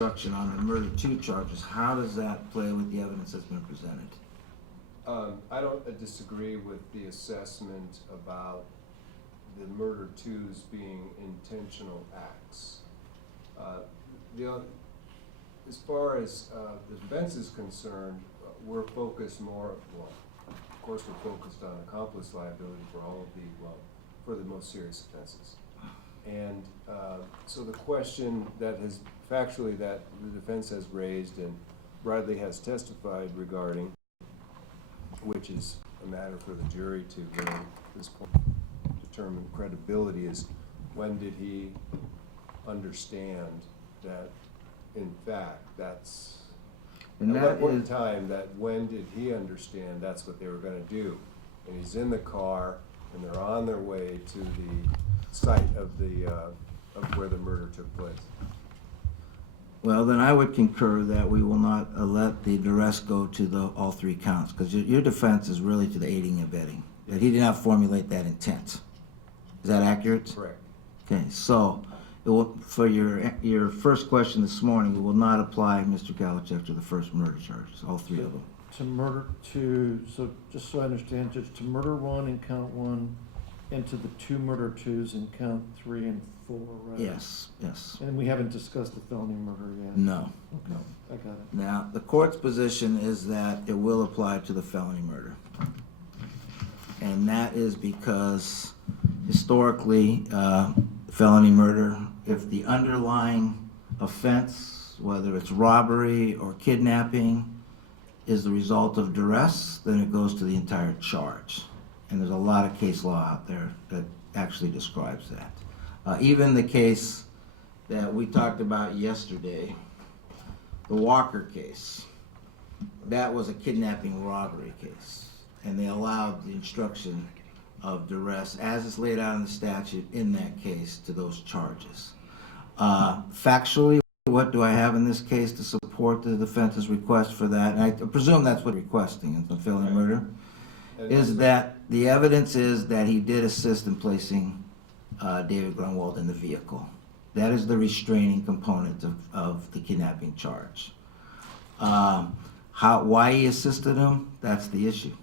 instruction on the murder 2 charges, how does that play with the evidence that's been presented? I don't disagree with the assessment about the murder 2s being intentional acts. As far as the defense is concerned, we're focused more, well, of course we're focused on accomplice liability for all of the, well, for the most serious offenses. And so the question that has, factually, that the defense has raised and Bradley has testified regarding, which is a matter for the jury to really, at this point, determine credibility, is when did he understand that, in fact, that's, And at that what point is, in time, that when did he understand that's what they were gonna do? And he's in the car, and they're on their way to the site of the, of where the murder took place. well, then I would concur that we will not let the duress go to all 3 counts, because your defense is really to the aiding and abetting, that he did not formulate that intent. Is that accurate? Correct. Okay, so it will, for your first question this morning, it will not apply, Mr. Kalachek, to the first murder charges, all 3 of them. To murder 2, so just so I understand, Judge, to murder 1 in count 1, and to the 2 murder 2s in count 3 and 4, right? Yes, yes. And we haven't discussed the felony murder yet? No, Okay, no. I got it. Now, the court's position is that it will apply to the felony murder. And that is because historically, felony murder, if the underlying offense, whether it's robbery or kidnapping, is the result of duress, then it goes to the entire charge. And there's a lot of case law out there that actually describes that. Even the case that we talked about yesterday, the Walker case, that was a kidnapping robbery case. And they allowed the instruction of duress, as is laid out in the statute in that case, to those charges. Factually, what do I have in this case to support the defense's request for that? And I presume that's what requesting in the felony murder. Is that the evidence is that he did assist in placing David Grunwald in the vehicle. That is the restraining component of the kidnapping charge. Why he assisted him, that's the issue.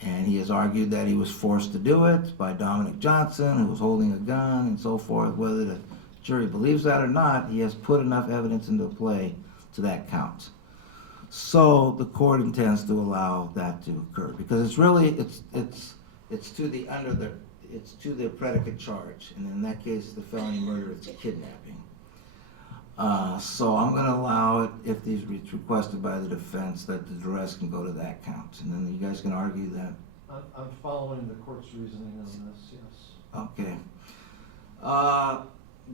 And he has argued that he was forced to do it by Dominic Johnson, who was holding a gun and so forth. Whether the jury believes that or not, he has put enough evidence into play to that count. So the court intends to allow that to occur because it's really it's to the predicate charge, and in that case, the felony murder, it's kidnapping. So I'm going to allow it if these requested by the defense that the duress can go to that count, and then you guys can argue that. I'm following the court's reasoning on this, yes. Okay.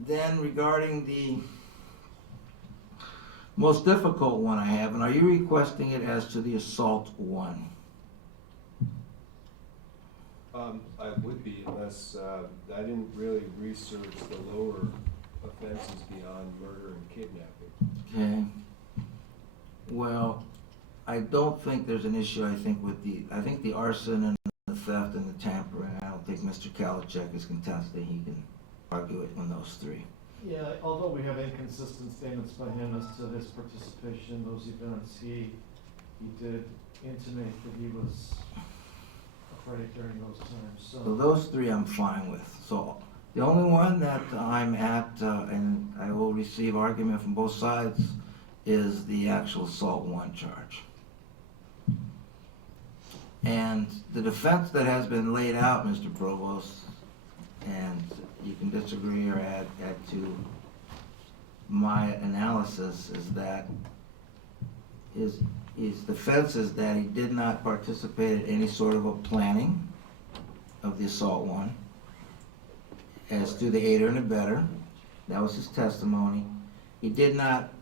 Then regarding the most difficult one I have, and are you requesting it as to the assault 1? I would be, unless, I didn't really research the lower offenses beyond murder and kidnapping. Okay. Well, I don't think there's an issue, I think the arson and the theft and the tampering, I don't think Mr. Kalachek is contesting. He can argue it on those 3. Yeah, although we have inconsistent statements by him as to his participation in those events, he did intimate that he was afraid during those times. So those 3 I'm fine with. So the only one that I'm at, and I will receive argument from both sides, is the actual assault 1 charge. And the defense that has been laid out, Mr. Provost, and you can disagree or add to my analysis, is that his defense is that he did not participate in any sort of a planning of the assault 1 as to the aider and abetter. That was his testimony. He did not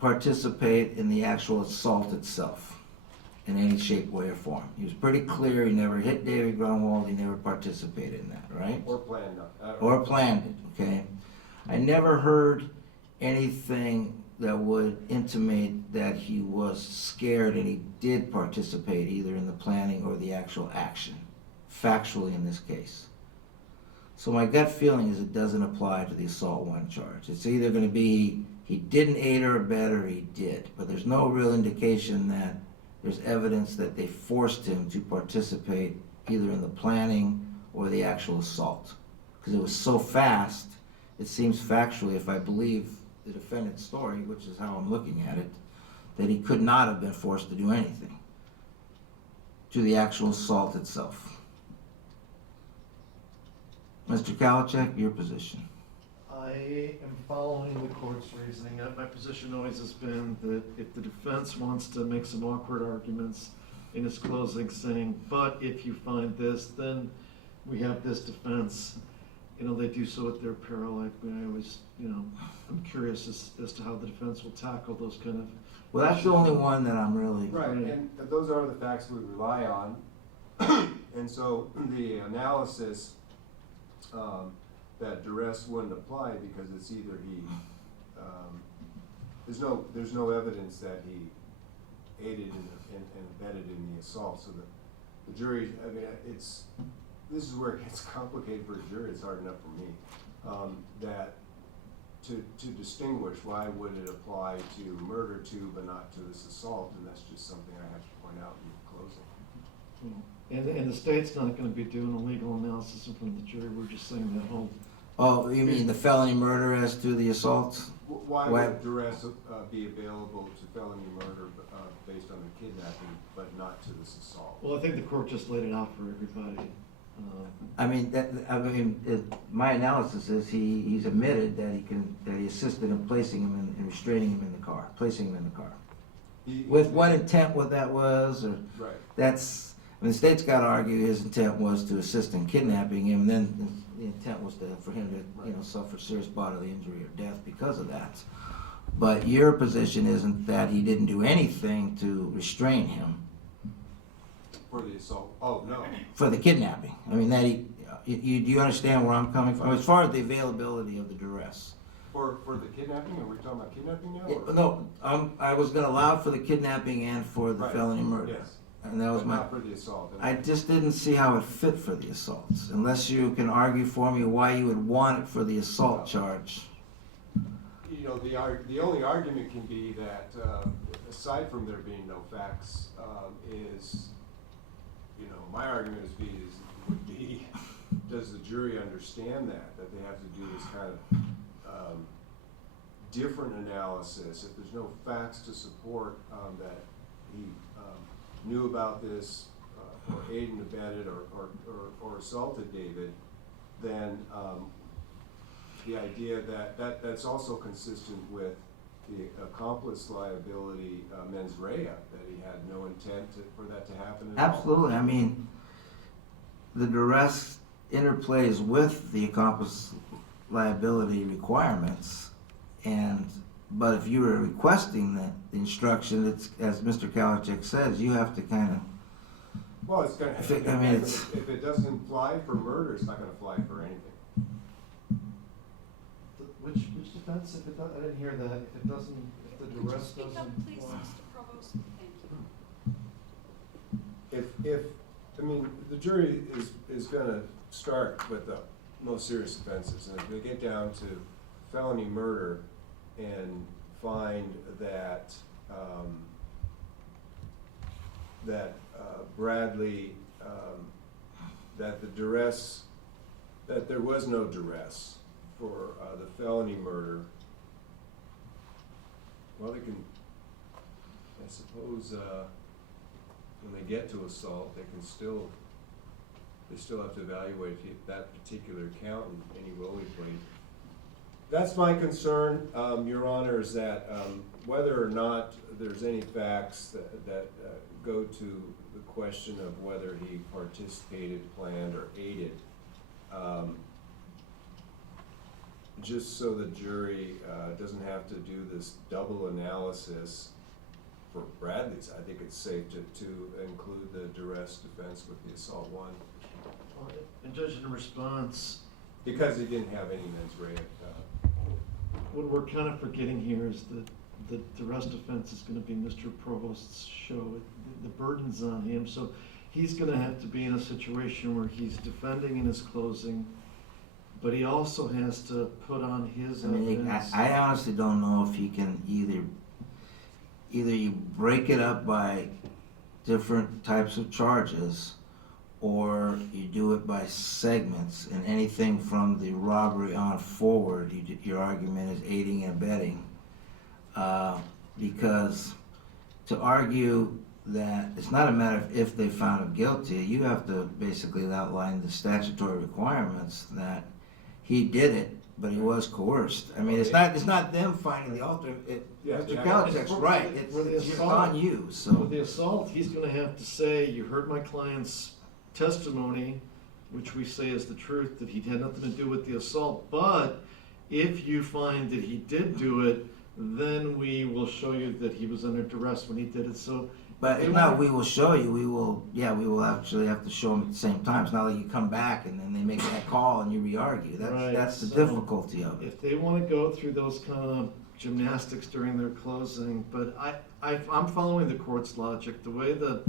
participate in the actual assault itself in any shape, way, or form. He was pretty clear. He never hit David Grunwald. He never participated in that, right? Or planned it. Or planned it, okay? I never heard anything that would intimate that he was scared and he did participate either in the planning or the actual action, factually in this case. So my gut feeling is it doesn't apply to the assault one charge. It's either gonna be he didn't aid or abet or he did, but there's no real indication that there's evidence that they forced him to participate either in the planning or the actual assault. Because it was so fast, it seems factually, if I believe the defendant's story, which is how I'm looking at it, that he could not have been forced to do anything to the actual assault itself. Mr. Kalachek, your position. I am following the court's reasoning. My position always has been that if the defense wants to make some awkward arguments in its closing saying, but if you find this, then we have this defense, they do so at their peril. I always, I'm curious as to how the defense will tackle those kind of. Well, that's the only one that I'm really. Right, and those are the facts we rely on. And so the analysis that duress wouldn't apply because it's either there's no evidence that he aided and abetted in the assault. So the jury, this is where it gets complicated for a jury. It's hard enough for me. That to distinguish, why would it apply to murder too but not to this assault? And that's just something I have to point out in closing. And the state's not going to be doing a legal analysis in front of the jury. We're just saying that whole. Oh, you mean the felony murder as to the assault? Why would duress be available to felony murder based on the kidnapping, but not to this assault? Well, I think the court just laid it out for everybody. My analysis is he's admitted that he assisted in placing him and restraining him in the car, placing him in the car. With what intent that was, or right. That's. The state's got to argue his intent was to assist in kidnapping him, and then the intent was for him to, suffer serious bodily injury or death because of that. But your position isn't that he didn't do anything to restrain him. For the assault? Oh, no. For the kidnapping. Do you understand where I'm coming from? As far as the availability of the duress. For the kidnapping? Are we talking about kidnapping now? No, I was going to allow for the kidnapping and for the felony murder. Yes. And that was but not for the assault. I just didn't see how it fit for the assaults, unless you can argue for me why you would want it for the assault charge. The only argument can be that, aside from there being no facts, my argument would be, does the jury understand that they have to do this kind of different analysis if there's no facts to support that he knew about this or aided and abetted or assaulted David, then the idea that's also consistent with the accomplice liability mens rea, that he had no intent for that to happen at all. Absolutely. The duress interplays with the accomplice liability requirements, but if you were requesting the instruction, it's, as Mr. Kalachek says, you have to kind of. Well, it's going to. If it doesn't fly for murder, it's not going to fly for anything. Which defense? I didn't hear that. If the duress doesn't. Speak up, please, Mr. Provost. Thank you. If the jury is going to start with the most serious offenses, and if they get down to felony murder and find that Bradley, that the duress, that there was no duress for the felony murder, well, they can, I suppose, when they get to assault, they still have to evaluate that particular count and any role he played. That's my concern, Your Honor, is that whether or not there's any facts that go to the question of whether he participated, planned, or aided, just so the jury doesn't have to do this double analysis for Bradley's, I think it's safe to include the duress defense with the assault one. And Judge, in response, because he didn't have any mens rea. What we're kind of forgetting here is that the duress defense is going to be Mr. Provost's show. The burden's on him, so he's going to have to be in a situation where he's defending in his closing, but he also has to put on his I mean, evidence. I honestly don't know if you can either you break it up by different types of charges, or you do it by segments, and anything from the robbery on forward, your argument is aiding and abetting. Because to argue that it's not a matter of if they found him guilty, you have to basically outline the statutory requirements that he did it, but he was coerced. I mean, it's not them finding the alternate. Yeah, Mr. yeah. Kalachek's right, it's just on you, With so. the assault, he's gonna have to say, you heard my client's testimony, which we say is the truth, that he had nothing to do with the assault, but if you find that he did do it, then we will show you that he was under duress when he did it, so. But if not, we will show you, we will actually have to show them at the same time. It's not like you come back and then they make that call and you re-argue. Right, That's the so difficulty of it. If they wanna go through those kind of gymnastics during their closing, but I'm following the court's logic, the way that,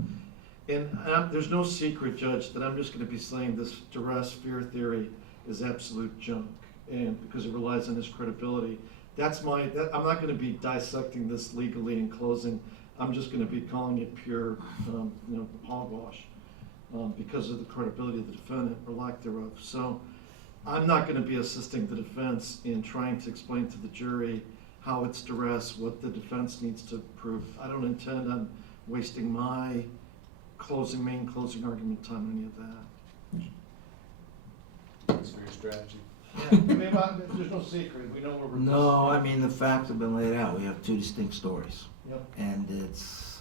there's no secret, Judge, that I'm just gonna be saying this duress fear theory is absolute junk, and because it relies on his credibility. I'm not gonna be dissecting this legally in closing, I'm just gonna be calling it pure, hogwash, because of the credibility of the defendant, or lack thereof. So, I'm not gonna be assisting the defense in trying to explain to the jury how it's duress, what the defense needs to prove. I don't intend on wasting my main closing argument time on any of that. Thanks for your strategy. There's no secret, we know where we're. No, I mean, the facts have been laid out. We have two distinct stories. Yep. And it's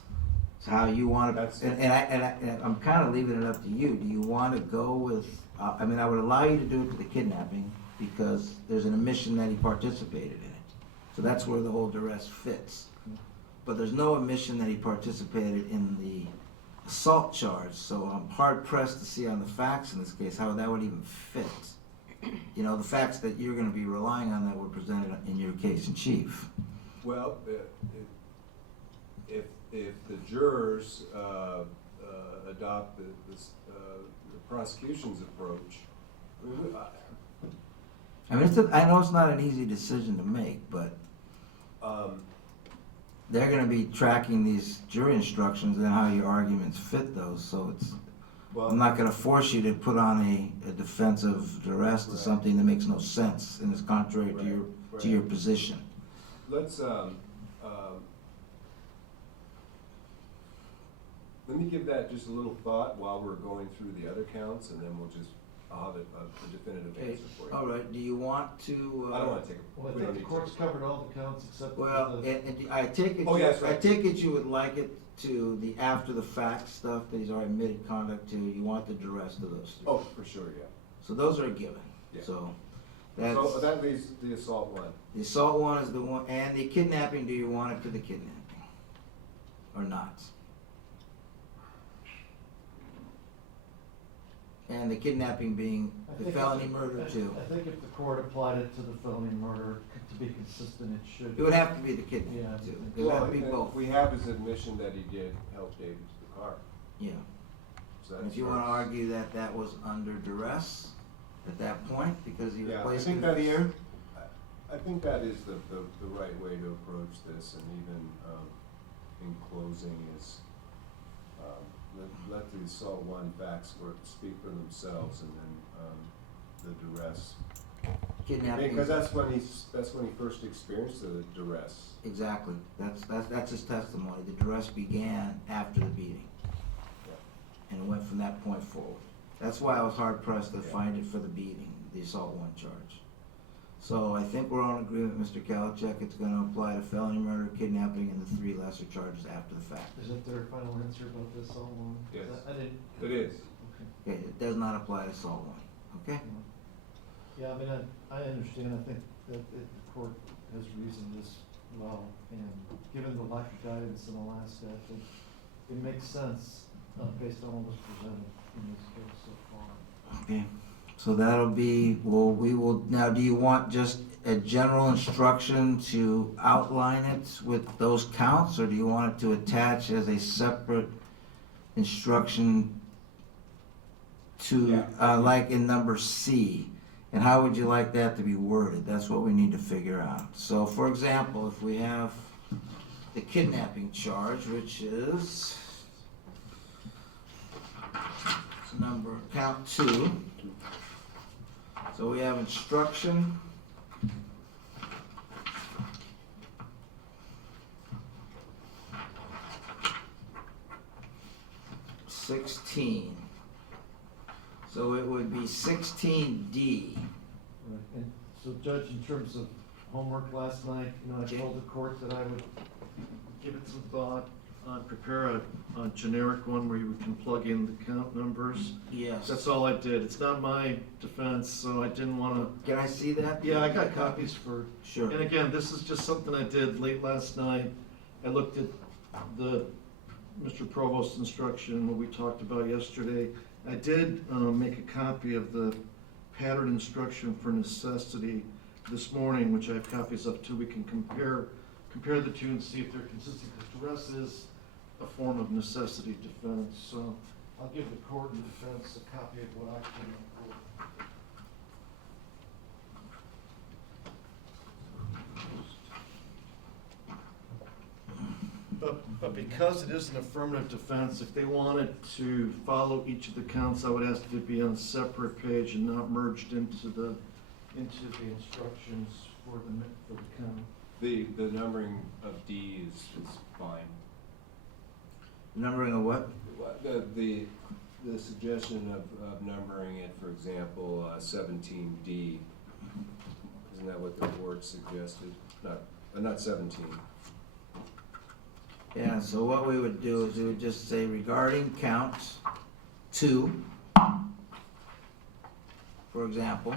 how you want to, That's- and I'm kind of leaving it up to you. Do you want to go with, I mean, I would allow you to do it to the kidnapping because there's an admission that he participated in it. So that's where the whole duress fits. But there's no admission that he participated in the assault charge, so I'm hard pressed to see on the facts in this case how that would even fit. You know, the facts that you're gonna be relying on that were presented in your case in chief. Well, if the jurors adopt the prosecution's approach, I mean, I know it's not an easy decision to make, but they're gonna be tracking these jury instructions and how your arguments fit those, so I'm not gonna force you to put on a defense of duress to Right. something that makes no sense and is contrary to Right. your position. let's, let me give that just a little thought while we're going through the other counts, and then I'll have a definitive Okay, answer for you. all right, do you want to? I don't wanna take Well, we I don't think the need court's to. covered all the counts except Well, for the. and I take it, Oh, yeah, that's right. I take it you would like it to the after the fact stuff that he's already admitted conduct to, you want the duress to those three. Oh, for sure, yeah. So those are a given, Yeah. so So that leaves the assault one. the assault one is the one, and the kidnapping, do you want it to the kidnapping? Or not? And the kidnapping being I the think felony if- murder too. I think if the court applied it to the felony murder, to be consistent, it should. It would have to be the Yeah, kidnapping I too. think It would have to be and both, we have his admission that he did help David to the car. yeah. So And that's if you wanna first. argue that that was under duress at that point, because he was Yeah, I placed think in that's, fear? I think that is the right way to approach this, and even, in closing is, let the assault one facts speak for themselves, and then, the duress. Kidnapping. Because that's when he first experienced the duress. Exactly, that's his testimony, the duress began after the beating. And it went from that point forward. That's why I was hard pressed to Yeah. find it for the beating, the assault one charge. So I think we're all in agreement, Mr. Kalachek, it's gonna apply to felony murder, kidnapping, and the three lesser charges after the fact. Is that their final answer about this all along? Yes. I didn't. It is. Okay. Okay, it does not apply to assault one, okay? Yeah, I mean, I understand, I think that the court has reasoned this well, and given the lack of guidance in Alaska, I think it makes sense, based on what was presented in this case so far. Okay, so that'll be, now do you want just a general instruction to outline it with those counts, or do you want it to attach as a separate instruction to, Yeah. like in number C? And how would you like that to be worded? That's what we need to figure out. So, for example, if we have the kidnapping charge, which is number, count 2. So we have instruction. $16. So it would be 16D. Right, and so Judge, in terms of homework last night, I told the court that I would give it some thought, prepare a generic one where you can plug in the count numbers. Yes. That's all I did. It's not my defense, so I didn't wanna. Can I see that? Yeah, I got copies for. Sure. And again, this is just something I did late last night. I looked at the Mr. Provost's instruction, what we talked about yesterday. I did make a copy of the pattern instruction for necessity this morning, which I have copies of too. We can compare the two and see if they're consistent, because duress is a form of necessity defense. So I'll give the court and defense a copy of what I came up with. But because it is an affirmative defense, if they wanted to follow each of the counts, I would ask it to be on a separate page and not merged into the instructions for the count. The numbering of D is fine. Numbering of what? The suggestion of numbering it, for example, 17D, isn't that what the board suggested? Not 17. Yeah, so what we would do is we would just say regarding count 2, for example,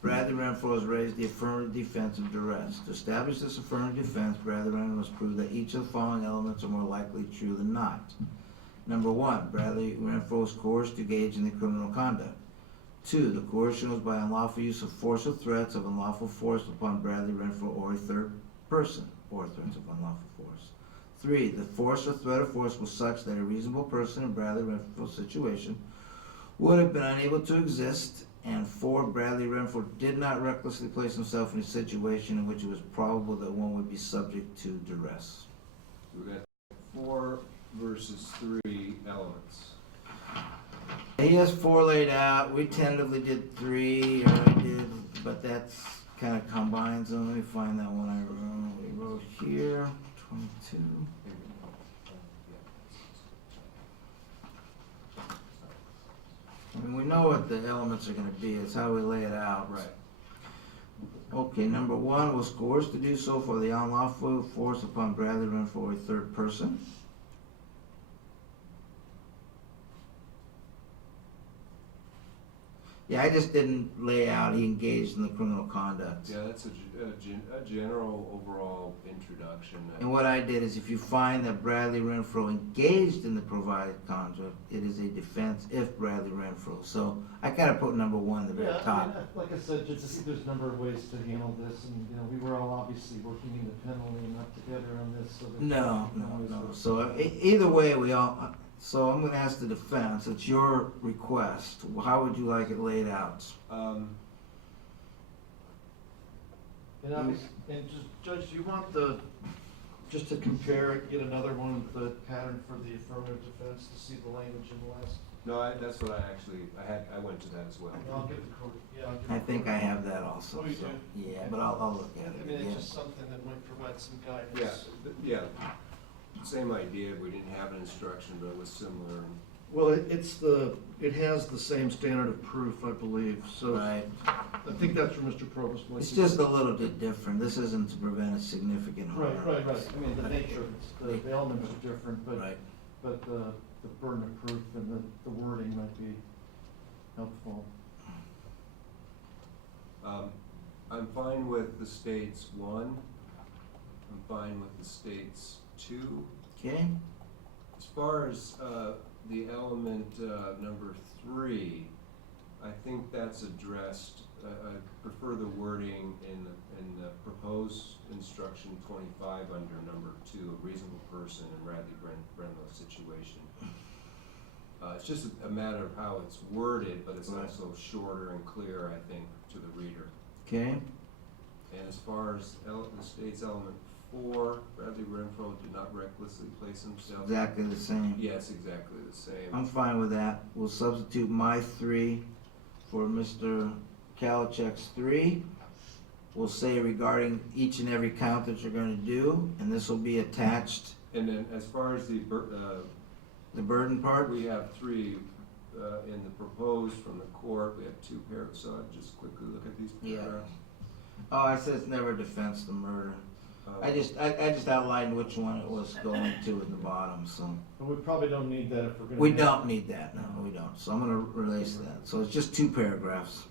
Bradley Renfro has raised the affirmative defense of duress. To establish this affirmative defense, Bradley Renfro must prove that each of the following elements are more likely true than not. Number 1, Bradley Renfro was coerced to engage in the criminal conduct. 2, the coercion was by unlawful use of force or threats of unlawful force upon Bradley Renfro or a third person, or threats of unlawful force. 3, the force or threat of force was such that a reasonable person in Bradley Renfro's situation would have been unable to exist. And 4, Bradley Renfro did not recklessly place himself in a situation in which it was probable that one would be subject to duress. We got 4 versus 3 elements. He has 4 laid out. We tentatively did 3, or I did, but that's kind of combines them. Let me find that one I wrote. We wrote here, 22. I mean, we know what the elements are going to be. It's how we lay it out. Right. Okay, number 1 was coerced to do so for the unlawful force upon Bradley Renfro or a third person. Yeah, I just didn't lay out he engaged in the criminal conduct. Yeah, that's a general overall introduction. And what I did is if you find that Bradley Renfro engaged in the provided conduct, it is a defense if Bradley Renfro. So I kind of put number 1 at the very top. I mean, like I said, just to see there's a number of ways to handle this, and we were all obviously working independently and not together on this. So that No. So either way, we all. So I'm going to ask the defense. It's your request. How would you like it laid out? And just, Judge, do you want just to compare it, get another one, the pattern for the affirmative defense to see the language in the last? No, that's what I went to that as well. I'll give the court, I think I have that also. Oh, you so, do? yeah, but I'll look at it. I mean, again. it's just something that might provide some guidance. Yeah. Same idea. We didn't have an instruction, but it was similar. Well, it has the same standard of proof, I believe, so. Right. I think that's from Mr. Provost. It's just a little bit different. This isn't to prevent a significant harm. Right. I mean, the nature of it, the elements are different, but Right. the burden of proof and the wording might be helpful. I'm fine with the state's 1. I'm fine with the state's 2. Okay. As far as the element number 3, I think that's addressed. I prefer the wording in the proposed instruction 25 under number 2, a reasonable person in Bradley Renfro's situation. It's just a matter of how it's worded, but it's Right. also shorter and clearer, I think, to the reader. Okay, And as far as the state's element 4, Bradley Renfro did not recklessly place himself. exactly the same. Yes, exactly the same. I'm fine with that. We'll substitute my 3 for Mr. Kalichek's 3. We'll say regarding each and every count that you're gonna do, and this will be attached, And then as far as the the burden part. we have 3 in the proposed from the court. We have 2 paragraphs. So I'll just quickly look at these Yeah. paragraphs. Oh, I said it's never defense to murder. I just outlined which one it was going to at the bottom, so. And we probably don't need that if we're gonna. We don't need that, no, we don't. So I'm gonna release that. So it's just 2 paragraphs.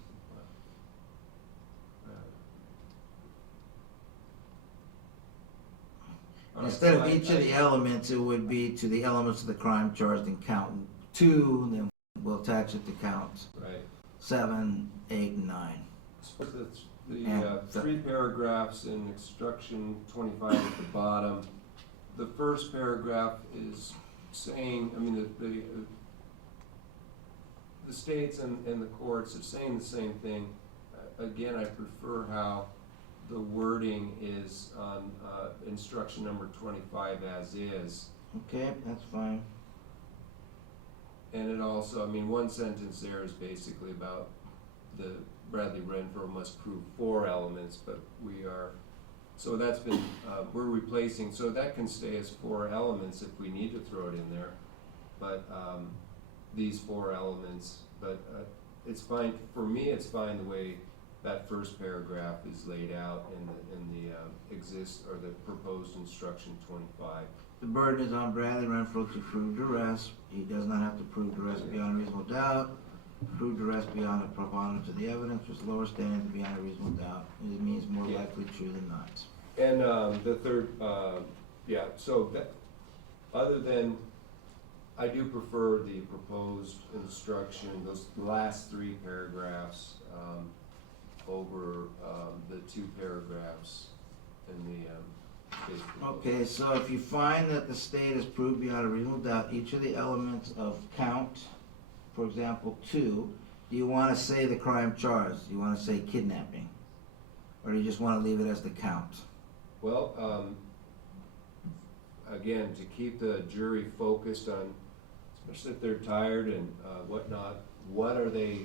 All right, Instead so of each of the elements, it would be to the elements of the crime charged in count 2, and then we'll attach it to counts Right. 7, 8, and 9. As far as the And 3 paragraphs in instruction 25 at the bottom, the first paragraph is saying, I mean, the states and the courts are saying the same thing. Again, I prefer how the wording is on instruction number 25 as is. Okay, that's fine. And it also, I mean, one sentence there is basically about the Bradley Renfro must prove 4 elements, but we are, so that's been, we're replacing, so that can stay as 4 elements if we need to throw it in there. But these 4 elements, but it's fine, for me, it's fine the way that first paragraph is laid out in the proposed instruction 25. The burden is on Bradley Renfro to prove duress. He does not have to prove duress beyond a reasonable doubt. Prove duress beyond a preponderance of the evidence, which is lower standard than beyond a reasonable doubt. It means more Yeah. likely true than not. And the third, so that, other than, I do prefer the proposed instruction, those last 3 paragraphs, over the 2 paragraphs in the case proposal. Okay, so if you find that the state has proved beyond a reasonable doubt each of the elements of count, for example, 2, do you want to say the crime charged? Do you want to say kidnapping? Or do you just want to leave it as the count? Well, again, to keep the jury focused on, especially if they're tired and whatnot, what are they,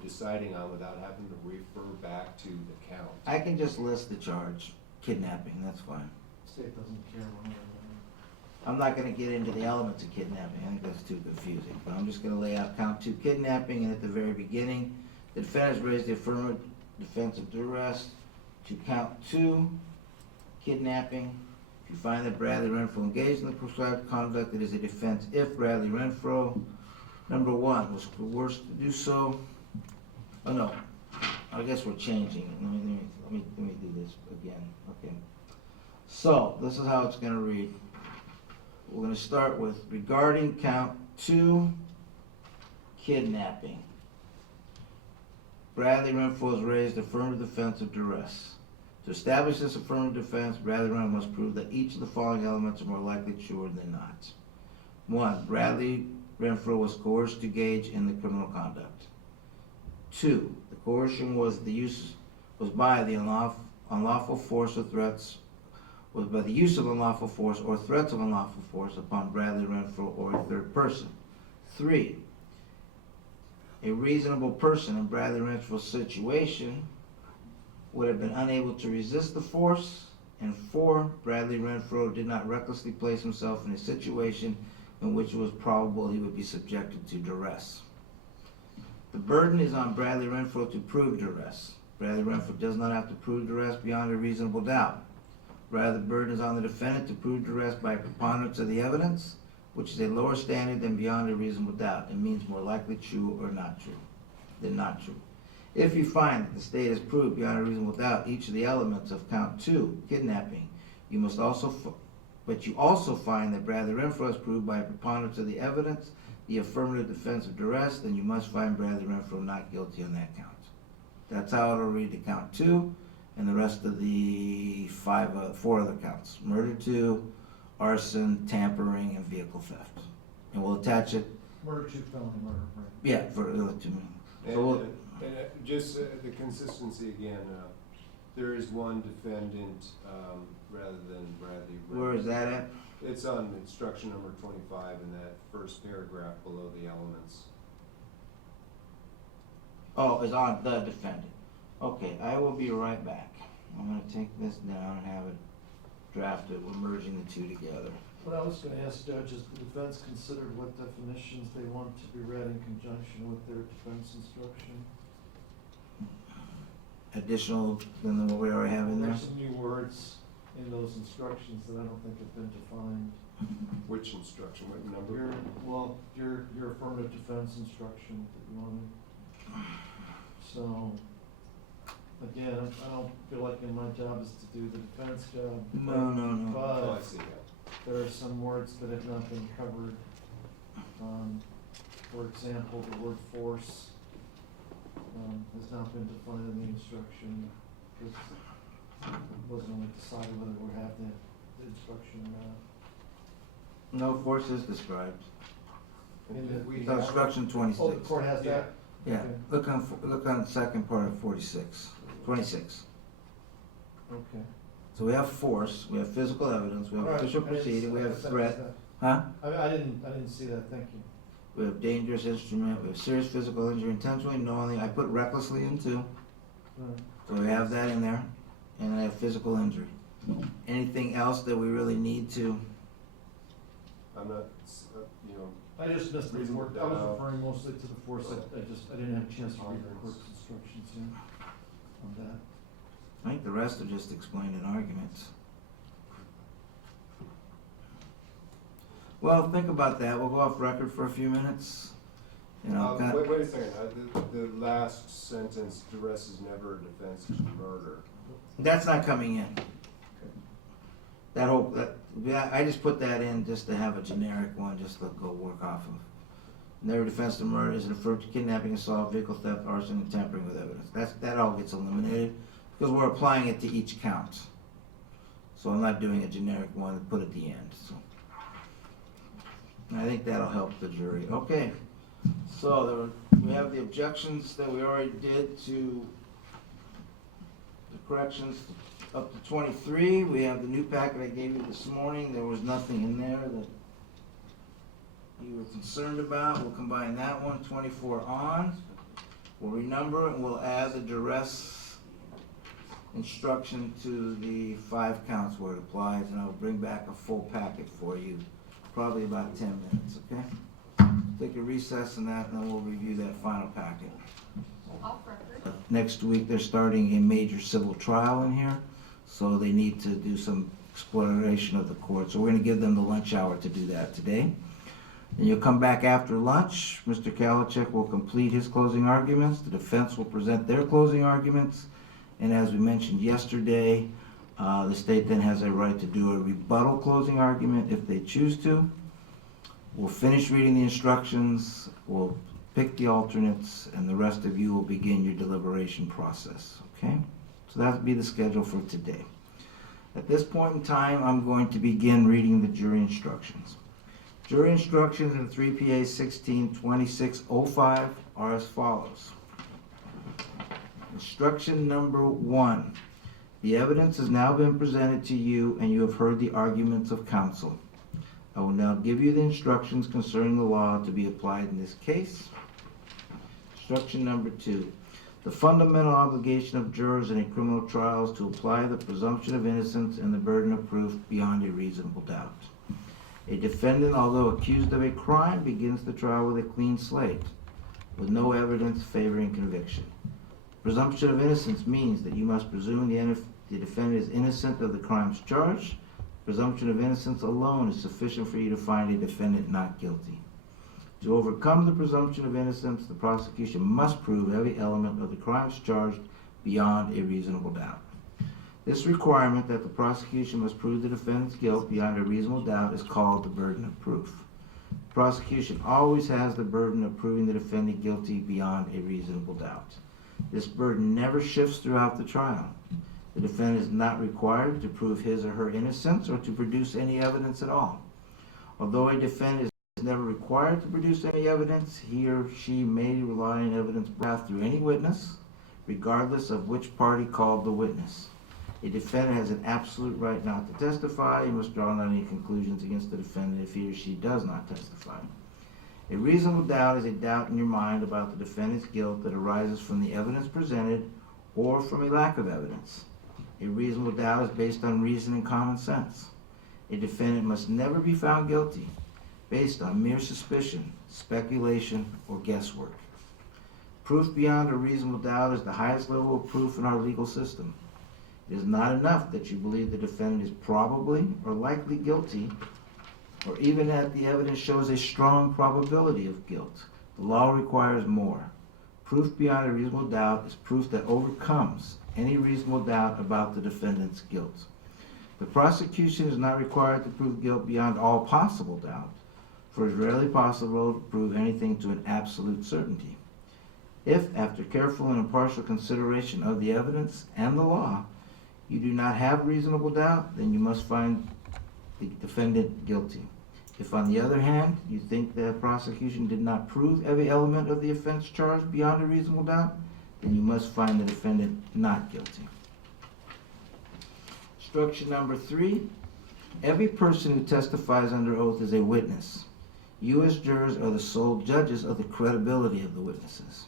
deciding on without having to refer back to the count? I can just list the charge, kidnapping, that's fine. State doesn't care one way or I'm not gonna get into the elements of kidnapping, I think that's too confusing, but I'm just gonna lay out count 2 kidnapping, and at the very beginning, the defendants raised the affirmative defense of duress to count 2 kidnapping. If you find that Bradley Renfro engaged in the prescribed conduct, it is a defense if Bradley Renfro, number 1, was coerced to do so. Oh no, I guess we're changing it. Let me do this again, okay. So, this is how it's gonna read. We're gonna start with regarding count 2, kidnapping. Bradley Renfro has raised affirmative defense of duress. To establish this affirmative defense, Bradley Renfro must prove that each of the following elements are more likely true than not. 1, Bradley Renfro was coerced to engage in the criminal conduct. 2, the coercion was by the unlawful force or threats, was by the use of unlawful force or threats of unlawful force upon Bradley Renfro or a third person. 3, a reasonable person in Bradley Renfro's situation would have been unable to resist the force. And 4, Bradley Renfro did not recklessly place himself in a situation in which it was probable he would be subjected to duress. The burden is on Bradley Renfro to prove duress. Bradley Renfro does not have to prove duress beyond a reasonable doubt. Rather, the burden is on the defendant to prove duress by preponderance of the evidence, which is a lower standard than beyond a reasonable doubt. It means more likely true or not true than not true. If you find that the state has proved beyond a reasonable doubt each of the elements of count 2, kidnapping, you also find that Bradley Renfro has proved by preponderance of the evidence the affirmative defense of duress, then you must find Bradley Renfro not guilty on that count. That's how it'll read to count 2, and the rest of the 4 other counts: murder 2, arson, tampering, and vehicle theft. And we'll attach it Murder to felony murder, right? Yeah, for the other two. And, So we'll- just the consistency again, there is one defendant, rather than Bradley. Where is that at? It's on instruction number 25 in that first paragraph below the elements. Oh, it's on the defendant. Okay, I will be right back. I'm gonna take this down and have it drafted. We're merging the two together. What I was gonna ask, Judge, is the defense considered what definitions they want to be read in conjunction with their defense instruction? Additional than what we already have in there? There's some new words in those instructions that I don't think have been defined. Which instruction, what number? Your affirmative defense instruction that you wanted. So, again, I don't feel like my job is to do the defense job. No. Oh, I But see, yeah. there are some words that have not been covered. For example, the word force has not been defined in the instruction, because it wasn't only decided whether we have the instruction or not. No, force is described. In the- We It's have- instruction Oh, the 26. court has that? Yeah, Okay. look on the second part of 26. Okay. So we have force, we have physical evidence, we have All right, official I didn't proceeding, we see have that. threat. Huh? I didn't see that, thank you. We have dangerous instrument, we have serious physical injury, intentionally, knowingly, I put recklessly in too. Right. So we have that in there, and I have physical injury. Anything else that we really need to? I'm not, I just missed the Reasonable word, I was doubt. referring mostly to the force, I didn't have a chance to read the court's instructions here on that. I think the rest are just explained in arguments. Well, think about that, we'll go off record for a few minutes. You know, wait a second, the last sentence, duress is never a defense to murder. that's not coming in. I just put that in just to have a generic one, just to go work off of. Never defense to murder is referred to kidnapping, assault, vehicle theft, arson, and tampering with evidence. that all gets eliminated, because we're applying it to each count. So I'm not doing a generic one to put at the end, so. I think that'll help the jury. Okay, so we have the objections that we already did to the corrections up to 23. We have the new packet I gave you this morning. There was nothing in there that you were concerned about. We'll combine that one, 24 on. We'll renumber it and we'll add the duress instruction to the 5 counts where it applies, and I'll bring back a full packet for you, probably about 10 minutes, okay? Take a recess in that, and then we'll review that final packet. Off record. Next week, they're starting a major civil trial in here, so they need to do some exploration of the court. So we're gonna give them the lunch hour to do that today. And you'll come back after lunch. Mr. Kalachek will complete his closing arguments. The defense will present their closing arguments. And as we mentioned yesterday, the state then has a right to do a rebuttal closing argument if they choose to. We'll finish reading the instructions, we'll pick the alternates, and the rest of you will begin your deliberation process, okay? So that'll be the schedule for today. At this point in time, I'm going to begin reading the jury instructions. Jury instructions in 3 PA 162605 are as follows. Instruction number 1. The evidence has now been presented to you, and you have heard the arguments of counsel. I will now give you the instructions concerning the law to be applied in this case. Instruction number 2. The fundamental obligation of jurors in a criminal trial is to apply the presumption of innocence and the burden of proof beyond a reasonable doubt. A defendant, although accused of a crime, begins the trial with a clean slate, with no evidence favoring conviction. Presumption of innocence means that you must presume the defendant is innocent of the crimes charged. Presumption of innocence alone is sufficient for you to find a defendant not guilty. To overcome the presumption of innocence, the prosecution must prove every element of the crimes charged beyond a reasonable doubt. This requirement that the prosecution must prove the defendant's guilt beyond a reasonable doubt is called the burden of proof. The prosecution always has the burden of proving the defendant guilty beyond a reasonable doubt. This burden never shifts throughout the trial. The defendant is not required to prove his or her innocence or to produce any evidence at all. Although a defendant is is never required to produce any evidence. He or she may rely on evidence brought through any witness, regardless of which party called the witness. A defendant has an absolute right not to testify and must draw not any conclusions against the defendant if he or she does not testify. A reasonable doubt is a doubt in your mind about the defendant's guilt that arises from the evidence presented or from a lack of evidence. A reasonable doubt is based on reason and common sense. A defendant must never be found guilty based on mere suspicion, speculation, or guesswork. Proof beyond a reasonable doubt is the highest level of proof in our legal system. It is not enough that you believe the defendant is probably or likely guilty, or even that the evidence shows a strong probability of guilt. The law requires more. Proof beyond a reasonable doubt is proof that overcomes any reasonable doubt about the defendant's guilt. The prosecution is not required to prove guilt beyond all possible doubt, for it is rarely possible to prove anything to an absolute certainty. If, after careful and impartial consideration of the evidence and the law, you do not have reasonable doubt, then you must find the defendant guilty. If, on the other hand, you think the prosecution did not prove every element of the offense charged beyond a reasonable doubt, then you must find the defendant not guilty. Instruction number 3, every person who testifies under oath is a witness. You as jurors are the sole judges of the credibility of the witnesses.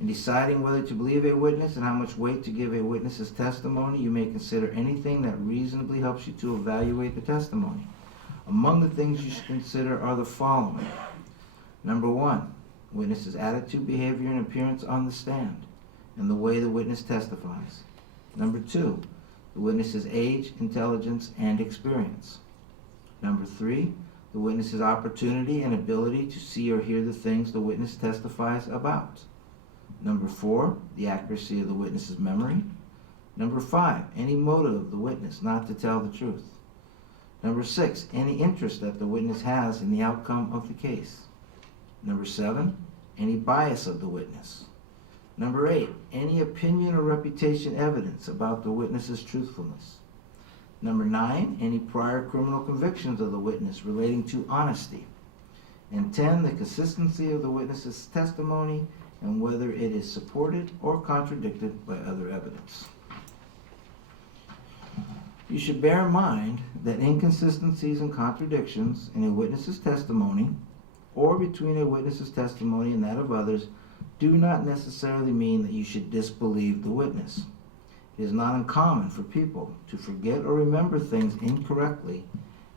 In deciding whether to believe a witness and how much weight to give a witness's testimony, you may consider anything that reasonably helps you to evaluate the testimony. Among the things you should consider are the following. Number 1, witness's attitude, behavior, and appearance on the stand, and the way the witness testifies. Number 2, the witness's age, intelligence, and experience. Number 3, the witness's opportunity and ability to see or hear the things the witness testifies about. Number 4, the accuracy of the witness's memory. Number 5, any motive of the witness not to tell the truth. Number 6, any interest that the witness has in the outcome of the case. Number 7, any bias of the witness. Number 8, any opinion or reputation evidence about the witness's truthfulness. Number 9, any prior criminal convictions of the witness relating to honesty. And 10, the consistency of the witness's testimony and whether it is supported or contradicted by other evidence. You should bear in mind that inconsistencies and contradictions in a witness's testimony or between a witness's testimony and that of others do not necessarily mean that you should disbelieve the witness. It is not uncommon for people to forget or remember things incorrectly,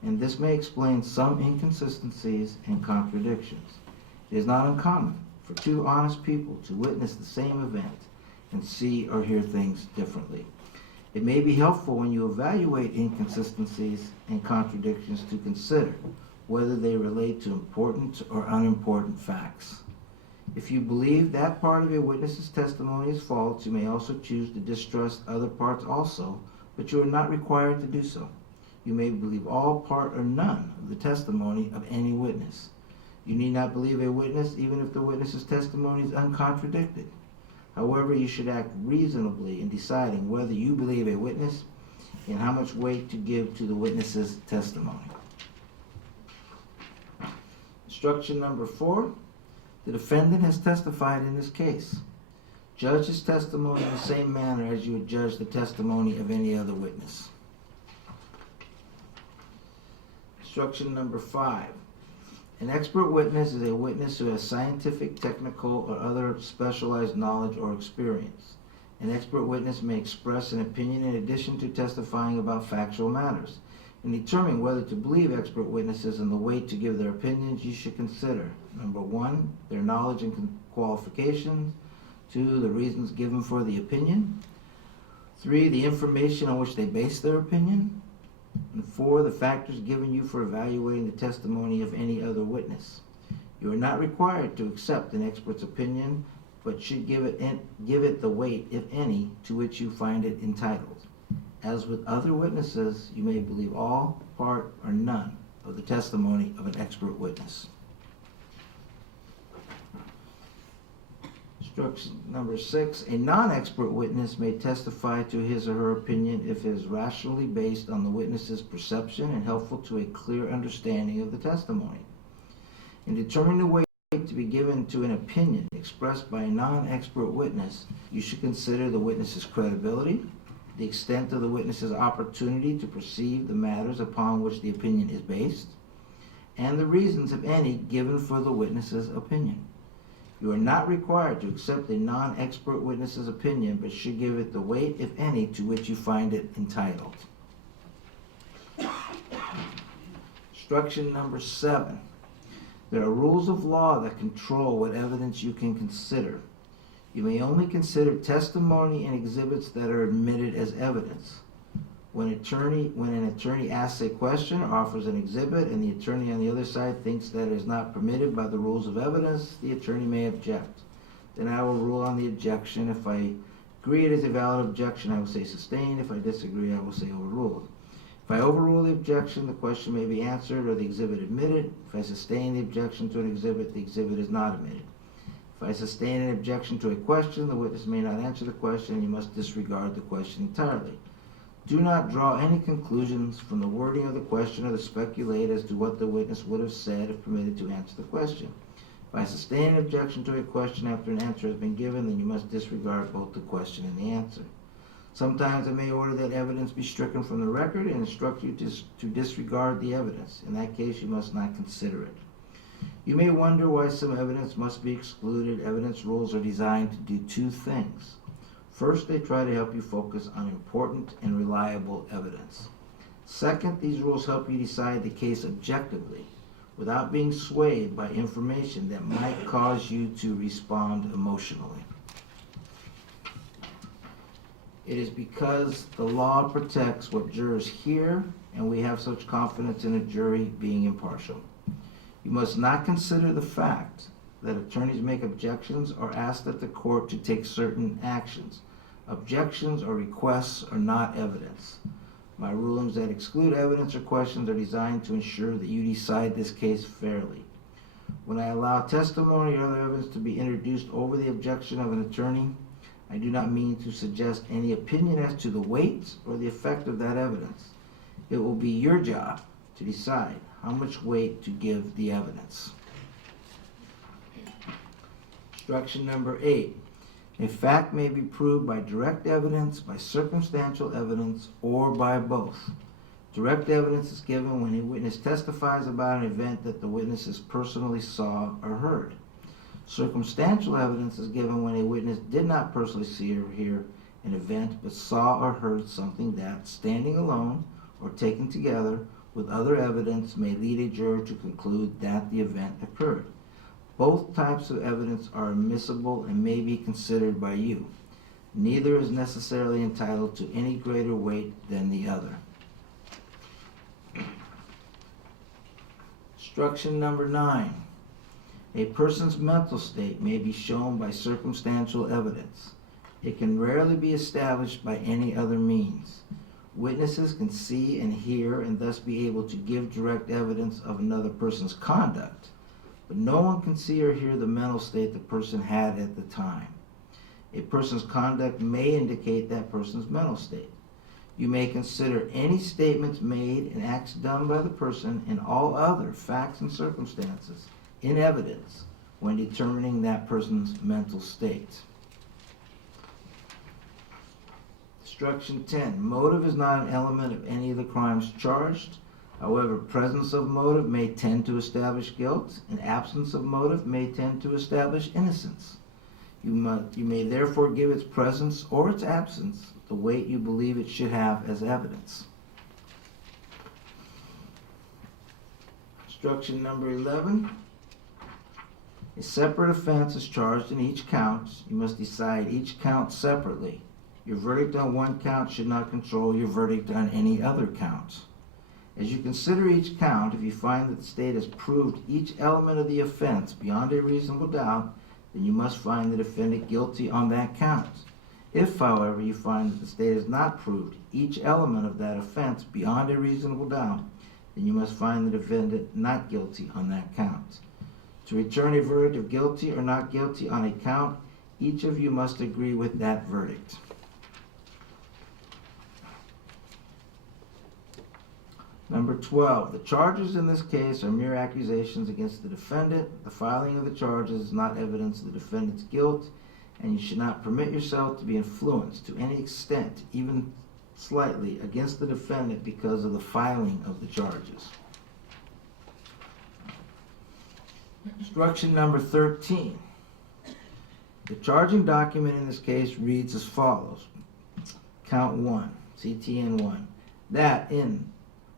and this may explain some inconsistencies and contradictions. It is not uncommon for two honest people to witness the same event and see or hear things differently. It may be helpful when you evaluate inconsistencies and contradictions to consider whether they relate to important or unimportant facts. If you believe that part of a witness's testimony is false, you may also choose to distrust other parts also, but you are not required to do so. You may believe all, part, or none of the testimony of any witness. You need not believe a witness even if the witness's testimony is uncontradicted. However, you should act reasonably in deciding whether you believe a witness and how much weight to give to the witness's testimony. Instruction number 4. The defendant has testified in this case. Judge his testimony in the same manner as you would judge the testimony of any other witness. Instruction number 5. An expert witness is a witness who has scientific, technical, or other specialized knowledge or experience. An expert witness may express an opinion in addition to testifying about factual matters. In determining whether to believe expert witnesses and the weight to give their opinions, you should consider, number 1, their knowledge and qualifications, 2, the reasons given for the opinion, 3, the information on which they base their opinion, and 4, the factors given you for evaluating the testimony of any other witness. You are not required to accept an expert's opinion, but should give it the weight, if any, to which you find it entitled. As with other witnesses, you may believe all, part, or none of the testimony of an expert witness. Instruction number 6. A non-expert witness may testify to his or her opinion if it is rationally based on the witness's perception and helpful to a clear understanding of the testimony. In determining the weight to be given to an opinion expressed by a non-expert witness, you should consider the witness's credibility, the extent of the witness's opportunity to perceive the matters upon which the opinion is based, and the reasons, if any, given for the witness's opinion. You are not required to accept a non-expert witness's opinion, but should give it the weight, if any, to which you find it entitled. Instruction number 7. There are rules of law that control what evidence you can consider. You may only consider testimony and exhibits that are admitted as evidence. When an attorney asks a question or offers an exhibit and the attorney on the other side thinks that it is not permitted by the rules of evidence, the attorney may object. Then I will rule on the objection. If I agree it is a valid objection, I will say sustained. If I disagree, I will say overruled. If I overrule the objection, the question may be answered or the exhibit admitted. If I sustain the objection to an exhibit, the exhibit is not admitted. If I sustain an objection to a question, the witness may not answer the question, and you must disregard the question entirely. Do not draw any conclusions from the wording of the question or speculate as to what the witness would have said if permitted to answer the question. If I sustain an objection to a question after an answer has been given, then you must disregard both the question and the answer. Sometimes I may order that evidence be stricken from the record and instruct you to disregard the evidence. In that case, you must not consider it. You may wonder why some evidence must be excluded. Evidence rules are designed to do two things. First, they try to help you focus on important and reliable evidence. Second, these rules help you decide the case objectively, without being swayed by information that might cause you to respond emotionally. It is because the law protects what jurors hear, and we have such confidence in a jury being impartial. You must not consider the fact that attorneys make objections or ask that the court to take certain actions. Objections or requests are not evidence. My rulings that exclude evidence or questions are designed to ensure that you decide this case fairly. When I allow testimony or other evidence to be introduced over the objection of an attorney, I do not mean to suggest any opinion as to the weight or the effect of that evidence. It will be your job to decide how much weight to give the evidence. Instruction number 8. A fact may be proved by direct evidence, by circumstantial evidence, or by both. Direct evidence is given when a witness testifies about an event that the witnesses personally saw or heard. Circumstantial evidence is given when a witness did not personally see or hear an event, but saw or heard something that, standing alone or taken together with other evidence, may lead a juror to conclude that the event occurred. Both types of evidence are admissible and may be considered by you. Neither is necessarily entitled to any greater weight than the other. Instruction number 9. A person's mental state may be shown by circumstantial evidence. It can rarely be established by any other means. Witnesses can see and hear and thus be able to give direct evidence of another person's conduct, but no one can see or hear the mental state the person had at the time. A person's conduct may indicate that person's mental state. You may consider any statements made and acts done by the person and all other facts and circumstances in evidence when determining that person's mental state. Instruction 10. Motive is not an element of any of the crimes charged. However, presence of motive may tend to establish guilt, and absence of motive may tend to establish innocence. You may therefore give its presence or its absence the weight you believe it should have as evidence. Instruction number 11. A separate offense is charged in each count. You must decide each count separately. Your verdict on one count should not control your verdict on any other count. As you consider each count, if you find that the state has proved each element of the offense beyond a reasonable doubt, then you must find the defendant guilty on that count. If, however, you find that the state has not proved each element of that offense beyond a reasonable doubt, then you must find the defendant not guilty on that count. To return a verdict of guilty or not guilty on a count, each of you must agree with that verdict. Number 12, the charges in this case are mere accusations against the defendant. The filing of the charges is not evidence of the defendant's guilt, and you should not permit yourself to be influenced to any extent, even slightly, against the defendant because of the filing of the charges. Instruction number 13. The charging document in this case reads as follows. Count 1, CTN 1, that in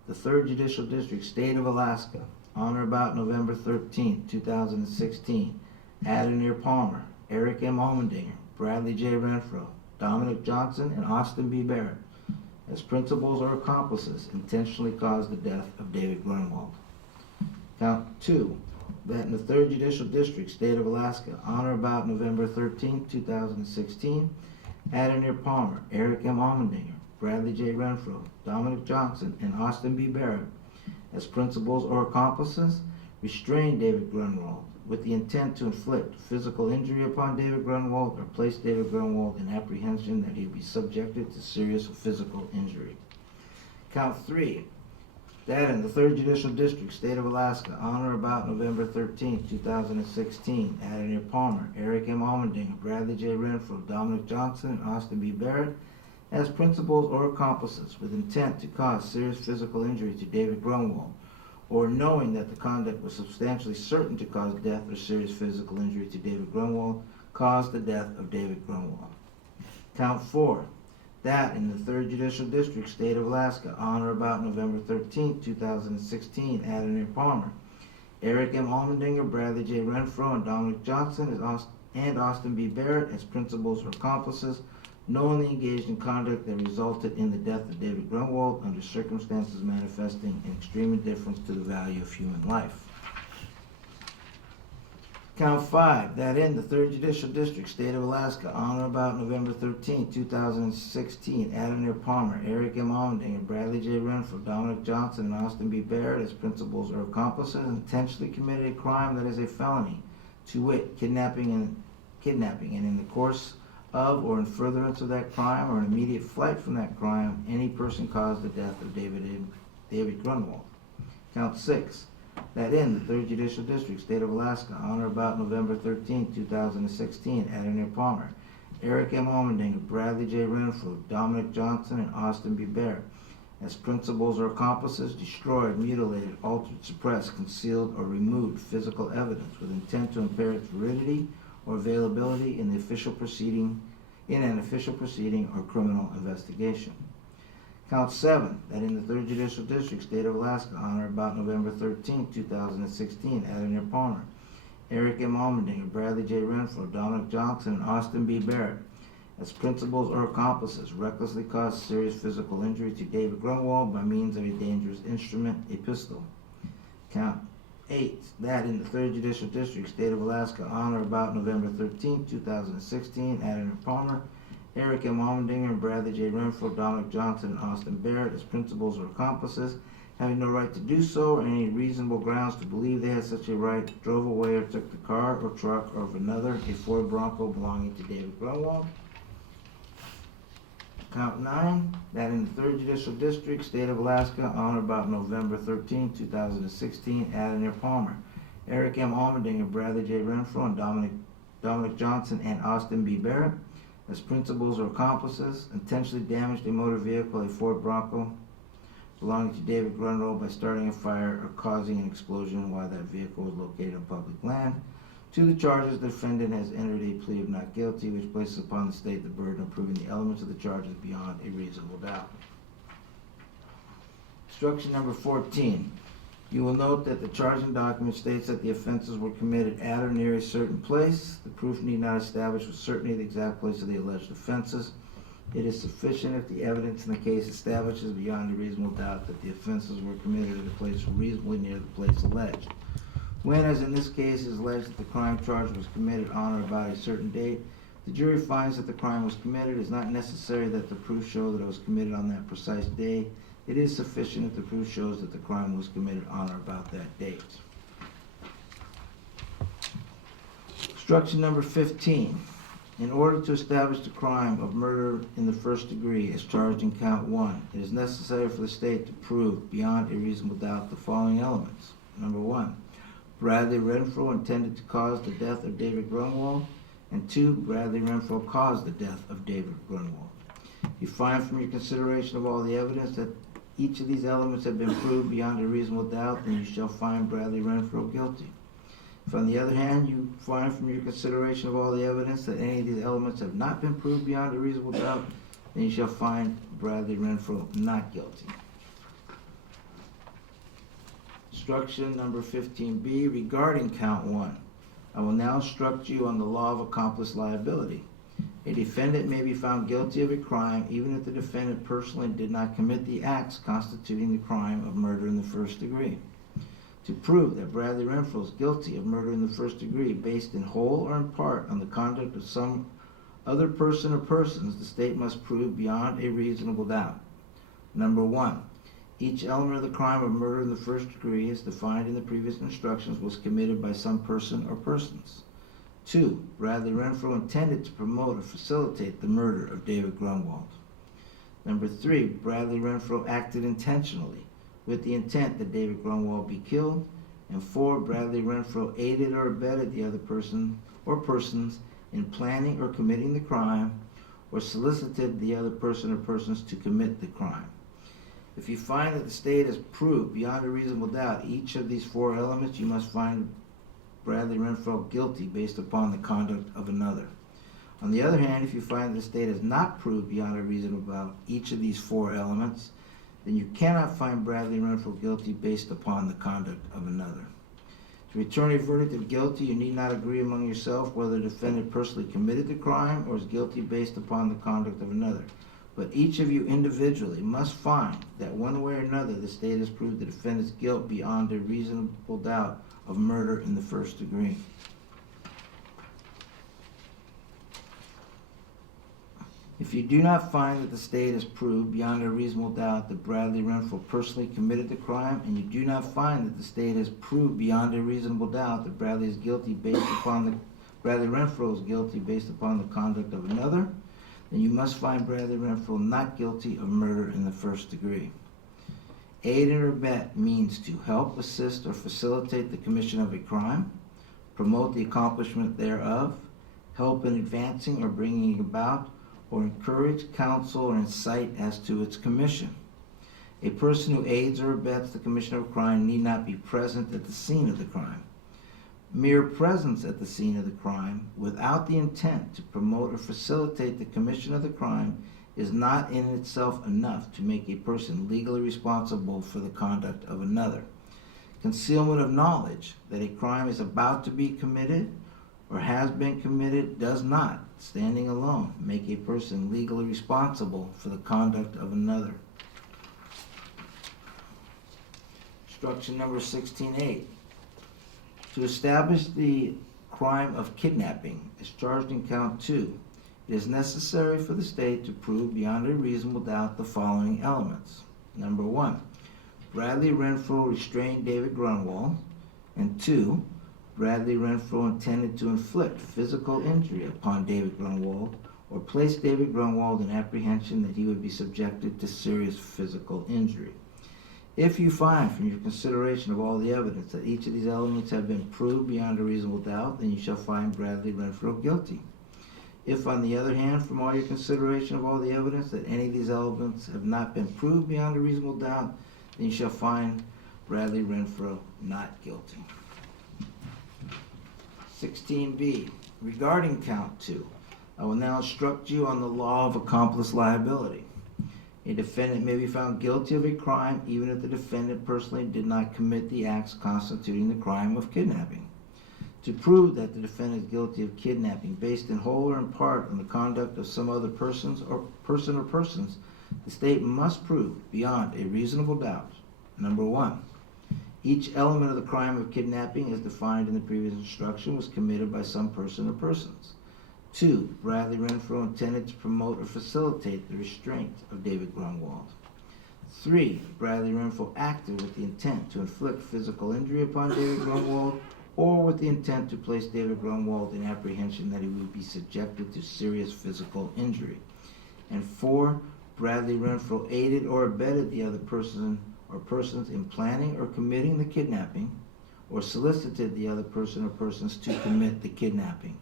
the 3rd Judicial District, State of Alaska, on or about November 13, 2016, Adenir Palmer, Eric M. Allmendinger, Bradley J. Renfro, Dominic Johnson, and Austin B. Barrett, as principals or accomplices, intentionally caused the death of David Grunwald. Count 2, that in the 3rd Judicial District, State of Alaska, on or about November 13, 2016, Adenir Palmer, Eric M. Allmendinger, Bradley J. Renfro, Dominic Johnson, and Austin B. Barrett, as principals or accomplices, restrained David Grunwald with the intent to inflict physical injury upon David Grunwald or place David Grunwald in apprehension that he would be subjected to serious physical injury. Count 3, that in the 3rd Judicial District, State of Alaska, on or about November 13, 2016, Adenir Palmer, Eric M. Allmendinger, Bradley J. Renfro, Dominic Johnson, and Austin B. Barrett, as principals or accomplices with intent to cause serious physical injury to David Grunwald, or knowing that the conduct was substantially certain to cause death or serious physical injury to David Grunwald, caused the death of David Grunwald. Count 4, that in the 3rd Judicial District, State of Alaska, on or about November 13, 2016, Adenir Palmer, Eric M. Allmendinger, Bradley J. Renfro, and Dominic Johnson and Austin B. Barrett as principals or accomplices, knowingly engaged in conduct that resulted in the death of David Grunwald under circumstances manifesting an extreme indifference to the value of human life. Count 5, that in the 3rd Judicial District, State of Alaska, on or about November 13, 2016, Adenir Palmer, Eric M. Allmendinger, Bradley J. Renfro, Dominic Johnson, and Austin B. Barrett as principals or accomplices intentionally committed a crime that is a felony, to wit, kidnapping, and in the course of or in furtherance of that crime or in immediate flight from that crime, any person caused the death of David Grunwald. Count 6, that in the 3rd Judicial District, State of Alaska, on or about November 13, 2016, Adenir Palmer, Eric M. Allmendinger, Bradley J. Renfro, Dominic Johnson, and Austin B. Barrett, as principals or accomplices, destroyed, mutilated, altered, suppressed, concealed, or removed physical evidence with intent to impair its validity or availability in an official proceeding or criminal investigation. Count 7, that in the 3rd Judicial District, State of Alaska, on or about November 13, 2016, Adenir Palmer, Eric M. Allmendinger, Bradley J. Renfro, Dominic Johnson, and Austin B. Barrett, as principals or accomplices, recklessly caused serious physical injury to David Grunwald by means of a dangerous instrument, a pistol. Count 8, that in the 3rd Judicial District, State of Alaska, on or about November 13, 2016, Adenir Palmer, Eric M. Allmendinger, and Bradley J. Renfro, Dominic Johnson, and Austin Barrett, as principals or accomplices, having no right to do so or any reasonable grounds to believe they had such a right, drove away or took the car or truck of another, a Ford Bronco belonging to David Grunwald. Count 9, that in the 3rd Judicial District, State of Alaska, on or about November 13, 2016, Adenir Palmer, Eric M. Allmendinger, Bradley J. Renfro, and Dominic Johnson, and Austin B. Barrett, as principals or accomplices, intentionally damaged a motor vehicle, a Ford Bronco, belonging to David Grunwald by starting a fire or causing an explosion while that vehicle was located on public land. To the charges, the defendant has entered a plea of not guilty, which places upon the state the burden of proving the elements of the charges beyond a reasonable doubt. Instruction number 14. You will note that the charging document states that the offenses were committed at or near a certain place. The proof need not establish with certainty the exact place of the alleged offenses. It is sufficient if the evidence in the case establishes beyond a reasonable doubt that the offenses were committed at a place reasonably near the place alleged. When, as in this case, it is alleged that the crime charged was committed on or about a certain date, the jury finds that the crime was committed. It is not necessary that the proof show that it was committed on that precise day. It is sufficient if the proof shows that the crime was committed on or about that date. Instruction number 15. In order to establish the crime of murder in the first degree as charged in count 1, it is necessary for the state to prove beyond a reasonable doubt the following elements. Number 1, Bradley Renfro intended to cause the death of David Grunwald, and 2, Bradley Renfro caused the death of David Grunwald. If you find from your consideration of all the evidence that each of these elements have been proved beyond a reasonable doubt, then you shall find Bradley Renfro guilty. If, on the other hand, you find from your consideration of all the evidence that any of these elements have not been proved beyond a reasonable doubt, then you shall find Bradley Renfro not guilty. Instruction number 15B regarding count 1. I will now instruct you on the law of accomplice liability. A defendant may be found guilty of a crime even if the defendant personally did not commit the acts constituting the crime of murder in the first degree. To prove that Bradley Renfro is guilty of murder in the first degree based in whole or in part on the conduct of some other person or persons, the state must prove beyond a reasonable doubt. Number 1, each element of the crime of murder in the first degree as defined in the previous instructions was committed by some person or persons. 2, Bradley Renfro intended to promote or facilitate the murder of David Grunwald. Number 3, Bradley Renfro acted intentionally with the intent that David Grunwald be killed. And 4, Bradley Renfro aided or abetted the other person or persons in planning or committing the crime, or solicited the other person or persons to commit the crime. If you find that the state has proved beyond a reasonable doubt each of these 4 elements, you must find Bradley Renfro guilty based upon the conduct of another. On the other hand, if you find that the state has not proved beyond a reasonable doubt each of these 4 elements, then you cannot find Bradley Renfro guilty based upon the conduct of another. To return a verdict of guilty, you need not agree among yourself whether the defendant personally committed the crime or is guilty based upon the conduct of another. But each of you individually must find that one way or another the state has proved the defendant's guilt beyond a reasonable doubt of murder in the first degree. If you do not find that the state has proved beyond a reasonable doubt that Bradley Renfro personally committed the crime, and you do not find that the state has proved beyond a reasonable doubt that Bradley Renfro is guilty based upon the conduct of another, then you must find Bradley Renfro not guilty of murder in the first degree. Aid and abet means to help, assist, or facilitate the commission of a crime, promote the accomplishment thereof, help in advancing or bringing it about, or encourage, counsel, or incite as to its commission. A person who aids or abets the commission of a crime need not be present at the scene of the crime. Mere presence at the scene of the crime without the intent to promote or facilitate the commission of the crime is not in itself enough to make a person legally responsible for the conduct of another. Concealment of knowledge that a crime is about to be committed or has been committed does not, standing alone, make a person legally responsible for the conduct of another. Instruction number 16A. To establish the crime of kidnapping as charged in count 2, it is necessary for the state to prove beyond a reasonable doubt the following elements. Number 1, Bradley Renfro restrained David Grunwald, and 2, Bradley Renfro intended to inflict physical injury upon David Grunwald or place David Grunwald in apprehension that he would be subjected to serious physical injury. If you find from your consideration of all the evidence that each of these elements have been proved beyond a reasonable doubt, then you shall find Bradley Renfro guilty. If, on the other hand, from all your consideration of all the evidence that any of these elements have not been proved beyond a reasonable doubt, then you shall find Bradley Renfro not guilty. 16B. Regarding count 2, I will now instruct you on the law of accomplice liability. A defendant may be found guilty of a crime even if the defendant personally did not commit the acts constituting the crime of kidnapping. To prove that the defendant is guilty of kidnapping based in whole or in part on the conduct of some other person or persons, the state must prove beyond a reasonable doubt. Number 1, each element of the crime of kidnapping as defined in the previous instruction was committed by some person or persons. 2, Bradley Renfro intended to promote or facilitate the restraint of David Grunwald. 3, Bradley Renfro acted with the intent to inflict physical injury upon David Grunwald or with the intent to place David Grunwald in apprehension that he would be subjected to serious physical injury. And 4, Bradley Renfro aided or abetted the other person or persons in planning or committing the kidnapping, or solicited the other person or persons to commit the kidnapping.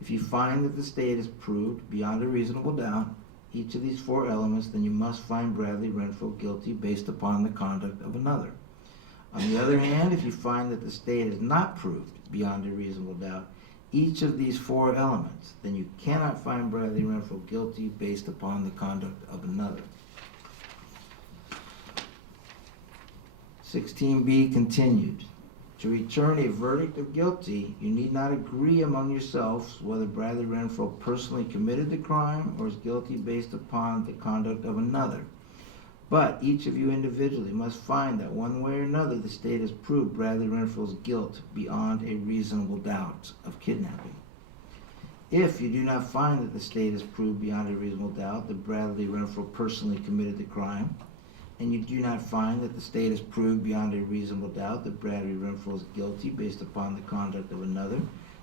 If you find that the state has proved beyond a reasonable doubt each of these 4 elements, then you must find Bradley Renfro guilty based upon the conduct of another. On the other hand, if you find that the state has not proved beyond a reasonable doubt each of these 4 elements, then you cannot find Bradley Renfro guilty based upon the conduct of another. 16b continued. To return a verdict of guilty, you need not agree among yourselves whether Bradley Renfro personally committed the crime or is guilty based upon the conduct of another. But each of you individually must find that one way or another the state has proved Bradley Renfro's guilt beyond a reasonable doubt of kidnapping. If you do not find that the state has proved beyond a reasonable doubt that Bradley Renfro personally committed the crime, and you do not find that the state has proved beyond a reasonable doubt that Bradley Renfro is guilty based upon the conduct of another,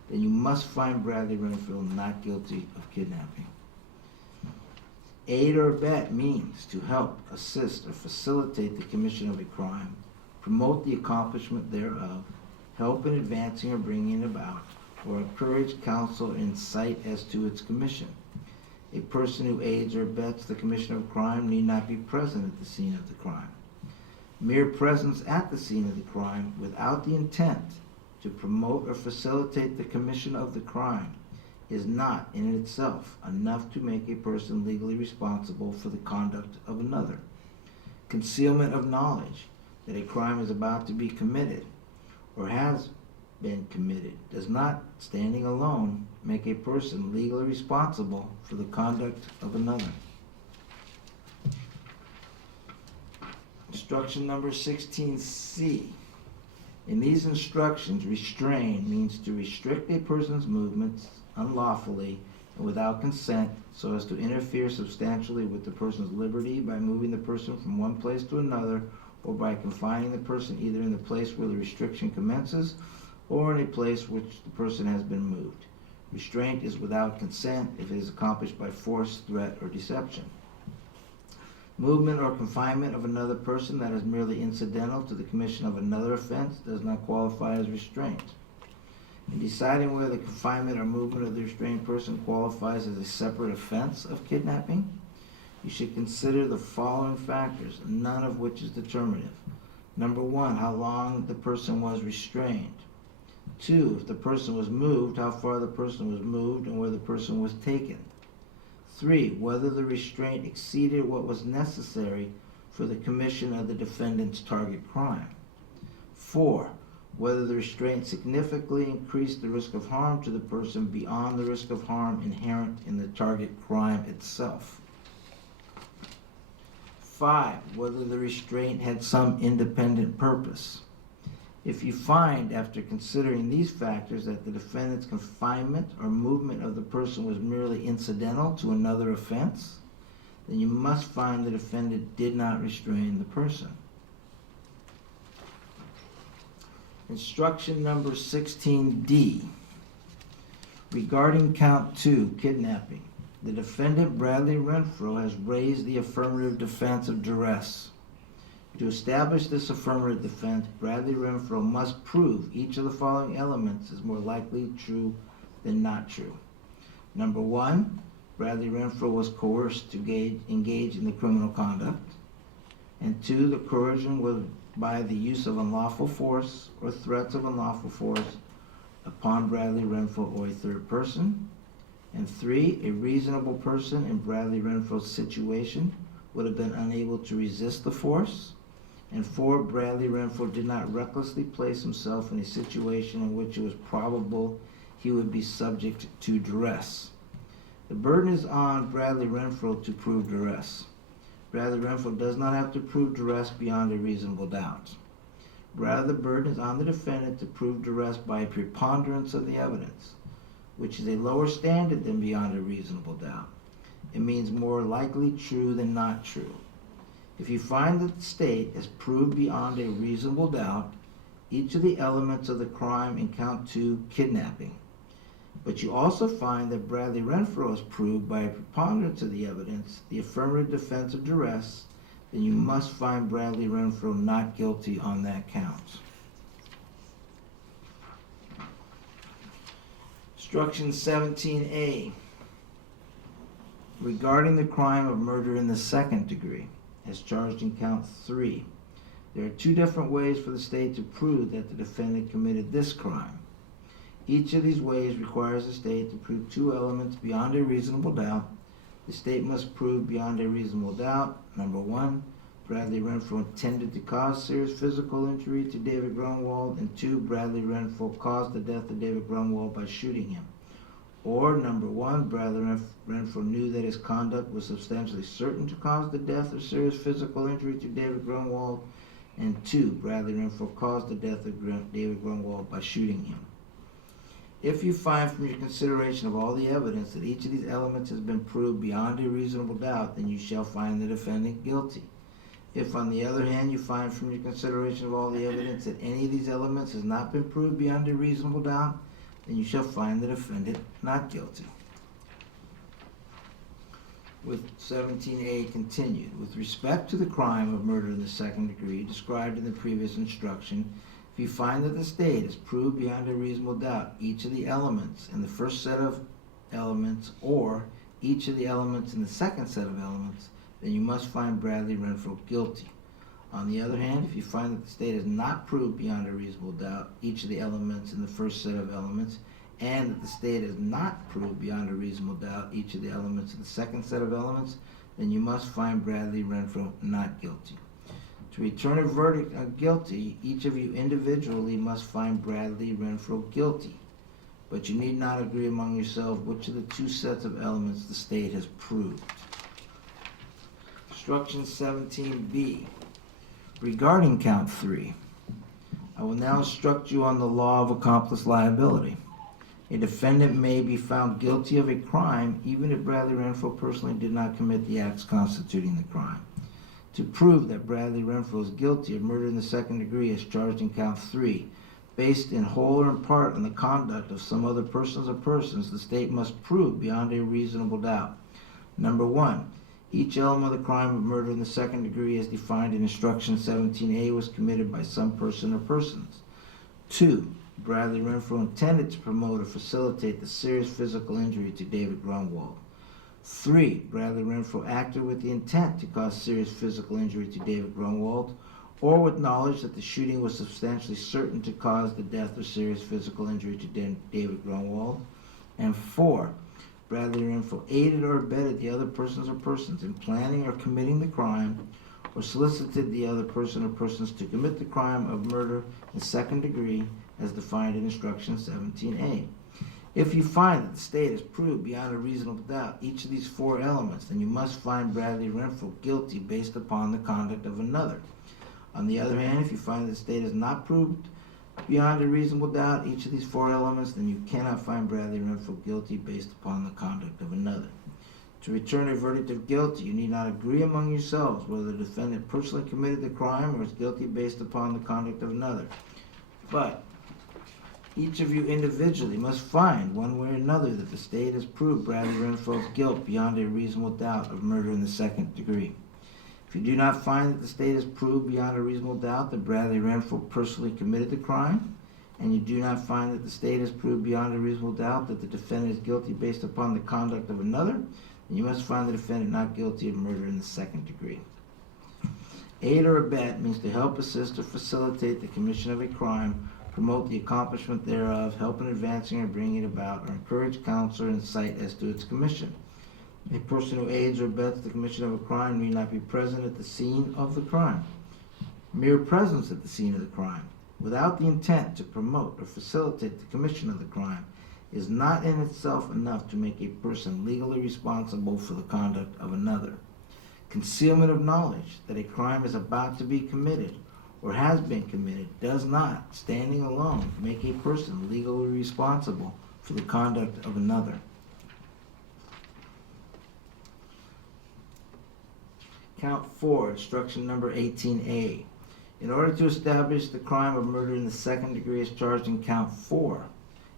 then you must find Bradley Renfro not guilty of kidnapping. Aid or abet means to help, assist, or facilitate the commission of a crime, promote the accomplishment thereof, help in advancing or bringing it about, or encourage, counsel, or incite as to its commission. A person who aids or abets the commission of a crime need not be present at the scene of the crime. Mere presence at the scene of the crime without the intent to promote or facilitate the commission of the crime is not in itself enough to make a person legally responsible for the conduct of another. Concealment of knowledge that a crime is about to be committed or has been committed does not, standing alone, make a person legally responsible for the conduct of another. Instruction number 16C. In these instructions, restrain means to restrict a person's movements unlawfully and without consent so as to interfere substantially with the person's liberty by moving the person from one place to another or by confining the person either in the place where the restriction commences or in a place which the person has been moved. Restraint is without consent if it is accomplished by force, threat, or deception. Movement or confinement of another person that is merely incidental to the commission of another offense does not qualify as restraint. In deciding whether the confinement or movement of the restrained person qualifies as a separate offense of kidnapping, you should consider the following factors, none of which is determinative. Number 1, how long the person was restrained. 2, if the person was moved, how far the person was moved and where the person was taken. 3, whether the restraint exceeded what was necessary for the commission of the defendant's target crime. 4, whether the restraint significantly increased the risk of harm to the person beyond the risk of harm inherent in the target crime itself. 5, whether the restraint had some independent purpose. If you find, after considering these factors, that the defendant's confinement or movement of the person was merely incidental to another offense, then you must find the defendant did not restrain the person. Instruction number 16D. Regarding count 2, kidnapping, the defendant Bradley Renfro has raised the affirmative defense of duress. To establish this affirmative defense, Bradley Renfro must prove each of the following elements is more likely true than not true. Number 1, Bradley Renfro was coerced to engage in the criminal conduct. And 2, the coercion was by the use of unlawful force or threats of unlawful force upon Bradley Renfro or a third person. And 3, a reasonable person in Bradley Renfro's situation would have been unable to resist the force. And 4, Bradley Renfro did not recklessly place himself in a situation in which it was probable he would be subject to duress. The burden is on Bradley Renfro to prove duress. Rather, Renfro does not have to prove duress beyond a reasonable doubt. Rather, the burden is on the defendant to prove duress by a preponderance of the evidence, which is a lower standard than beyond a reasonable doubt. It means more likely true than not true. If you find that the state has proved beyond a reasonable doubt each of the elements of the crime in count 2, kidnapping, but you also find that Bradley Renfro has proved by a preponderance of the evidence the affirmative defense of duress, then you must find Bradley Renfro not guilty on that count. Instruction 17A. Regarding the crime of murder in the second degree, as charged in count 3, there are two different ways for the state to prove that the defendant committed this crime. Each of these ways requires the state to prove two elements beyond a reasonable doubt. The state must prove beyond a reasonable doubt, number 1, Bradley Renfro intended to cause serious physical injury to David Grunwald, and 2, Bradley Renfro caused the death of David Grunwald by shooting him. Or, number 1, Bradley Renfro knew that his conduct was substantially certain to cause the death or serious physical injury to David Grunwald, and 2, Bradley Renfro caused the death of David Grunwald by shooting him. If you find from your consideration of all the evidence that each of these elements has been proved beyond a reasonable doubt, then you shall find the defendant guilty. If, on the other hand, you find from your consideration of all the evidence that any of these elements has not been proved beyond a reasonable doubt, then you shall find the defendant not guilty. With 17A continued. With respect to the crime of murder in the second degree described in the previous instruction, if you find that the state has proved beyond a reasonable doubt each of the elements in the first set of elements or each of the elements in the second set of elements, then you must find Bradley Renfro guilty. On the other hand, if you find that the state has not proved beyond a reasonable doubt each of the elements in the first set of elements, and that the state has not proved beyond a reasonable doubt each of the elements in the second set of elements, then you must find Bradley Renfro not guilty. To return a verdict of guilty, each of you individually must find Bradley Renfro guilty, but you need not agree among yourselves which of the two sets of elements the state has proved. Instruction 17B. Regarding count 3, I will now instruct you on the law of accomplice liability. A defendant may be found guilty of a crime even if Bradley Renfro personally did not commit the acts constituting the crime. To prove that Bradley Renfro is guilty of murder in the second degree as charged in count 3, based in whole or in part on the conduct of some other persons or persons, the state must prove beyond a reasonable doubt. Number 1, each element of the crime of murder in the second degree as defined in instruction 17A was committed by some person or persons. 2, Bradley Renfro intended to promote or facilitate the serious physical injury to David Grunwald. 3, Bradley Renfro acted with the intent to cause serious physical injury to David Grunwald, or with knowledge that the shooting was substantially certain to cause the death or serious physical injury to David Grunwald. And 4, Bradley Renfro aided or abetted the other persons or persons in planning or committing the crime, or solicited the other person or persons to commit the crime of murder in second degree as defined in instruction 17A. If you find that the state has proved beyond a reasonable doubt each of these 4 elements, then you must find Bradley Renfro guilty based upon the conduct of another. On the other hand, if you find that the state has not proved beyond a reasonable doubt each of these 4 elements, then you cannot find Bradley Renfro guilty based upon the conduct of another. To return a verdict of guilty, you need not agree among yourselves whether the defendant personally committed the crime or is guilty based upon the conduct of another. But each of you individually must find, one way or another, that the state has proved Bradley Renfro's guilt beyond a reasonable doubt of murder in the second degree. If you do not find that the state has proved beyond a reasonable doubt that Bradley Renfro personally committed the crime, and you do not find that the state has proved beyond a reasonable doubt that the defendant is guilty based upon the conduct of another, then you must find the defendant not guilty of murder in the second degree. Aid or abet means to help, assist, or facilitate the commission of a crime, promote the accomplishment thereof, help in advancing or bringing it about, or encourage, counsel, or incite as to its commission. A person who aids or abets the commission of a crime need not be present at the scene of the crime. Mere presence at the scene of the crime, without the intent to promote or facilitate the commission of the crime, is not in itself enough to make a person legally responsible for the conduct of another. Concealment of knowledge that a crime is about to be committed or has been committed does not, standing alone, make a person legally responsible for the conduct of another. Count 4, instruction number 18A. In order to establish the crime of murder in the second degree as charged in count 4,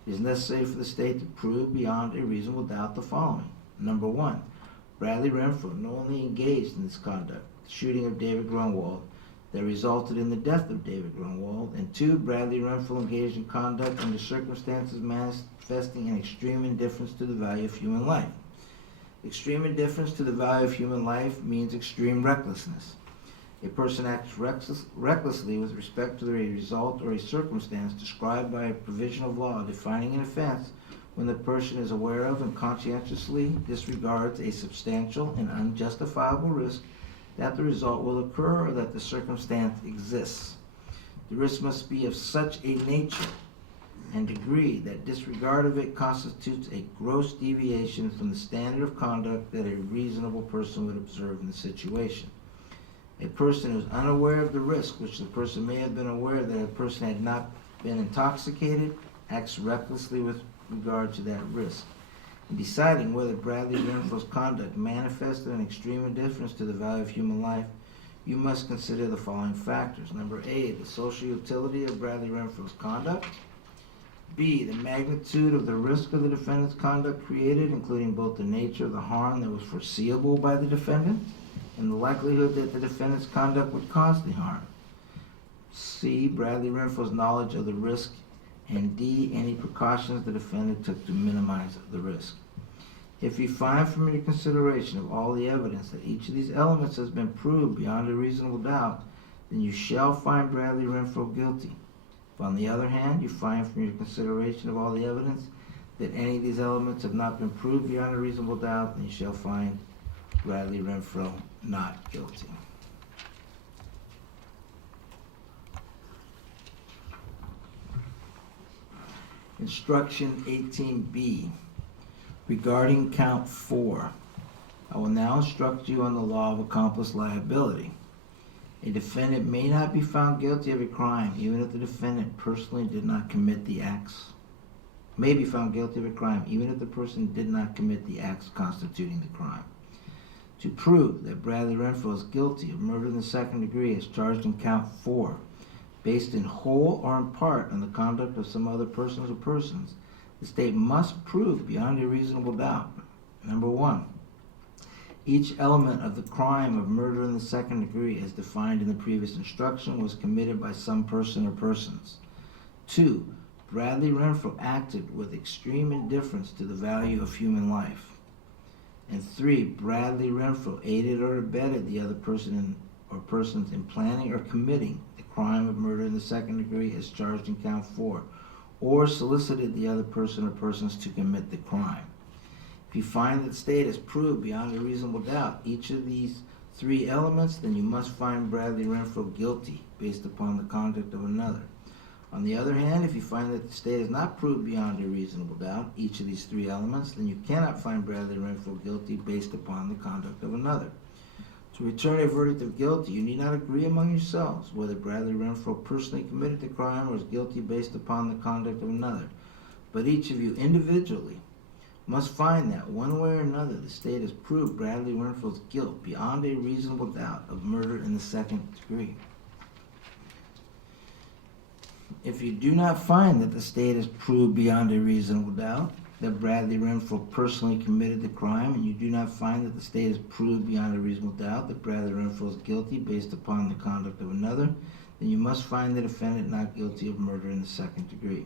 it is necessary for the state to prove beyond a reasonable doubt the following. Number 1, Bradley Renfro knowingly engaged in this conduct, the shooting of David Grunwald, that resulted in the death of David Grunwald. And 2, Bradley Renfro engaged in conduct under circumstances manifesting an extreme indifference to the value of human life. Extreme indifference to the value of human life means extreme recklessness. A person acts recklessly with respect to a result or a circumstance described by a provision of law defining an offense when the person is aware of and conscientiously disregards a substantial and unjustifiable risk that the result will occur or that the circumstance exists. The risk must be of such a nature and degree that disregard of it constitutes a gross deviation from the standard of conduct that a reasonable person would observe in the situation. A person who is unaware of the risk, which the person may have been aware that a person had not been intoxicated, acts recklessly with regard to that risk. In deciding whether Bradley Renfro's conduct manifested an extreme indifference to the value of human life, you must consider the following factors. Number A, the social utility of Bradley Renfro's conduct. B, the magnitude of the risk of the defendant's conduct created, including both the nature of the harm that was foreseeable by the defendant and the likelihood that the defendant's conduct would cause the harm. C, Bradley Renfro's knowledge of the risk. And D, any precautions the defendant took to minimize the risk. If you find from your consideration of all the evidence that each of these elements has been proved beyond a reasonable doubt, then you shall find Bradley Renfro guilty. If on the other hand, you find from your consideration of all the evidence that any of these elements have not been proved beyond a reasonable doubt, then you shall find Bradley Renfro not guilty. Instruction 18B. Regarding count 4, I will now instruct you on the law of accomplice liability. A defendant may not be found guilty of a crime even if the defendant personally did not commit the acts. May be found guilty of a crime even if the person did not commit the acts constituting the crime. To prove that Bradley Renfro is guilty of murder in the second degree as charged in count 4, based in whole or in part on the conduct of some other persons or persons, the state must prove beyond a reasonable doubt. Number 1, each element of the crime of murder in the second degree as defined in the previous instruction was committed by some person or persons. 2, Bradley Renfro acted with extreme indifference to the value of human life. And 3, Bradley Renfro aided or abetted the other person or persons in planning or committing the crime of murder in the second degree as charged in count 4, or solicited the other person or persons to commit the crime. If you find that the state has proved beyond a reasonable doubt each of these 3 elements, then you must find Bradley Renfro guilty based upon the conduct of another. On the other hand, if you find that the state has not proved beyond a reasonable doubt each of these 3 elements, then you cannot find Bradley Renfro guilty based upon the conduct of another. To return a verdict of guilty, you need not agree among yourselves whether Bradley Renfro personally committed the crime or is guilty based upon the conduct of another. But each of you individually must find that, one way or another, the state has proved Bradley Renfro's guilt beyond a reasonable doubt of murder in the second degree. If you do not find that the state has proved beyond a reasonable doubt that Bradley Renfro personally committed the crime, and you do not find that the state has proved beyond a reasonable doubt that Bradley Renfro is guilty based upon the conduct of another, then you must find the defendant not guilty of murder in the second degree.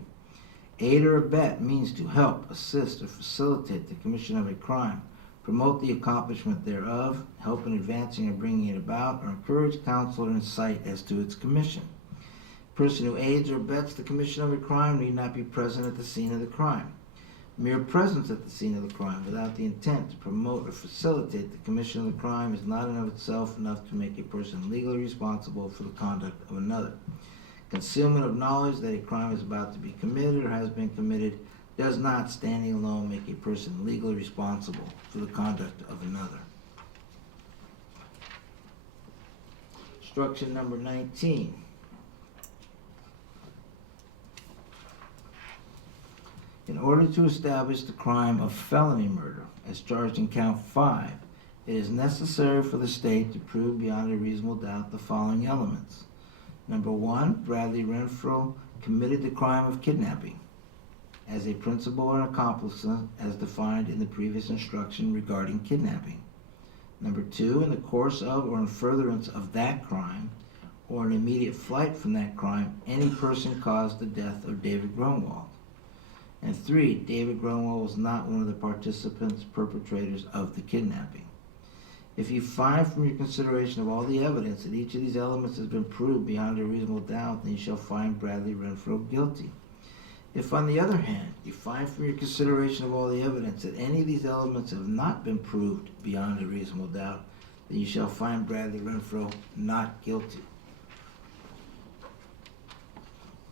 Aid or abet means to help, assist, or facilitate the commission of a crime, promote the accomplishment thereof, help in advancing or bringing it about, or encourage, counsel, or incite as to its commission. A person who aids or abets the commission of a crime need not be present at the scene of the crime. Mere presence at the scene of the crime without the intent to promote or facilitate the commission of the crime is not in of itself enough to make a person legally responsible for the conduct of another. Concealment of knowledge that a crime is about to be committed or has been committed does not, standing alone, make a person legally responsible for the conduct of another. Instruction number 19. In order to establish the crime of felony murder, as charged in count 5, it is necessary for the state to prove beyond a reasonable doubt the following elements. Number 1, Bradley Renfro committed the crime of kidnapping as a principal or accomplice as defined in the previous instruction regarding kidnapping. Number 2, in the course of or in furtherance of that crime or in immediate flight from that crime, any person caused the death of David Grunwald. And 3, David Grunwald was not one of the participants, perpetrators of the kidnapping. If you find from your consideration of all the evidence that each of these elements has been proved beyond a reasonable doubt, then you shall find Bradley Renfro guilty. If, on the other hand, you find from your consideration of all the evidence that any of these elements have not been proved beyond a reasonable doubt, then you shall find Bradley Renfro not guilty.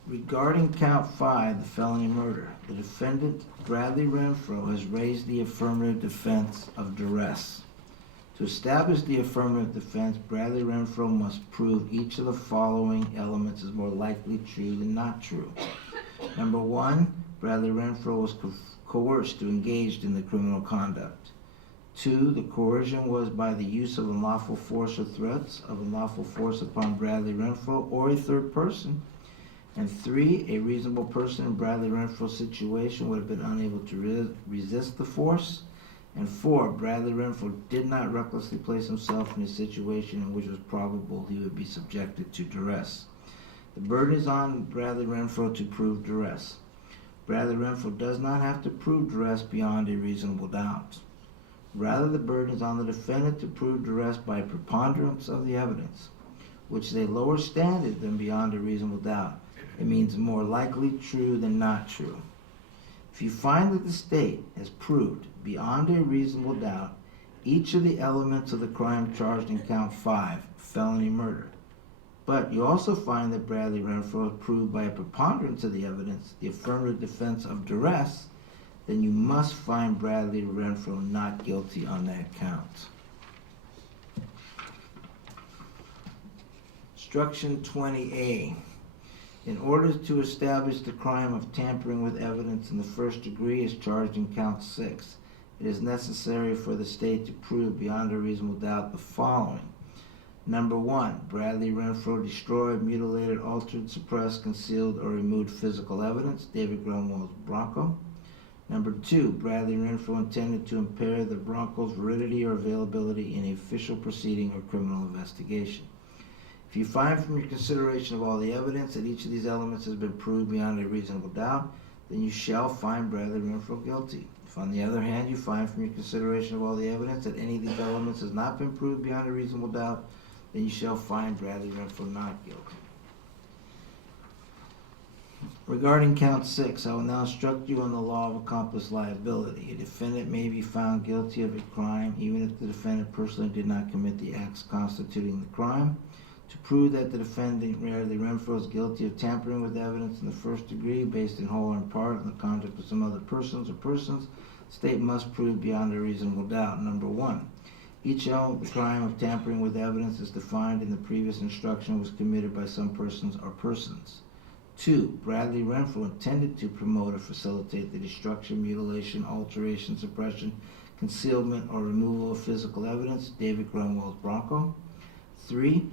Regarding count 5, the felony murder, the defendant, Bradley Renfro, has raised the affirmative defense of duress. To establish the affirmative defense, Bradley Renfro must prove each of the following elements is more likely true than not true. Number 1, Bradley Renfro was coerced to engage in the criminal conduct. 2, the coercion was by the use of unlawful force or threats of unlawful force upon Bradley Renfro or a third person. And 3, a reasonable person in Bradley Renfro's situation would have been unable to resist the force. And 4, Bradley Renfro did not recklessly place himself in a situation in which it was probable he would be subjected to duress. The burden is on Bradley Renfro to prove duress. Bradley Renfro does not have to prove duress beyond a reasonable doubt. Rather, the burden is on the defendant to prove duress by preponderance of the evidence, which is a lower standard than beyond a reasonable doubt. It means more likely true than not true. If you find that the state has proved beyond a reasonable doubt each of the elements of the crime charged in count 5, felony murder, but you also find that Bradley Renfro has proved by a preponderance of the evidence the affirmative defense of duress, then you must find Bradley Renfro not guilty on that count. Instruction 20A. In order to establish the crime of tampering with evidence in the first degree as charged in count 6, it is necessary for the state to prove beyond a reasonable doubt the following. Number 1, Bradley Renfro destroyed, mutilated, altered, suppressed, concealed, or removed physical evidence, David Grunwald's Bronco. Number 2, Bradley Renfro intended to impair the Bronco's validity or availability in a official proceeding or criminal investigation. If you find from your consideration of all the evidence that each of these elements has been proved beyond a reasonable doubt, then you shall find Bradley Renfro guilty. If, on the other hand, you find from your consideration of all the evidence that any of these elements has not been proved beyond a reasonable doubt, then you shall find Bradley Renfro not guilty. Regarding count 6, I will now instruct you on the law of accomplice liability. A defendant may be found guilty of a crime even if the defendant personally did not commit the acts constituting the crime. To prove that the defendant, Bradley Renfro, is guilty of tampering with evidence in the first degree based in whole or in part on the conduct of some other persons or persons, the state must prove beyond a reasonable doubt. Number 1, each element of the crime of tampering with evidence as defined in the previous instruction was committed by some persons or persons. 2, Bradley Renfro intended to promote or facilitate the destruction, mutilation, alteration, suppression, concealment, or removal of physical evidence, David Grunwald's Bronco. 3,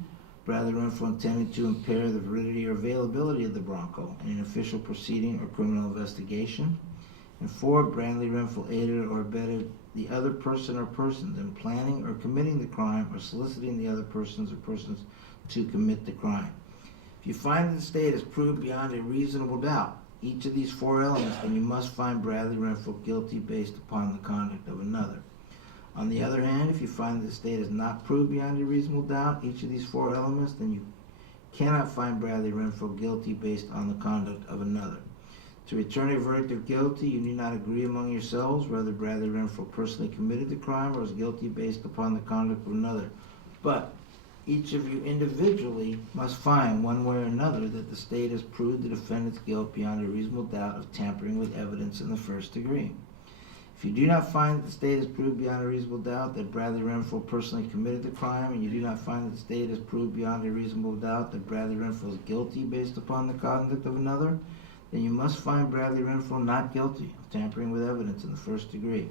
Bradley Renfro intended to impair the validity or availability of the Bronco in an official proceeding or criminal investigation. And 4, Bradley Renfro aided or abetted the other person or persons in planning or committing the crime or soliciting the other persons or persons to commit the crime. If you find that the state has proved beyond a reasonable doubt each of these 4 elements, then you must find Bradley Renfro guilty based upon the conduct of another. On the other hand, if you find that the state has not proved beyond a reasonable doubt each of these 4 elements, then you cannot find Bradley Renfro guilty based on the conduct of another. To return a verdict of guilty, you need not agree among yourselves whether Bradley Renfro personally committed the crime or is guilty based upon the conduct of another. But each of you individually must find one way or another that the state has proved the defendant's guilt beyond a reasonable doubt of tampering with evidence in the first degree. If you do not find that the state has proved beyond a reasonable doubt that Bradley Renfro personally committed the crime, and you do not find that the state has proved beyond a reasonable doubt that Bradley Renfro is guilty based upon the conduct of another, then you must find Bradley Renfro not guilty of tampering with evidence in the first degree.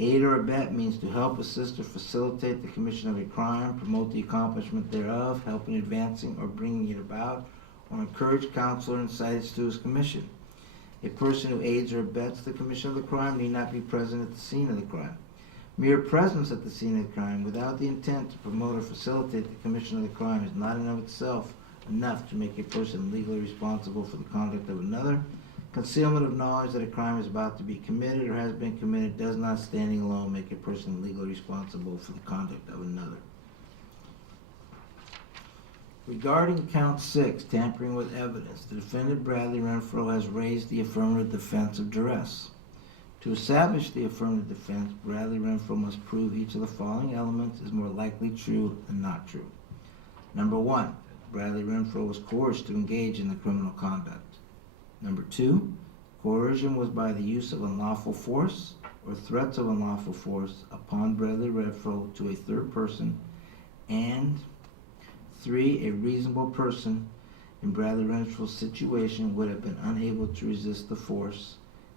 Aid or abet means to help, assist, or facilitate the commission of a crime, promote the accomplishment thereof, help in advancing or bringing it about, or encourage, counsel, or incite it to its commission. A person who aids or abets the commission of the crime need not be present at the scene of the crime. Mere presence at the scene of the crime without the intent to promote or facilitate the commission of the crime is not in and of itself enough to make a person legally responsible for the conduct of another. Concealment of knowledge that a crime is about to be committed or has been committed does not, standing alone, make a person legally responsible for the conduct of another. Regarding count 6, tampering with evidence, the defendant Bradley Renfro has raised the affirmative defense of duress. To establish the affirmative defense, Bradley Renfro must prove each of the following elements is more likely true than not true. Number 1, Bradley Renfro was coerced to engage in the criminal conduct. Number 2, coercion was by the use of unlawful force or threats of unlawful force upon Bradley Renfro to a third person. And 3, a reasonable person in Bradley Renfro's situation would have been unable to resist the force.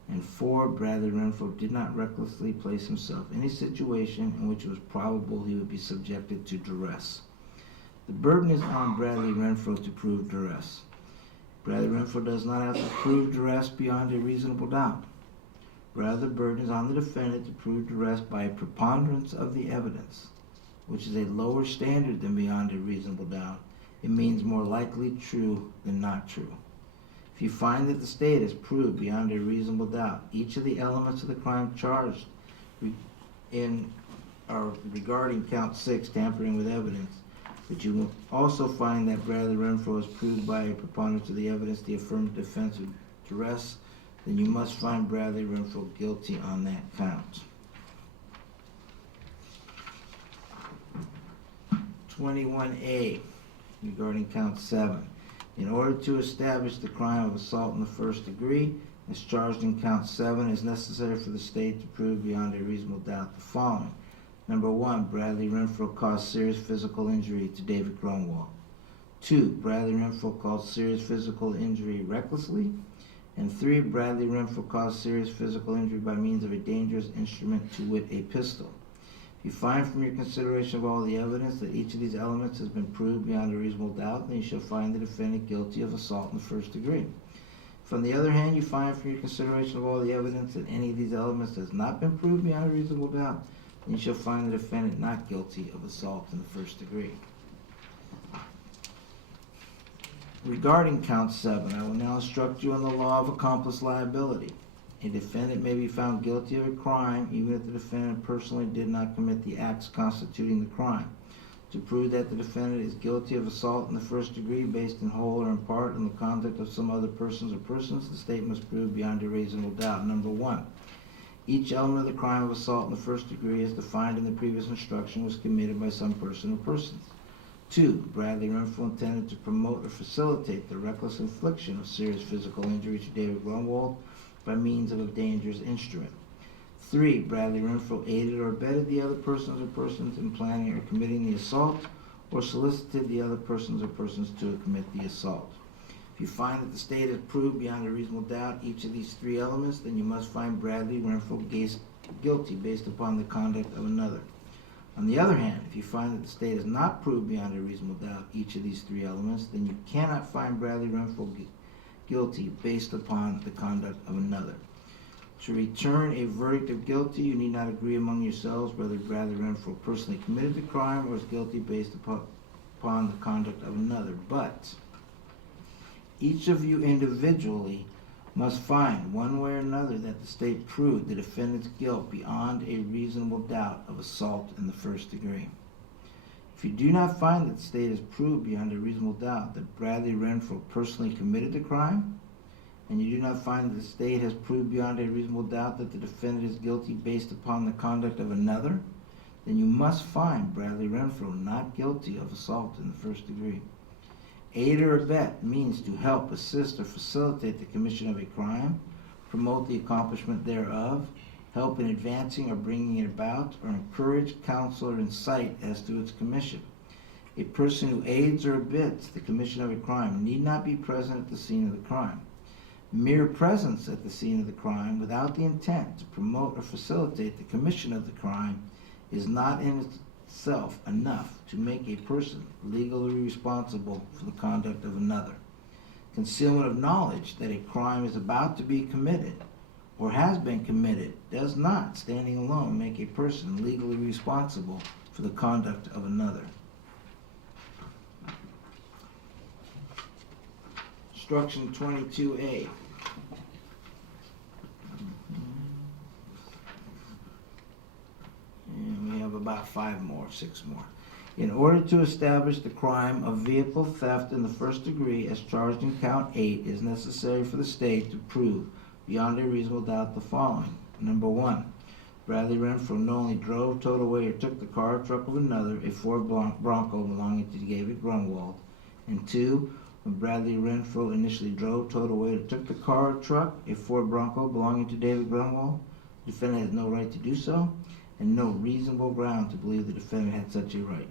And 4, Bradley Renfro did not recklessly place himself in a situation in which it was probable he would be subjected to duress. The burden is on Bradley Renfro to prove duress. Bradley Renfro does not have to prove duress beyond a reasonable doubt. Rather, the burden is on the defendant to prove duress by a preponderance of the evidence, which is a lower standard than beyond a reasonable doubt. It means more likely true than not true. If you find that the state has proved beyond a reasonable doubt each of the elements of the crime charged regarding count 6, tampering with evidence, but you will also find that Bradley Renfro has proved by a preponderance of the evidence the affirmative defense of duress, then you must find Bradley Renfro guilty on that count. 21A, regarding count 7. In order to establish the crime of assault in the first degree, as charged in count 7, it is necessary for the state to prove beyond a reasonable doubt the following. Number 1, Bradley Renfro caused serious physical injury to David Grunwald. 2, Bradley Renfro caused serious physical injury recklessly. And 3, Bradley Renfro caused serious physical injury by means of a dangerous instrument, to wit, a pistol. If you find from your consideration of all the evidence that each of these elements has been proved beyond a reasonable doubt, then you shall find the defendant guilty of assault in the first degree. If, on the other hand, you find from your consideration of all the evidence that any of these elements has not been proved beyond a reasonable doubt, then you shall find the defendant not guilty of assault in the first degree. Regarding count 7, I will now instruct you on the law of accomplice liability. A defendant may be found guilty of a crime even if the defendant personally did not commit the acts constituting the crime. To prove that the defendant is guilty of assault in the first degree based in whole or in part on the conduct of some other persons or persons, the state must prove beyond a reasonable doubt. Number 1, each element of the crime of assault in the first degree, as defined in the previous instruction, was committed by some person or persons. 2, Bradley Renfro intended to promote or facilitate the reckless infliction of serious physical injury to David Grunwald by means of a dangerous instrument. 3, Bradley Renfro aided or abetted the other persons or persons in planning or committing the assault, or solicited the other persons or persons to commit the assault. If you find that the state has proved beyond a reasonable doubt each of these 3 elements, then you must find Bradley Renfro guilty based upon the conduct of another. On the other hand, if you find that the state has not proved beyond a reasonable doubt each of these 3 elements, then you cannot find Bradley Renfro guilty based upon the conduct of another. To return a verdict of guilty, you need not agree among yourselves whether Bradley Renfro personally committed the crime or is guilty based upon the conduct of another, but each of you individually must find, one way or another, that the state proved the defendant's guilt beyond a reasonable doubt of assault in the first degree. If you do not find that the state has proved beyond a reasonable doubt that Bradley Renfro personally committed the crime, and you do not find that the state has proved beyond a reasonable doubt that the defendant is guilty based upon the conduct of another, then you must find Bradley Renfro not guilty of assault in the first degree. Aid or abet means to help, assist, or facilitate the commission of a crime, promote the accomplishment thereof, help in advancing or bringing it about, or encourage, counsel, or incite as to its commission. A person who aids or abets the commission of a crime need not be present at the scene of the crime. Mere presence at the scene of the crime without the intent to promote or facilitate the commission of the crime is not in itself enough to make a person legally responsible for the conduct of another. Concealment of knowledge that a crime is about to be committed or has been committed does not, standing alone, make a person legally responsible for the conduct of another. Instruction 22A. And we have about 6 more. In order to establish the crime of vehicle theft in the first degree as charged in count 8, it is necessary for the state to prove beyond a reasonable doubt the following. Number 1, Bradley Renfro knowingly drove, towed away, or took the car or truck of another, a Ford Bronco belonging to David Grunwald. And 2, when Bradley Renfro initially drove, towed away, or took the car or truck, a Ford Bronco belonging to David Grunwald, the defendant has no right to do so, and no reasonable ground to believe the defendant had such a right.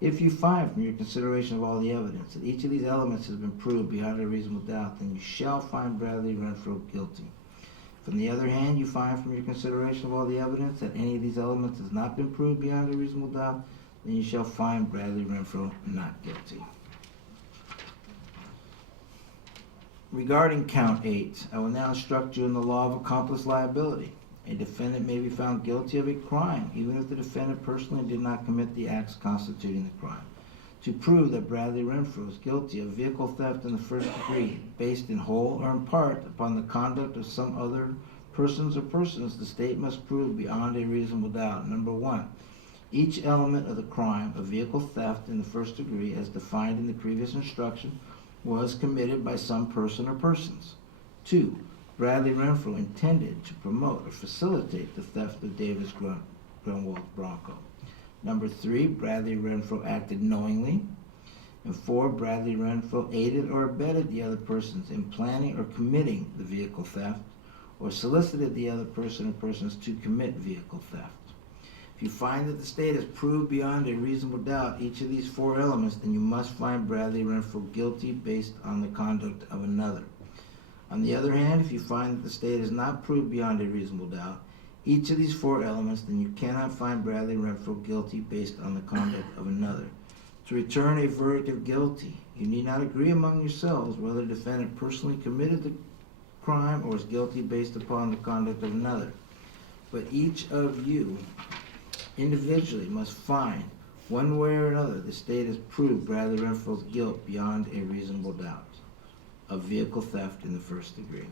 If you find from your consideration of all the evidence that each of these elements has been proved beyond a reasonable doubt, then you shall find Bradley Renfro guilty. If, on the other hand, you find from your consideration of all the evidence that any of these elements has not been proved beyond a reasonable doubt, then you shall find Bradley Renfro not guilty. Regarding count 8, I will now instruct you in the law of accomplice liability. A defendant may be found guilty of a crime, even if the defendant personally did not commit the acts constituting the crime. To prove that Bradley Renfro is guilty of vehicle theft in the first degree, based in whole or in part upon the conduct of some other persons or persons, the state must prove beyond a reasonable doubt. Number 1, each element of the crime of vehicle theft in the first degree, as defined in the previous instruction, was committed by some person or persons. 2, Bradley Renfro intended to promote or facilitate the theft of David Grunwald's Bronco. Number 3, Bradley Renfro acted knowingly. And 4, Bradley Renfro aided or abetted the other persons in planning or committing the vehicle theft, or solicited the other person or persons to commit vehicle theft. If you find that the state has proved beyond a reasonable doubt each of these 4 elements, then you must find Bradley Renfro guilty based on the conduct of another. On the other hand, if you find that the state has not proved beyond a reasonable doubt each of these 4 elements, then you cannot find Bradley Renfro guilty based on the conduct of another. To return a verdict of guilty, you need not agree among yourselves whether the defendant personally committed the crime or is guilty based upon the conduct of another. But each of you individually must find, one way or another, the state has proved Bradley Renfro's guilt beyond a reasonable doubt of vehicle theft in the first degree.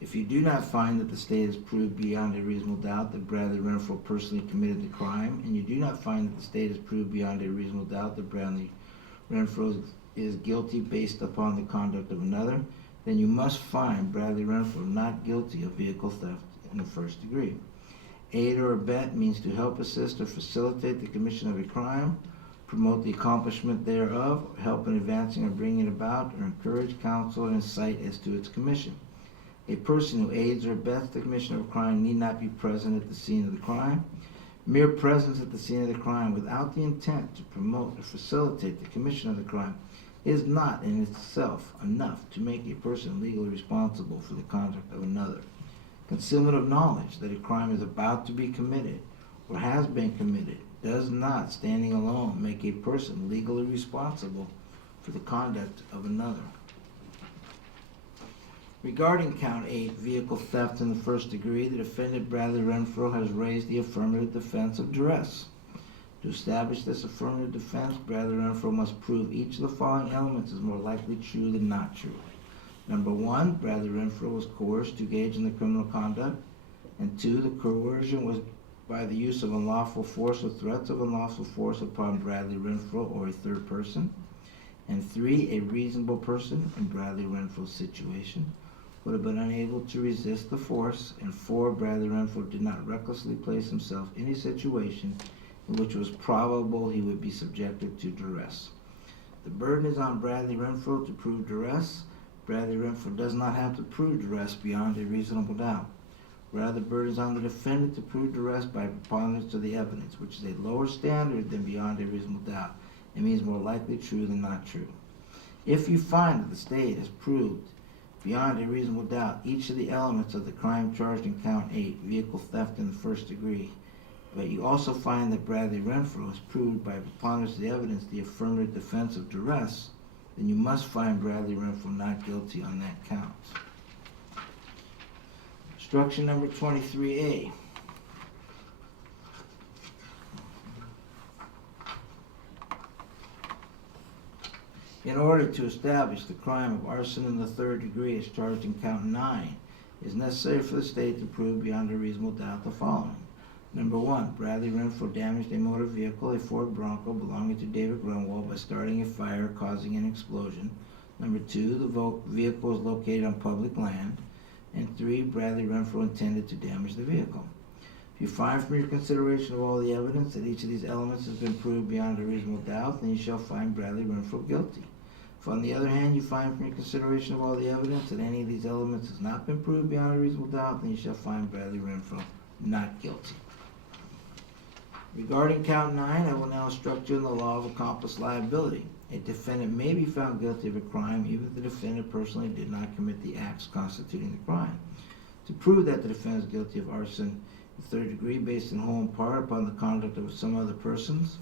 If you do not find that the state has proved beyond a reasonable doubt that Bradley Renfro personally committed the crime, and you do not find that the state has proved beyond a reasonable doubt that Bradley Renfro is guilty based upon the conduct of another, then you must find Bradley Renfro not guilty of vehicle theft in the first degree. Aid or abet means to help, assist, or facilitate the commission of a crime, promote the accomplishment thereof, help in advancing or bringing it about, or encourage, counsel, or incite as to its commission. A person who aids or abets the commission of a crime need not be present at the scene of the crime. Mere presence at the scene of the crime without the intent to promote or facilitate the commission of the crime is not in itself enough to make a person legally responsible for the conduct of another. Concealment of knowledge that a crime is about to be committed or has been committed does not, standing alone, make a person legally responsible for the conduct of another. Regarding count 8, vehicle theft in the first degree, the defendant Bradley Renfro has raised the affirmative defense of duress. To establish this affirmative defense, Bradley Renfro must prove each of the following elements is more likely true than not true. Number 1, Bradley Renfro was coerced to engage in the criminal conduct. And 2, the coercion was by the use of unlawful force or threats of unlawful force upon Bradley Renfro or a third person. And 3, a reasonable person in Bradley Renfro's situation would have been unable to resist the force. And 4, Bradley Renfro did not recklessly place himself in a situation in which it was probable he would be subjected to duress. The burden is on Bradley Renfro to prove duress. Bradley Renfro does not have to prove duress beyond a reasonable doubt. Rather, the burden is on the defendant to prove duress by preponderance of the evidence, which is a lower standard than beyond a reasonable doubt. It means more likely true than not true. If you find that the state has proved beyond a reasonable doubt each of the elements of the crime charged in count 8, vehicle theft in the first degree, but you also find that Bradley Renfro has proved by preponderance of the evidence the affirmative defense of duress, then you must find Bradley Renfro not guilty on that count. Instruction number 23A. In order to establish the crime of arson in the third degree as charged in count 9, it is necessary for the state to prove beyond a reasonable doubt the following. Number 1, Bradley Renfro damaged a motor vehicle, a Ford Bronco belonging to David Grunwald, by starting a fire causing an explosion. Number 2, the vehicle was located on public land. And 3, Bradley Renfro intended to damage the vehicle. If you find from your consideration of all the evidence that each of these elements has been proved beyond a reasonable doubt, then you shall find Bradley Renfro guilty. If on the other hand you find from your consideration of all the evidence that any of these elements has not been proved beyond a reasonable doubt, then you shall find Bradley Renfro not guilty. Regarding count 9, I will now instruct you in the law of accomplice liability. A defendant may be found guilty of a crime even if the defendant personally did not commit the acts constituting the crime. To prove that the defendant is guilty of arson in the third degree based in whole and part upon the conduct of some other persons,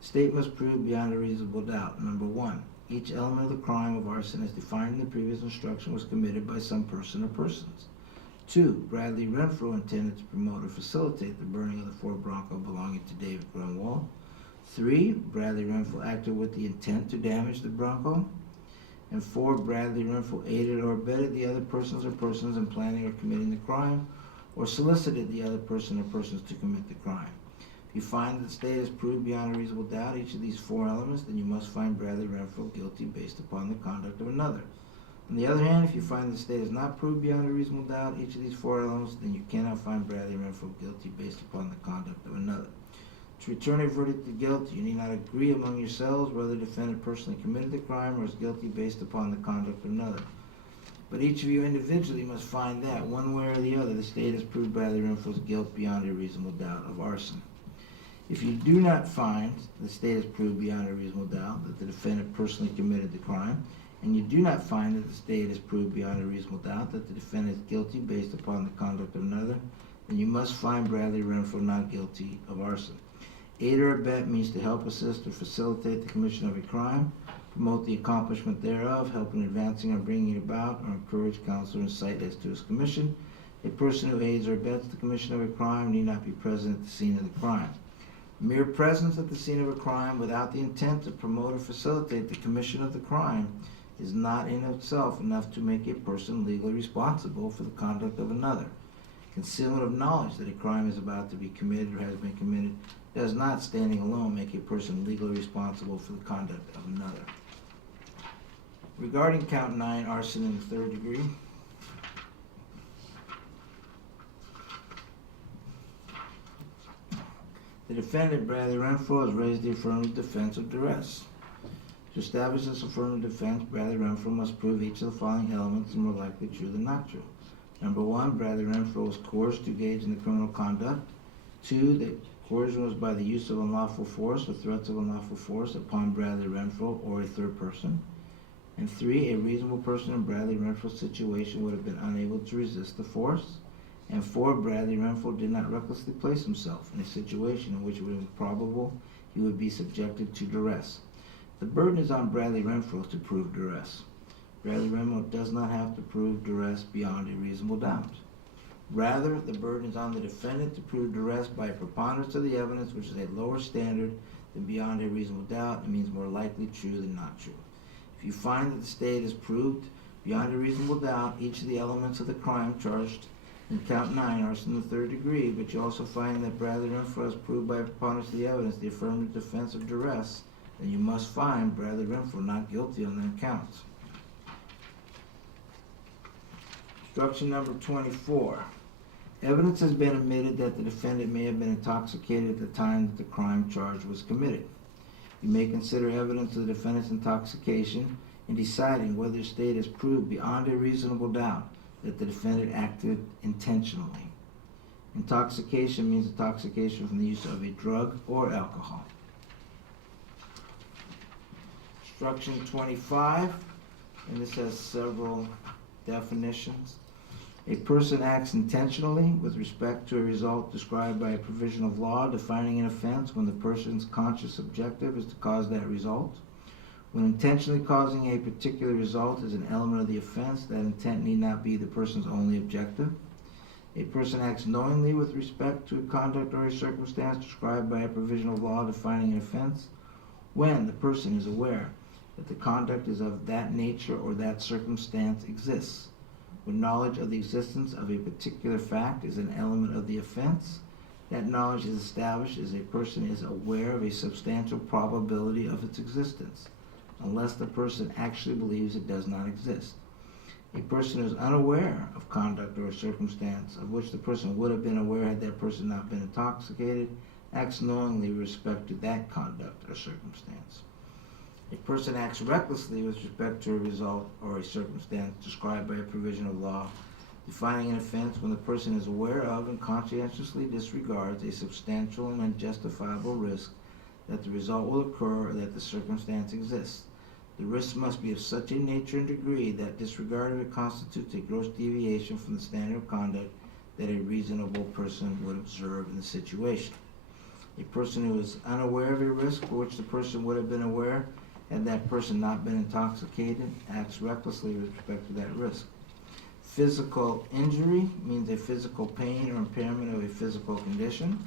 the state must prove beyond a reasonable doubt. Number 1, each element of the crime of arson as defined in the previous instruction was committed by some person or persons. 2, Bradley Renfro intended to promote or facilitate the burning of the Ford Bronco belonging to David Grunwald. 3, Bradley Renfro acted with the intent to damage the Bronco. And 4, Bradley Renfro aided or abetted the other persons or persons in planning or committing the crime, or solicited the other person or persons to commit the crime. If you find that the state has proved beyond a reasonable doubt each of these 4 elements, then you must find Bradley Renfro guilty based upon the conduct of another. On the other hand, if you find the state has not proved beyond a reasonable doubt each of these 4 elements, then you cannot find Bradley Renfro guilty based upon the conduct of another. To return a verdict of guilt, you need not agree among yourselves whether the defendant personally committed the crime or is guilty based upon the conduct of another. But each of you individually must find that, one way or the other, the state has proved Bradley Renfro's guilt beyond a reasonable doubt of arson. If you do not find the state has proved beyond a reasonable doubt that the defendant personally committed the crime, and you do not find that the state has proved beyond a reasonable doubt that the defendant is guilty based upon the conduct of another, then you must find Bradley Renfro not guilty of arson. Aid or abet means to help, assist, or facilitate the commission of a crime, promote the accomplishment thereof, help in advancing or bringing it about, or encourage, counsel, or incite as to its commission. A person who aids or abets the commission of a crime need not be present at the scene of the crime. Mere presence at the scene of a crime without the intent to promote or facilitate the commission of the crime is not in itself enough to make a person legally responsible for the conduct of another. Concealment of knowledge that a crime is about to be committed or has been committed does not, standing alone, make a person legally responsible for the conduct of another. Regarding count 9, arson in the third degree, the defendant, Bradley Renfro, has raised the affirmative defense of duress. To establish this affirmative defense, Bradley Renfro must prove each of the following elements are more likely true than not true. Number 1, Bradley Renfro was coerced to engage in the criminal conduct. 2, that coercion was by the use of unlawful force or threats of unlawful force upon Bradley Renfro or a third person. And 3, a reasonable person in Bradley Renfro's situation would have been unable to resist the force. And 4, Bradley Renfro did not recklessly place himself in a situation in which it would be probable he would be subjected to duress. The burden is on Bradley Renfro to prove duress. Bradley Renfro does not have to prove duress beyond a reasonable doubt. Rather, the burden is on the defendant to prove duress by a preponderance of the evidence, which is a lower standard than beyond a reasonable doubt. It means more likely true than not true. If you find that the state has proved beyond a reasonable doubt each of the elements of the crime charged in count 9, arson in the third degree, but you also find that Bradley Renfro has proved by a preponderance of the evidence the affirmative defense of duress, then you must find Bradley Renfro not guilty on that count. Instruction number 24. Evidence has been admitted that the defendant may have been intoxicated at the time that the crime charge was committed. You may consider evidence of the defendant's intoxication in deciding whether the state has proved beyond a reasonable doubt that the defendant acted intentionally. Intoxication means intoxication from the use of a drug or alcohol. Instruction 25, and this has several definitions. A person acts intentionally with respect to a result described by a provision of law defining an offense when the person's conscious objective is to cause that result. When intentionally causing a particular result is an element of the offense, that intent need not be the person's only objective. A person acts knowingly with respect to a conduct or a circumstance described by a provision of law defining an offense when the person is aware that the conduct is of that nature or that circumstance exists. When knowledge of the existence of a particular fact is an element of the offense, that knowledge is established as a person is aware of a substantial probability of its existence, unless the person actually believes it does not exist. A person who is unaware of conduct or a circumstance of which the person would have been aware had that person not been intoxicated acts knowingly with respect to that conduct or circumstance. A person acts recklessly with respect to a result or a circumstance described by a provision of law defining an offense when the person is aware of and conscientiously disregards a substantial and unjustifiable risk that the result will occur or that the circumstance exists. The risk must be of such a nature and degree that disregard of it constitutes a gross deviation from the standard of conduct that a reasonable person would observe in the situation. A person who is unaware of a risk for which the person would have been aware had that person not been intoxicated acts recklessly with respect to that risk. Physical injury means a physical pain or impairment of a physical condition.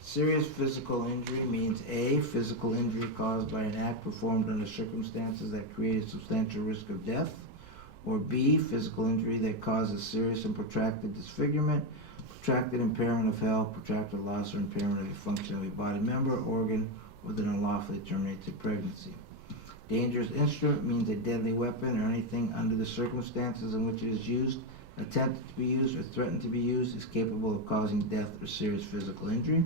Serious physical injury means A, physical injury caused by an act performed under circumstances that create a substantial risk of death, or B, physical injury that causes serious and protracted disfigurement, protracted impairment of health, protracted loss or impairment of a function of a body member or organ with an unlawfully terminated pregnancy. Dangerous instrument means a deadly weapon or anything under the circumstances in which it is used, attempted to be used, or threatened to be used is capable of causing death or serious physical injury.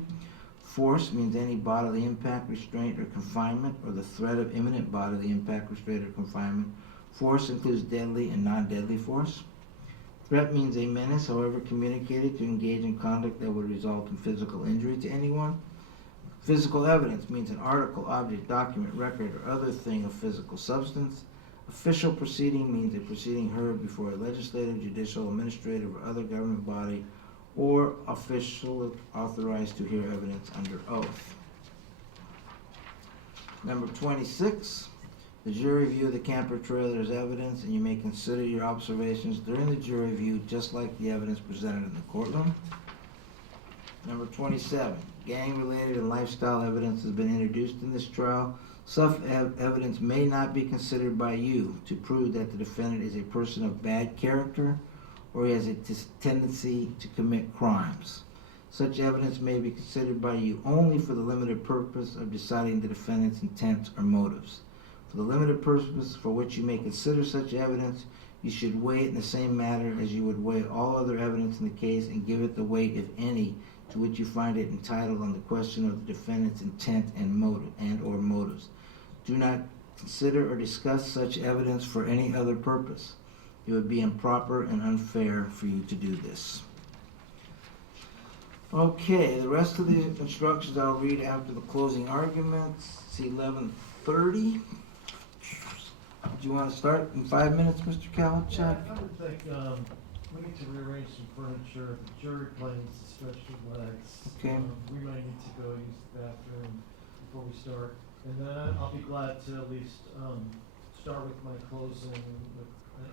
Force means any bodily impact, restraint, or confinement, or the threat of imminent bodily impact, restraint, or confinement. Force includes deadly and non-deadly force. Threat means a menace, however communicated, to engage in conduct that would result in physical injury to anyone. Physical evidence means an article, object, document, record, or other thing of physical substance. Official proceeding means a proceeding heard before a legislative, judicial, administrative, or other government body, or official authorized to hear evidence under oath. Number 26, the jury view of the camper trailer as evidence, and you may consider your observations during the jury view just like the evidence presented in the courtroom. Number 27, gang-related and lifestyle evidence has been introduced in this trial. Such evidence may not be considered by you to prove that the defendant is a person of bad character or he has a tendency to commit crimes. Such evidence may be considered by you only for the limited purpose of deciding the defendant's intent or motives. For the limited purpose for which you may consider such evidence, you should weigh it in the same manner as you would weigh all other evidence in the case and give it the weight, if any, to which you find it entitled on the question of the defendant's intent and motive or motives. Do not consider or discuss such evidence for any other purpose. It would be improper and unfair for you to do this. Okay, the rest of the instructions I'll read after the closing arguments. It's 11:30. Do you want to start in 5 minutes, Mr. Kalachuk? Yeah, I would think we need to rearrange some furniture. The jury plans to stretch their legs. Okay. We might need to go use the bathroom before we start. And then I'll be glad to at least start with my closing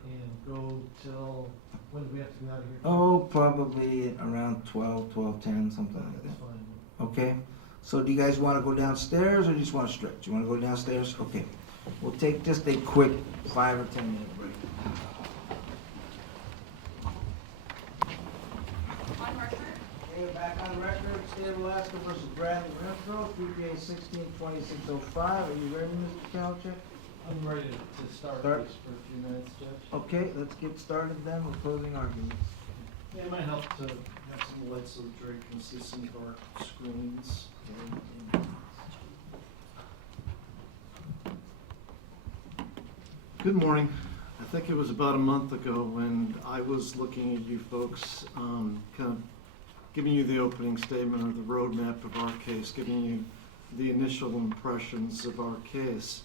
and go till, when do we have to be out of here? Oh, probably around 12:10, something like That's that. fine. Okay, so do you guys want to go downstairs or do you just want to stretch? You want to go downstairs? Okay, we'll take just a quick 5 or 10 minute break. On record. Okay, back on record, State of Alaska versus Bradley Renfro, 3PA 16-2605. Are you ready, Mr. Kalachuk? I'm ready to start Start. this for a few minutes, Judge. Okay, let's get started then with closing arguments. Yeah, it might help to have some lights so the jury can see some of our screens. Good morning. I think it was about a month ago when I was looking at you folks, kind of giving you the opening statement or the roadmap of our case, giving you the initial impressions of our case.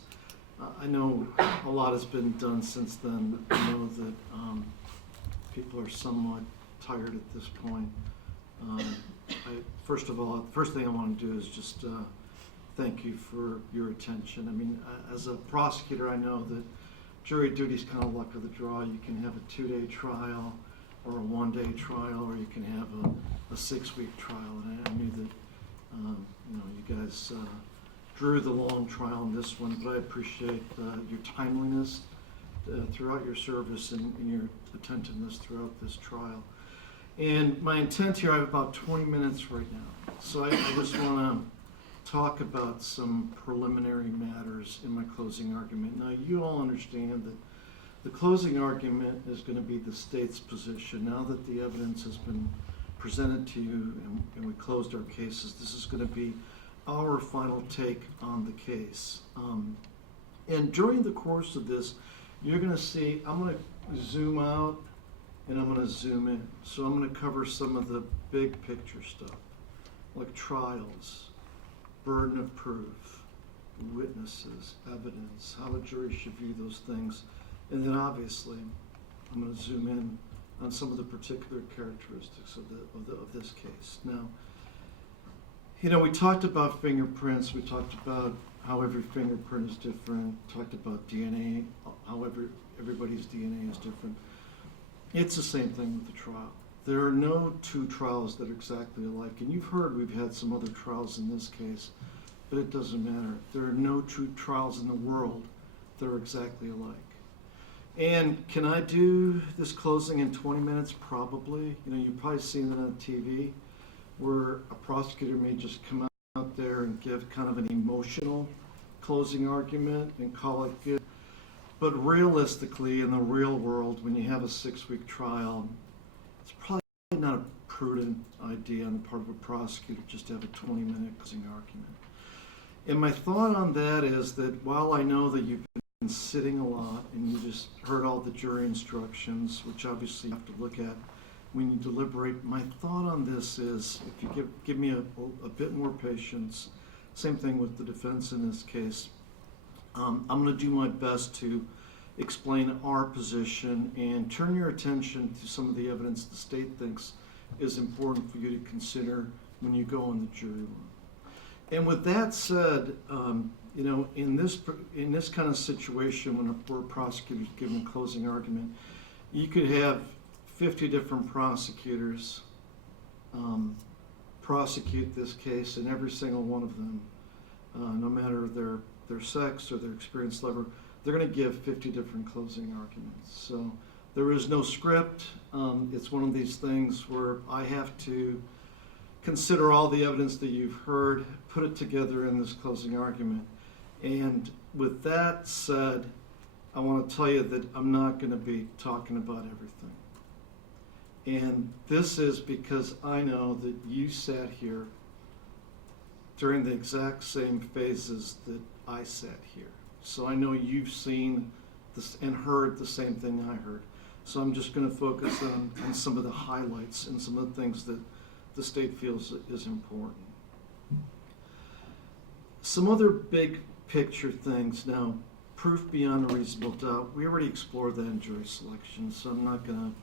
I know a lot has been done since then. I know that people are somewhat tired at this point. First of all, the first thing I want to do is just thank you for your attention. I mean, as a prosecutor, I know that jury duty is kind of luck of the draw. You can have a 2-day trial or a 1-day trial, or you can have a 6-week trial. And I knew that you guys drew the long trial in this one, but I appreciate your timeliness throughout your service and your attentiveness throughout this trial. And my intent here, I have about 20 minutes right now. So I just want to talk about some preliminary matters in my closing argument. Now, you all understand that the closing argument is going to be the state's position. Now that the evidence has been presented to you and we closed our cases, this is going to be our final take on the case. And during the course of this, you're going to see, I'm going to zoom out and I'm going to zoom in. So I'm going to cover some of the big picture stuff, like trials, burden of proof, witnesses, evidence, how a jury should view those things. And then obviously, I'm going to zoom in on some of the particular characteristics of this case. Now, we talked about fingerprints, we talked about how every fingerprint is different, talked about DNA, how everybody's DNA is different. It's the same thing with the trial. There are no two trials that are exactly alike. And you've heard we've had some other trials in this case, but it doesn't matter. There are no two trials in the world that are exactly alike. And can I do this closing in 20 minutes? Probably. You've probably seen it on TV, where a prosecutor may just come out there and give kind of an emotional closing argument and call it good. But realistically, in the real world, when you have a 6-week trial, it's probably not a prudent idea on the part of a prosecutor just to have a 20-minute closing argument. And my thought on that is that while I know that you've been sitting a lot and you just heard all the jury instructions, which obviously you have to look at when you deliberate, my thought on this is if you give me a bit more patience, same thing with the defense in this case, I'm going to do my best to explain our position and turn your attention to some of the evidence the state thinks is important for you to consider when you go in the jury room. And with that said, in this kind of situation when a prosecutor's giving a closing argument, you could have 50 different prosecutors prosecute this case, and every single one of them, no matter their sex or their experience level, they're going to give 50 different closing arguments. So there is no script. It's one of these things where I have to consider all the evidence that you've heard, put it together in this closing argument. And with that said, I want to tell you that I'm not going to be talking about everything. And this is because I know that you sat here during the exact same phases that I sat here. So I know you've seen this and heard the same thing I heard. So I'm just going to focus on some of the highlights and some of the things that the state feels is important. Some other big picture things. Now, proof beyond a reasonable doubt. We already explored that in jury selection, so I'm not going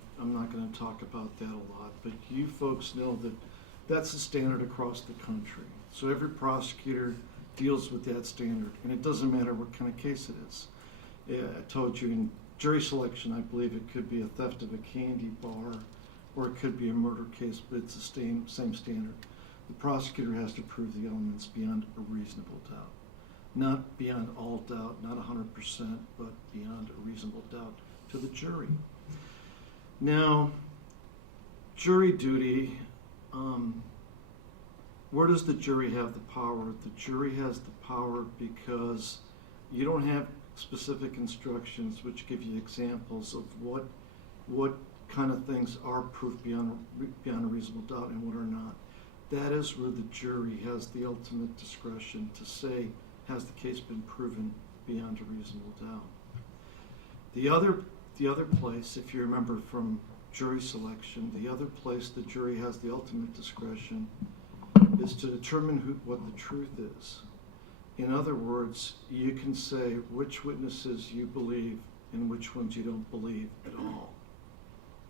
to talk about that a lot. But you folks know that that's the standard across the country. So every prosecutor deals with that standard, and it doesn't matter what kind of case it is. I told you in jury selection, I believe it could be a theft of a candy bar, or it could be a murder case, but it's the same standard. The prosecutor has to prove the elements beyond a reasonable doubt. Not beyond all doubt, not 100%, but beyond a reasonable doubt to the jury. Now, jury duty, where does the jury have the power? The jury has the power because you don't have specific instructions which give you examples of what kind of things are proof beyond a reasonable doubt and what are not. That is where the jury has the ultimate discretion to say, has the case been proven beyond a reasonable doubt? The other place, if you remember from jury selection, the other place the jury has the ultimate discretion is to determine what the truth is. In other words, you can say which witnesses you believe and which ones you don't believe at all.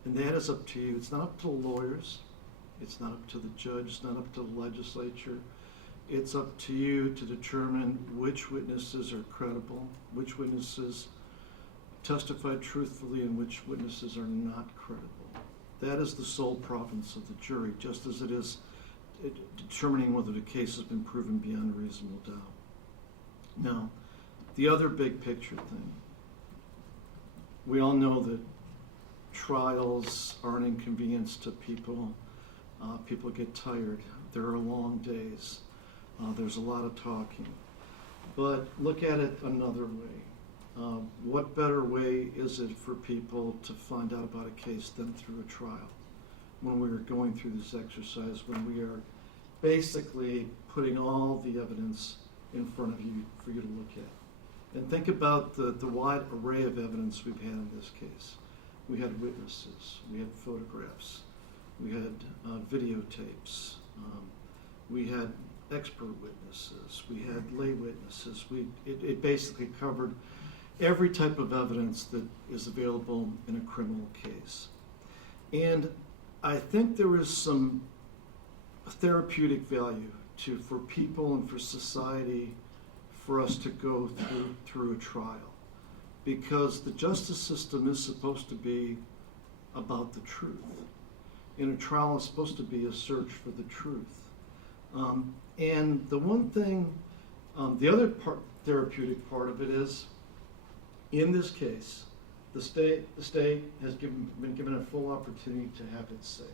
And that is up to you. It's not up to the lawyers. It's not up to the judge. It's not up to the legislature. It's up to you to determine which witnesses are credible, which witnesses testified truthfully, and which witnesses are not credible. That is the sole province of the jury, just as it is determining whether the case has been proven beyond a reasonable doubt. Now, the other big picture thing. We all know that trials are an inconvenience to people. People get tired. There are long days. There's a lot of talking. But look at it another way. What better way is it for people to find out about a case than through a trial? When we are going through this exercise, when we are basically putting all the evidence in front of you for you to look at. And think about the wide array of evidence we've had in this case. We had witnesses, we had photographs, we had videotapes, we had expert witnesses, we had lay witnesses. It basically covered every type of evidence that is available in a criminal case. And I think there is some therapeutic value for people and for society for us to go through a trial, because the justice system is supposed to be about the truth. And a trial is supposed to be a search for the truth. And the one thing, the other therapeutic part of it is, in this case, the state has been given a full opportunity to have its say.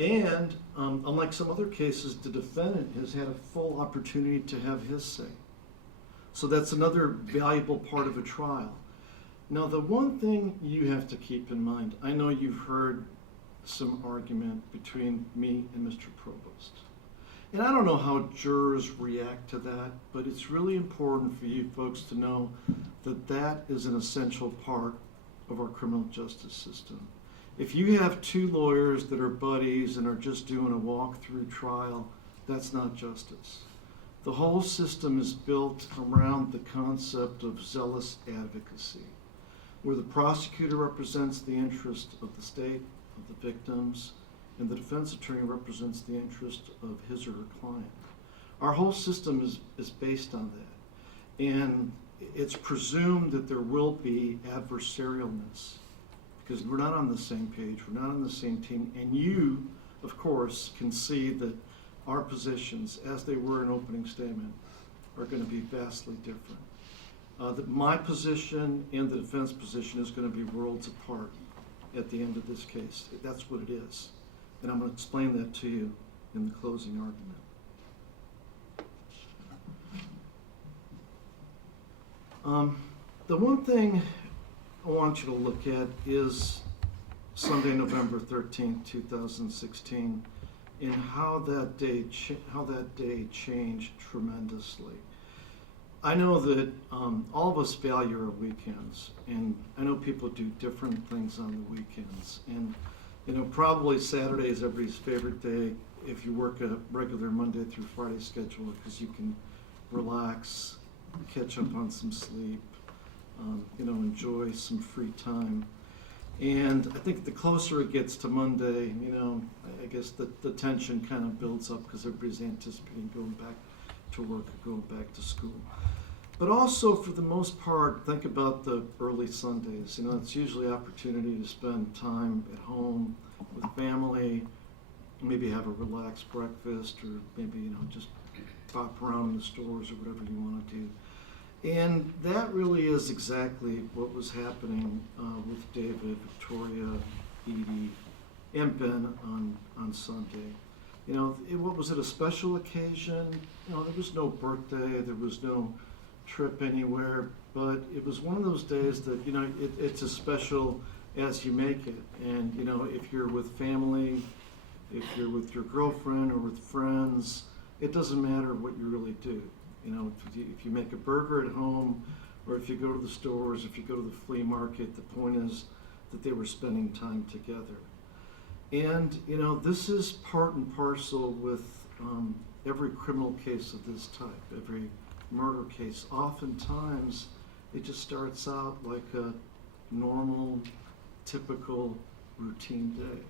And unlike some other cases, the defendant has had a full opportunity to have his say. So that's another valuable part of a trial. Now, the one thing you have to keep in mind, I know you've heard some argument between me and Mr. Provost. And I don't know how jurors react to that, but it's really important for you folks to know that that is an essential part of our criminal justice system. If you have two lawyers that are buddies and are just doing a walk-through trial, that's not justice. The whole system is built around the concept of zealous advocacy, where the prosecutor represents the interest of the state, of the victims, and the defense attorney represents the interest of his or her client. Our whole system is based on that. And it's presumed that there will be adversarialness, because we're not on the same page, we're not on the same team, and you, of course, can see that our positions, as they were in opening statement, are going to be vastly different. That my position and the defense position is going to be worlds apart at the end of this case. That's what it is. And I'm going to explain that to you in the closing argument. The one thing I want you to look at is Sunday, November 13th, 2016, and how that day changed tremendously. I know that all of us value our weekends, and I know people do different things on the weekends. And probably Saturday is everybody's favorite day if you work a regular Monday through Friday schedule, because you can relax, catch up on some sleep, enjoy some free time. And I think the closer it gets to Monday, I guess the tension kind of builds up because everybody's anticipating going back to work or going back to school. But also, for the most part, think about the early Sundays. It's usually opportunity to spend time at home with family, maybe have a relaxed breakfast, or maybe, just pop around in the stores or whatever you want to do. And that really is exactly what was happening with David, Victoria, Edie, and Ben on Sunday. What was it, a special occasion? There was no birthday, there was no trip anywhere, but it was one of those days that, it's as special as you make it. And, if you're with family, if you're with your girlfriend or with friends, it doesn't matter what you really do. If you make a burger at home, or if you go to the stores, if you go to the flea market, the point is that they were spending time together. And, this is part and parcel with every criminal case of this type, every murder case, oftentimes it just starts out like a normal, typical, routine day.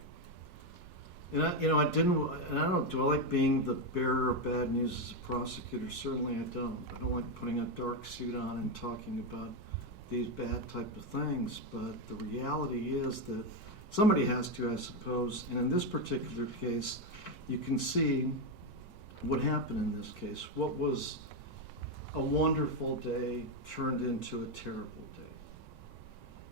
And do I like being the bearer of bad news as a prosecutor? Certainly I don't. I don't like putting a dark suit on and talking about these bad type of things, but the reality is that somebody has to, I suppose, and in this particular case, you can see what happened in this case. What was a wonderful day turned into a terrible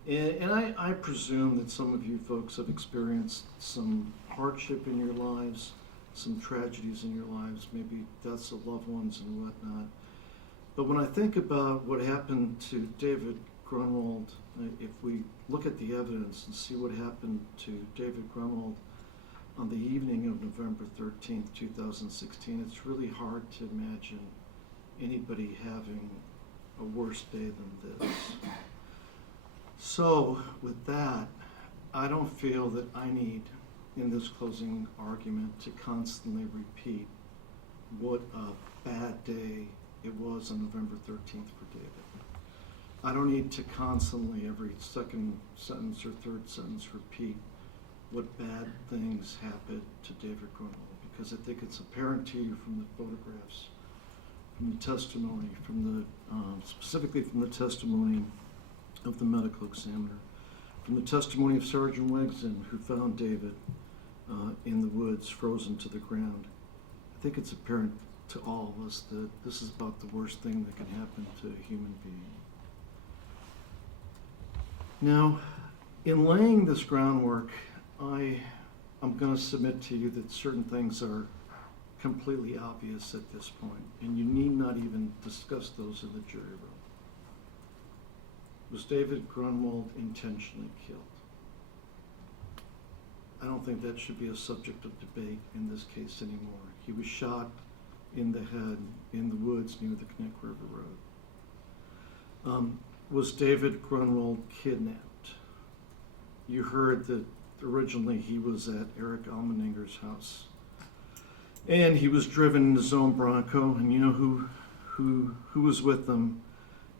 day. And I presume that some of you folks have experienced some hardship in your lives, some tragedies in your lives, maybe deaths of loved ones and whatnot. But when I think about what happened to David Grunwald, if we look at the evidence and see what happened to David Grunwald on the evening of November 13th, 2016, it's really hard to imagine anybody having a worse day than this. So with that, I don't feel that I need, in this closing argument, to constantly repeat what a bad day it was on November 13th for David. I don't need to constantly, every second sentence or third sentence, repeat what bad things happened to David Grunwald, because I think it's apparent to you from the photographs, from the testimony, from the specifically from the testimony of the medical examiner, from the testimony of Sergeant Wegson, who found David in the woods, frozen to the ground. I think it's apparent to all of us that this is about the worst thing that can happen to a human being. Now, in laying this groundwork, I'm going to submit to you that certain things are completely obvious at this point, and you need not even discuss those in the jury room. Was David Grunwald intentionally killed? I don't think that should be a subject of debate in this case anymore. He was shot in the head in the woods near the Connect River Road. Was David Grunwald kidnapped? You heard that originally he was at Eric Almenenger's house, and he was driven in his own Bronco, and you know who was with them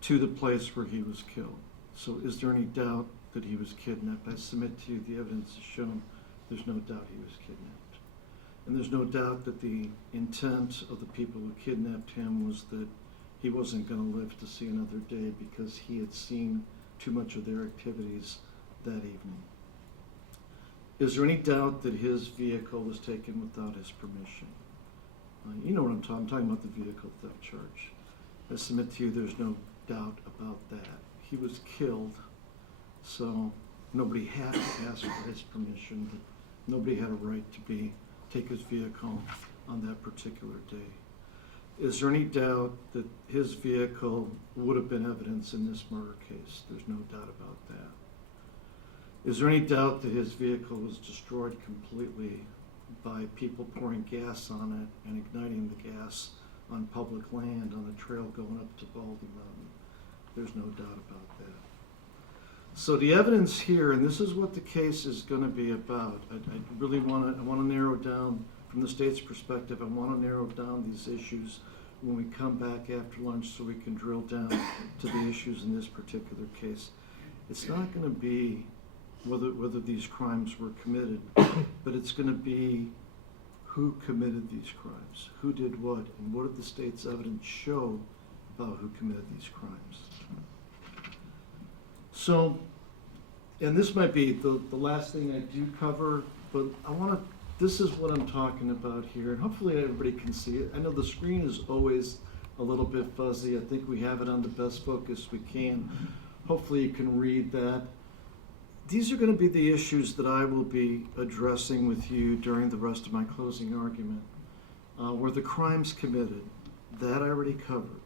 to the place where he was killed. So is there any doubt that he was kidnapped? I submit to you the evidence has shown there's no doubt he was kidnapped. And there's no doubt that the intent of the people who kidnapped him was that he wasn't going to live to see another day because he had seen too much of their activities that evening. Is there any doubt that his vehicle was taken without his permission? You know what I'm talking about, the vehicle theft charge. I submit to you there's no doubt about that. He was killed, so nobody had to ask for his permission, but nobody had a right to take his vehicle on that particular day. Is there any doubt that his vehicle would have been evidence in this murder case? There's no doubt about that. Is there any doubt that his vehicle was destroyed completely by people pouring gas on it and igniting the gas on public land on a trail going up to Baldy Mountain? There's no doubt about that. So the evidence here, and this is what the case is going to be about. I really want to narrow down, from the state's perspective, I want to narrow down these issues when we come back after lunch so we can drill down to the issues in this particular case. It's not going to be whether these crimes were committed, but it's going to be who committed these crimes, who did what, and what did the state's evidence show about who committed these crimes. So, and this might be the last thing I do cover, but this is what I'm talking about here, and hopefully everybody can see it. I know the screen is always a little bit fuzzy. I think we have it on the best focus we can. Hopefully you can read that. These are going to be the issues that I will be addressing with you during the rest of my closing argument. Were the crimes committed? That I already covered.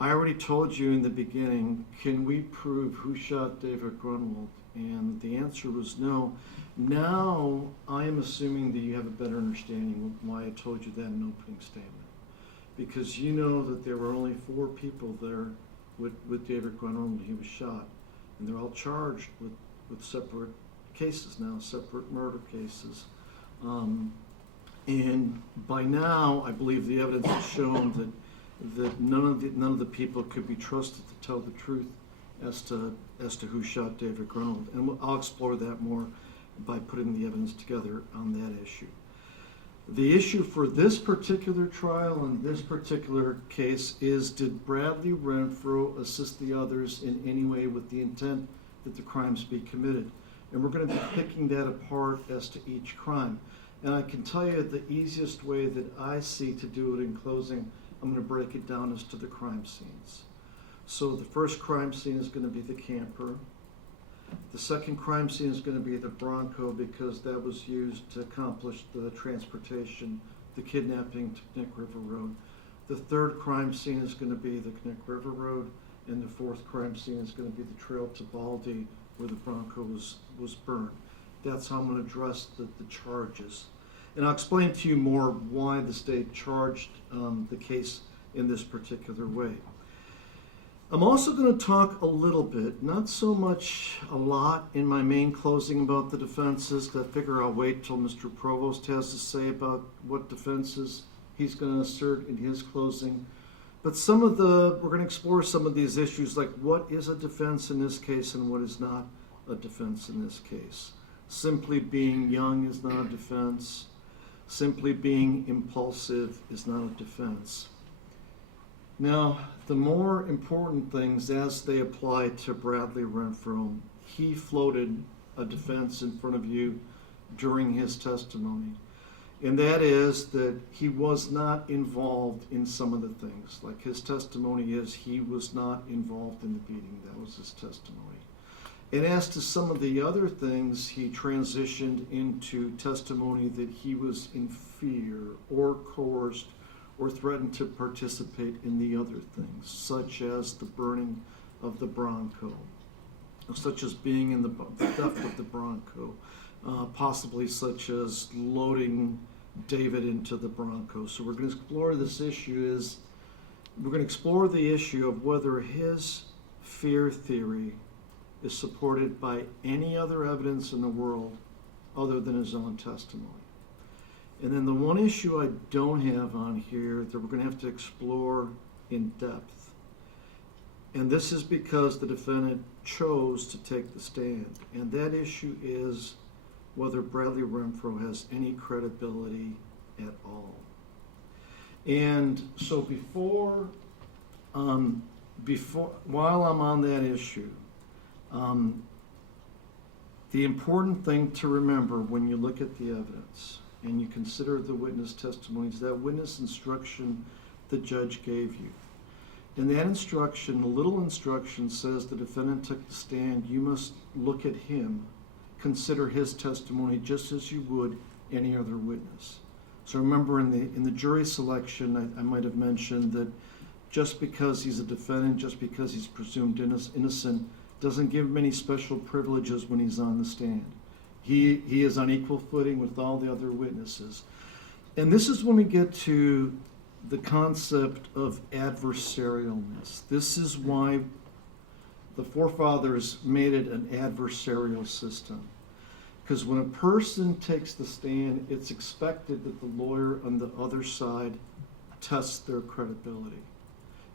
I already told you in the beginning, can we prove who shot David Grunwald? And the answer was no. Now I am assuming that you have a better understanding of why I told you that in an opening statement. Because you know that there were only 4 people there with David Grunwald when he was shot. And they're all charged with separate cases now, separate murder cases. And by now, I believe the evidence has shown that that none of the people could be trusted to tell the truth as to who shot David Grunwald. And I'll explore that more by putting the evidence together on that issue. The issue for this particular trial and this particular case is, did Bradley Renfro assist the others in any way with the intent that the crimes be committed? And we're going to be picking that apart as to each crime. And I can tell you the easiest way that I see to do it in closing, I'm going to break it down as to the crime scenes. So the first crime scene is going to be the camper. The second crime scene is going to be the Bronco, because that was used to accomplish the transportation, the kidnapping to Knick River Road. The third crime scene is going to be the Knick River Road, and the fourth crime scene is going to be the trail to Baldy, where the Bronco was burned. That's how I'm going to address the charges. And I'll explain to you more why the state charged the case in this particular way. I'm also going to talk a little bit, not so much a lot in my main closing about the defenses, because I figure I'll wait till Mr. Provost has to say about what defenses he's going to assert in his closing. But we're going to explore some of these issues, like what is a defense in this case and what is not a defense in this case. Simply being young is not a defense. Simply being impulsive is not a defense. Now, the more important things as they apply to Bradley Renfro, he floated a defense in front of you during his testimony. And that is that he was not involved in some of the things. Like his testimony is he was not involved in the beating. That was his testimony. And as to some of the other things, he transitioned into testimony that he was in fear or coerced or threatened to participate in the other things, such as the burning of the Bronco, such as being in the theft of the Bronco, possibly such as loading David into the Bronco. So we're going to explore this issue we're going to explore the issue of whether his fear theory is supported by any other evidence in the world other than his own testimony. And then the one issue I don't have on here that we're going to have to explore in depth, and this is because the defendant chose to take the stand, and that issue is whether Bradley Renfro has any credibility at all. And so while I'm on that issue, the important thing to remember when you look at the evidence and you consider the witness testimonies, that witness instruction the judge gave you. In that instruction, the little instruction says the defendant took the stand, you must look at him, consider his testimony just as you would any other witness. So remember in the jury selection, I might have mentioned that just because he's a defendant, just because he's presumed innocent, doesn't give him any special privileges when he's on the stand. He is on equal footing with all the other witnesses. And this is when we get to the concept of adversarialness. This is why the forefathers made it an adversarial system. Because when a person takes the stand, it's expected that the lawyer on the other side tests their credibility.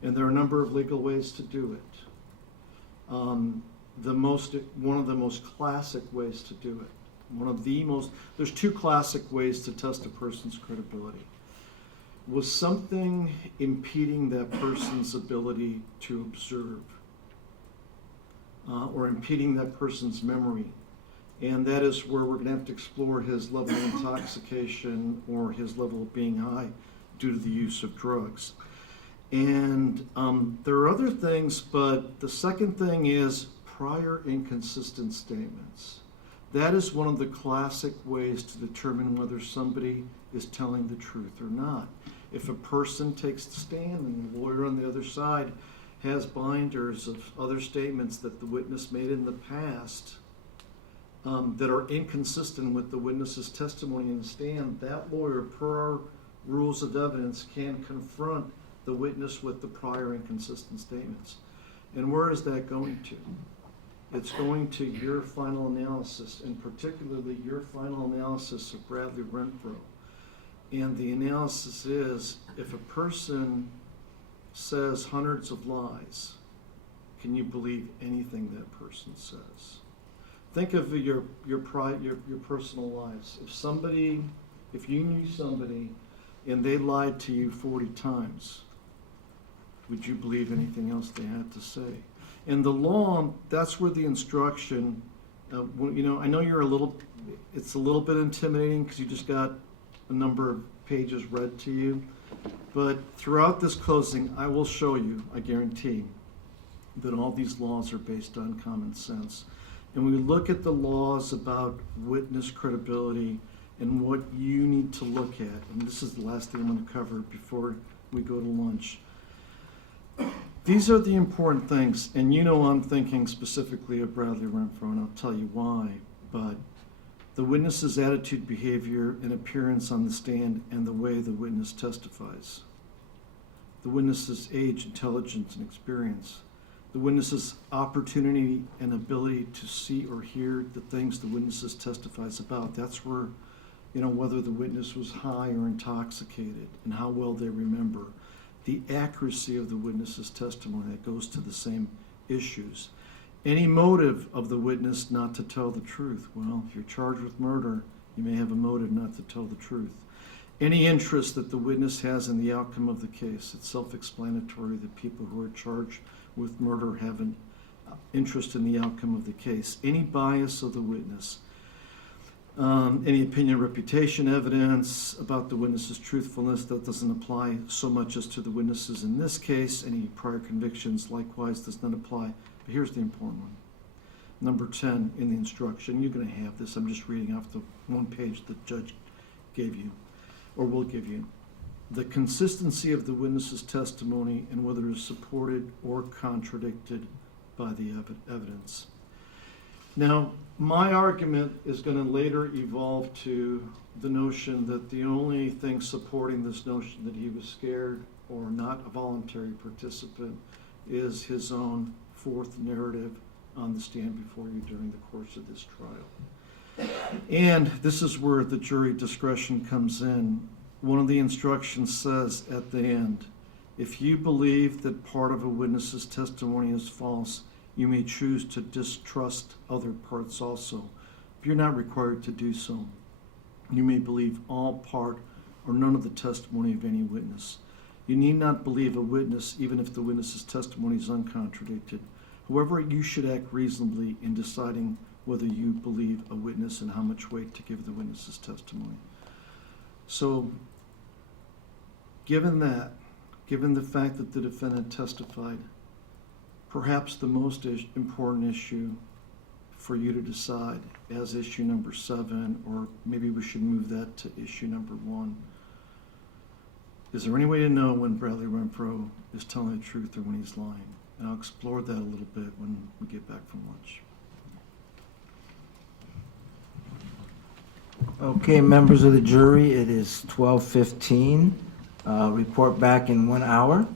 And there are a number of legal ways to do it. One of the most classic ways to do it. There's two classic ways to test a person's credibility. Was something impeding that person's ability to observe? Or impeding that person's memory? And that is where we're going to have to explore his level of intoxication or his level of being high due to the use of drugs. And there are other things, but the second thing is prior inconsistent statements. That is one of the classic ways to determine whether somebody is telling the truth or not. If a person takes the stand and the lawyer on the other side has binders of other statements that the witness made in the past that are inconsistent with the witness's testimony in the stand, that lawyer, per our rules of evidence, can confront the witness with the prior inconsistent statements. And where is that going to? It's going to your final analysis, and particularly your final analysis of Bradley Renfro. And the analysis is, if a person says hundreds of lies, can you believe anything that person says? Think of your personal lives. If you knew somebody and they lied to you 40 times, would you believe anything else they had to say? And the law, that's where the instruction, I know it's a little bit intimidating because you just got a number of pages read to you, but throughout this closing, I will show you, I guarantee, that all these laws are based on common sense. And when we look at the laws about witness credibility and what you need to look at, and this is the last thing I'm going to cover before we go to lunch. These are the important things, and I'm thinking specifically of Bradley Renfro, and I'll tell you why, but the witness's attitude, behavior, and appearance on the stand and the way the witness testifies. The witness's age, intelligence, and experience. The witness's opportunity and ability to see or hear the things the witness testifies about. That's where, whether the witness was high or intoxicated and how well they remember. The accuracy of the witness's testimony, that goes to the same issues. Any motive of the witness not to tell the truth. Well, if you're charged with murder, you may have a motive not to tell the truth. Any interest that the witness has in the outcome of the case. It's self-explanatory that people who are charged with murder have an interest in the outcome of the case. Any bias of the witness. Any opinion, reputation, evidence about the witness's truthfulness. That doesn't apply so much as to the witnesses in this case. Any prior convictions likewise does not apply. But here's the important one. Number 10 in the instruction. You're going to have this. I'm just reading off the one page the judge gave you, or will give you. The consistency of the witness's testimony and whether it is supported or contradicted by the evidence. Now, my argument is going to later evolve to the notion that the only thing supporting this notion that he was scared or not a voluntary participant is his own fourth narrative on the stand before you during the course of this trial. And this is where the jury discretion comes in. One of the instructions says at the end, if you believe that part of a witness's testimony is false, you may choose to distrust other parts also. If you're not required to do so, you may believe all, part, or none of the testimony of any witness. You need not believe a witness even if the witness's testimony is uncontradicted. However, you should act reasonably in deciding whether you believe a witness and how much weight to give the witness's testimony. So, given the fact that the defendant testified, perhaps the most important issue for you to decide as issue number 7, or maybe we should move that to issue number 1. Is there any way to know when Bradley Renfro is telling the truth or when he's lying? And I'll explore that a little bit when we get back from lunch. Okay, members of the jury, it is 12:15. Report back in 1 hour.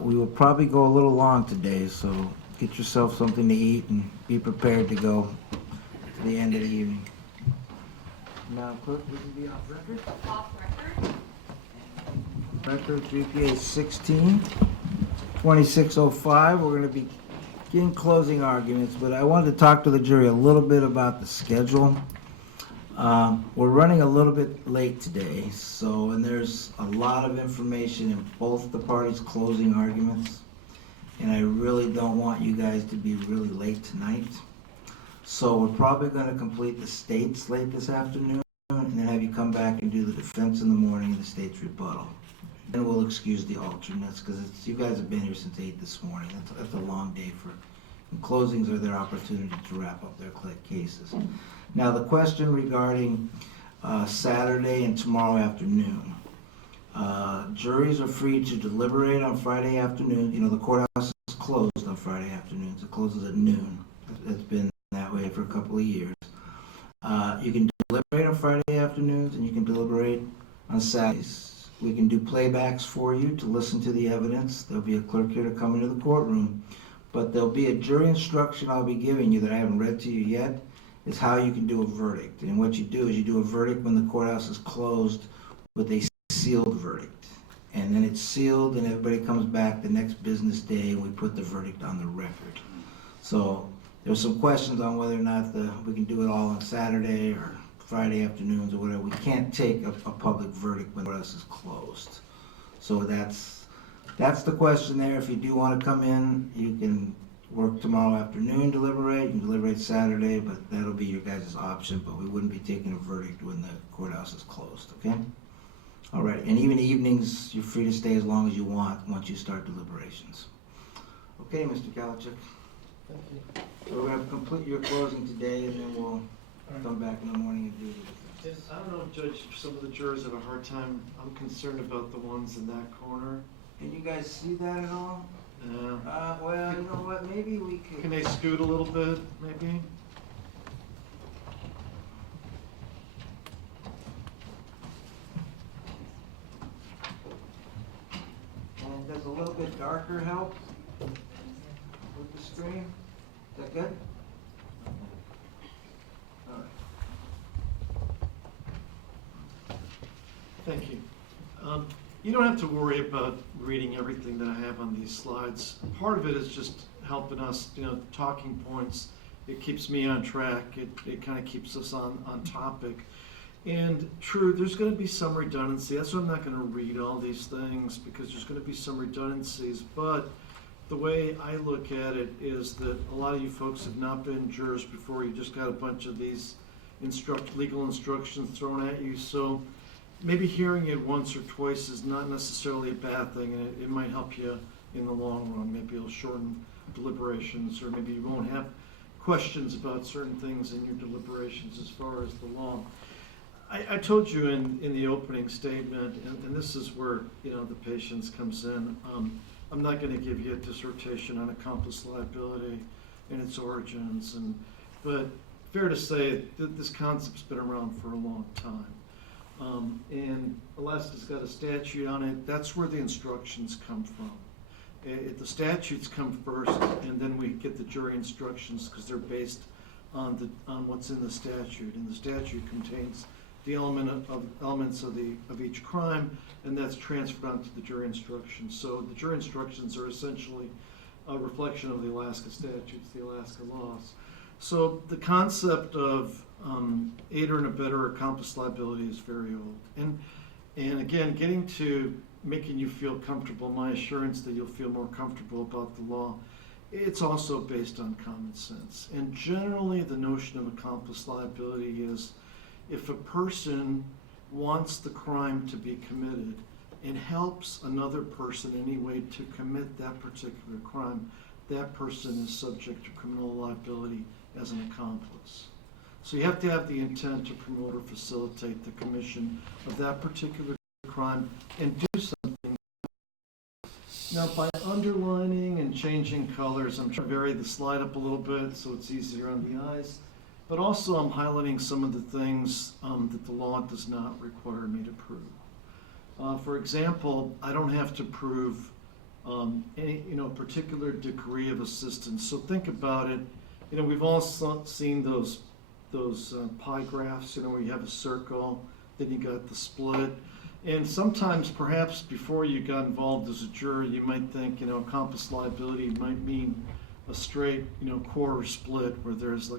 We will probably go a little long today, so get yourself something to eat and be prepared to go to the end of the evening. Madam Clerk, we can be off record. Off record. Record GPA 16, 2605. We're going to begin closing arguments, but I wanted to talk to the jury a little bit about the schedule. We're running a little bit late today, and there's a lot of information in both the parties' closing arguments, and I really don't want you guys to be really late tonight. So we're probably going to complete the state's late this afternoon, and then have you come back and do the defense in the morning and the state's rebuttal. And we'll excuse the alternates, because you guys have been here since 8 this morning. That's a long day and closings are their opportunity to wrap up their cases. Now, the question regarding Saturday and tomorrow afternoon. Juries are free to deliberate on Friday afternoon. You know, the courthouse is closed on Friday afternoons. It closes at noon. It's been that way for a couple of years. You can deliberate on Friday afternoons, and you can deliberate on Saturdays. We can do playbacks for you to listen to the evidence. There'll be a clerk here to come into the courtroom. But there'll be a jury instruction I'll be giving you that I haven't read to you yet, is how you can do a verdict. And what you do is you do a verdict when the courthouse is closed with a sealed verdict. and then it's sealed, and everybody comes back the next business day, and we put the verdict on the record. So there's some questions on whether or not we can do it all on Saturday or Friday afternoons or whatever. We can't take a public verdict when the courthouse is closed. So that's the question there. If you do want to come in, you can work tomorrow afternoon, deliberate. You can deliberate Saturday, but that'll be your guys' option. But we wouldn't be taking a verdict when the courthouse is closed, okay? All right, and even evenings, you're free to stay as long as you want once you start deliberations. Okay, Mr. Kalichuk. Thank you. So we're going to complete your closing today, and then we'll come back in the morning and do the defense. I don't know, Judge, if some of the jurors have a hard time. I'm concerned about the ones in that corner. Can you guys see that at all? Well, you know what, maybe we could... Can they scoot a little bit, maybe? And does a little bit darker help with the screen? Is that good? All right. Thank you. You don't have to worry about reading everything that I have on these slides. Part of it is just helping us, talking points. It keeps me on track. It kind of keeps us on topic. And true, there's going to be some redundancy. That's why I'm not going to read all these things, because there's going to be some redundancies. But the way I look at it is that a lot of you folks have not been jurors before. You just got a bunch of these legal instructions thrown at you. So maybe hearing it once or twice is not necessarily a bad thing, and it might help you in the long run. Maybe it'll shorten deliberations, or maybe you won't have questions about certain things in your deliberations as far as the law. I told you in the opening statement, and this is where the patience comes in. I'm not going to give you a dissertation on accomplice liability and its origins, but fair to say that this concept's been around for a long time. And Alaska's got a statute on it. That's where the instructions come from. The statutes come first, and then we get the jury instructions because they're based on what's in the statute. And the statute contains the elements of each crime, and that's transferred onto the jury instructions. So the jury instructions are essentially a reflection of the Alaska statutes, the Alaska laws. So the concept of aider and abetter accomplice liability is very old. And again, getting to making you feel comfortable, my assurance that you'll feel more comfortable about the law, it's also based on common sense. And generally the notion of accomplice liability is if a person wants the crime to be committed and helps another person in any way to commit that particular crime, that person is subject to criminal liability as an accomplice. So you have to have the intent to promote or facilitate the commission of that particular crime and do something. Now, by underlining and changing colors, I'm trying to vary the slide up a little bit so it's easier on the eyes, but also I'm highlighting some of the things that the law does not require me to prove. For example, I don't have to prove any particular degree of assistance. So think about it. We've all seen those pie graphs, where you have a circle, then you got the split. And sometimes, perhaps before you got involved as a juror, you might think, accomplice liability might mean a straight, quarter split where there's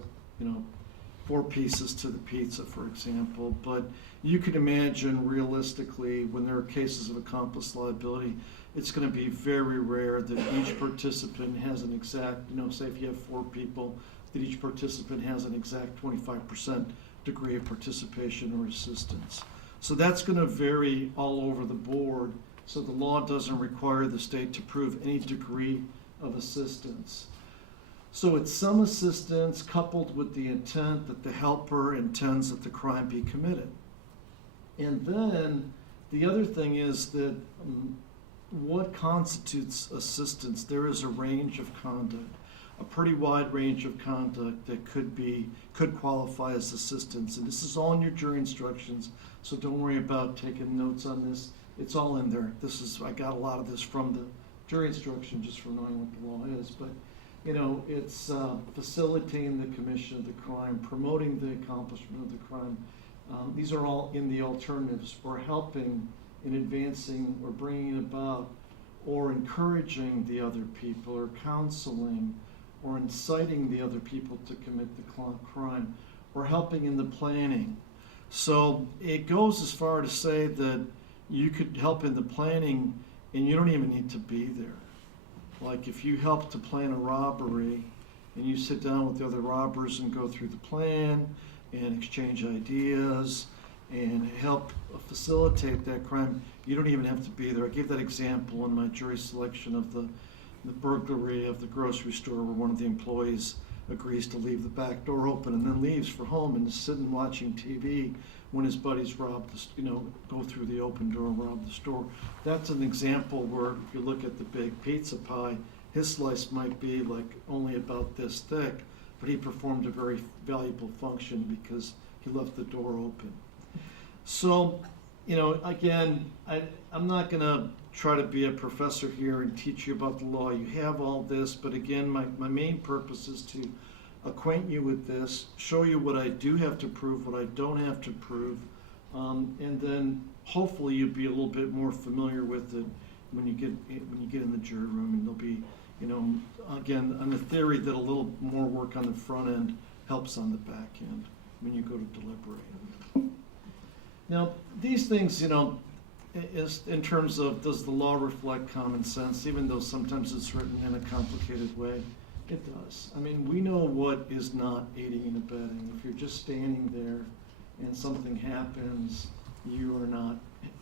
4 pieces to the pizza, for example. But you can imagine realistically, when there are cases of accomplice liability, it's going to be very rare that each participant has an exact, say if you have 4 people, that each participant has an exact 25% degree of participation or assistance. So that's going to vary all over the board. So the law doesn't require the state to prove any degree of assistance. So it's some assistance coupled with the intent that the helper intends that the crime be committed. And then the other thing is that what constitutes assistance? There is a range of conduct, a pretty wide range of conduct that could qualify as assistance. And this is all in your jury instructions, so don't worry about taking notes on this. It's all in there. I got a lot of this from the jury instruction just from knowing what the law is. But it's facilitating the commission of the crime, promoting the accomplishment of the crime. These are all in the alternatives for helping in advancing or bringing about or encouraging the other people or counseling or inciting the other people to commit the crime or helping in the planning. So it goes as far to say that you could help in the planning and you don't even need to be there. Like if you help to plan a robbery and you sit down with the other robbers and go through the plan and exchange ideas and help facilitate that crime, you don't even have to be there. I gave that example in my jury selection of the burglary of the grocery store where one of the employees agrees to leave the back door open and then leaves for home and is sitting watching TV when his buddies go through the open door and rob the store. That's an example where if you look at the big pizza pie, his slice might be like only about this thick, but he performed a very valuable function because he left the door open. So, again, I'm not going to try to be a professor here and teach you about the law. You have all this, but again, my main purpose is to acquaint you with this, show you what I do have to prove, what I don't have to prove, and then hopefully you'll be a little bit more familiar with it when you get in the jury room, and there'll be, again, on the theory that a little more work on the front end helps on the back end when you go to deliberate. Now, these things, is in terms of does the law reflect common sense, even though sometimes it's written in a complicated way, it does. I mean, we know what is not aiding and abetting. If you're just standing there and something happens, you are not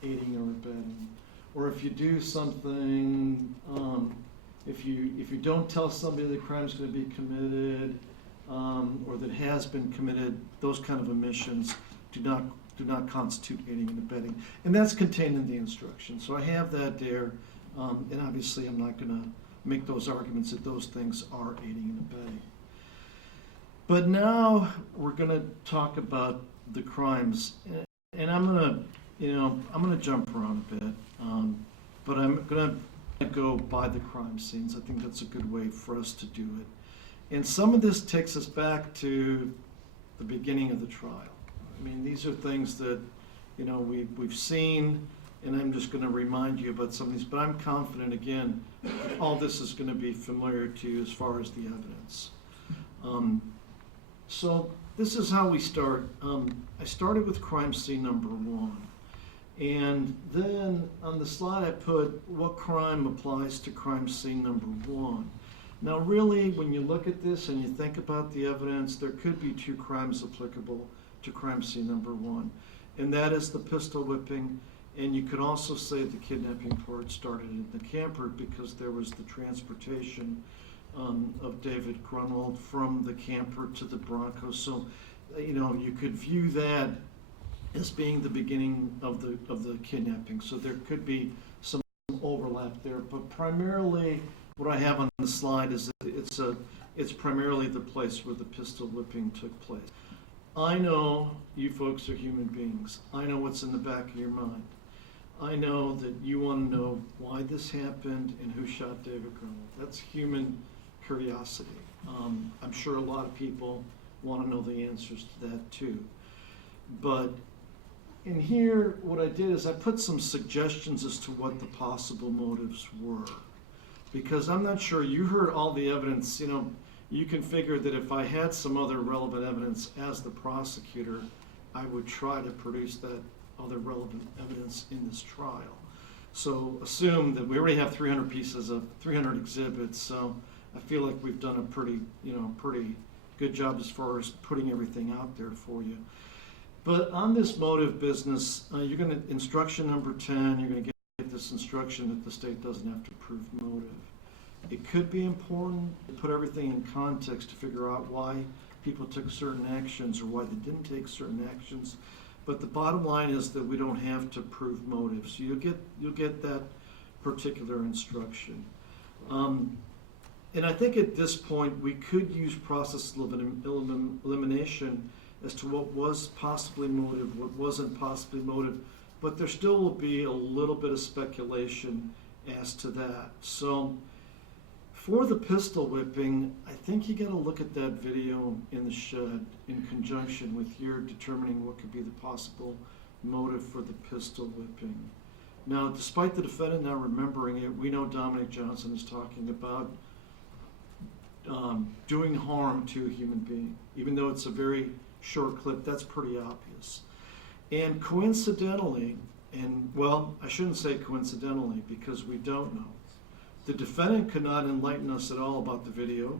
aiding or abetting. Or if you do something, if you don't tell somebody the crime's going to be committed, or that has been committed, those kind of omissions do not constitute aiding and abetting. And that's contained in the instruction. So I have that there, and obviously I'm not going to make those arguments that those things are aiding and abetting. But now we're going to talk about the crimes, and I'm going to jump around a bit, but I'm going to go by the crime scenes. I think that's a good way for us to do it. And some of this takes us back to the beginning of the trial. I mean, these are things that, we've seen, and I'm just going to remind you about some of these, but I'm confident, again, all this is going to be familiar to you as far as the evidence. So this is how we start. I started with crime scene number 1. And then on the slide I put what crime applies to crime scene number 1. Now really, when you look at this and you think about the evidence, there could be 2 crimes applicable to crime scene number 1. And that is the pistol whipping, and you could also say the kidnapping part started in the camper because there was the transportation of David Grunwald from the camper to the Bronco. So, you could view that as being the beginning of the kidnapping. So there could be some overlap there, but primarily what I have on the slide is that it's primarily the place where the pistol whipping took place. I know you folks are human beings. I know what's in the back of your mind. I know that you want to know why this happened and who shot David Grunwald. That's human curiosity. I'm sure a lot of people want to know the answers to that too. But in here, what I did is I put some suggestions as to what the possible motives were. Because I'm not sure, you heard all the evidence, you can figure that if I had some other relevant evidence as the prosecutor, I would try to produce that other relevant evidence in this trial. So assume that we already have 300 exhibits, so I feel like we've done a pretty good job as far as putting everything out there for you. But on this motive business, you're going to, instruction number 10, you're going to get this instruction that the state doesn't have to prove motive. It could be important to put everything in context to figure out why people took certain actions or why they didn't take certain actions. But the bottom line is that we don't have to prove motive. So you'll get that particular instruction. And I think at this point we could use process of elimination as to what was possibly motive, what wasn't possibly motive, but there still will be a little bit of speculation as to that. So for the pistol whipping, I think you got to look at that video in the shed in conjunction with your determining what could be the possible motive for the pistol whipping. Now, despite the defendant not remembering it, we know Dominic Johnson is talking about doing harm to a human being. Even though it's a very short clip, that's pretty obvious. And coincidentally, and well, I shouldn't say coincidentally because we don't know, the defendant could not enlighten us at all about the video,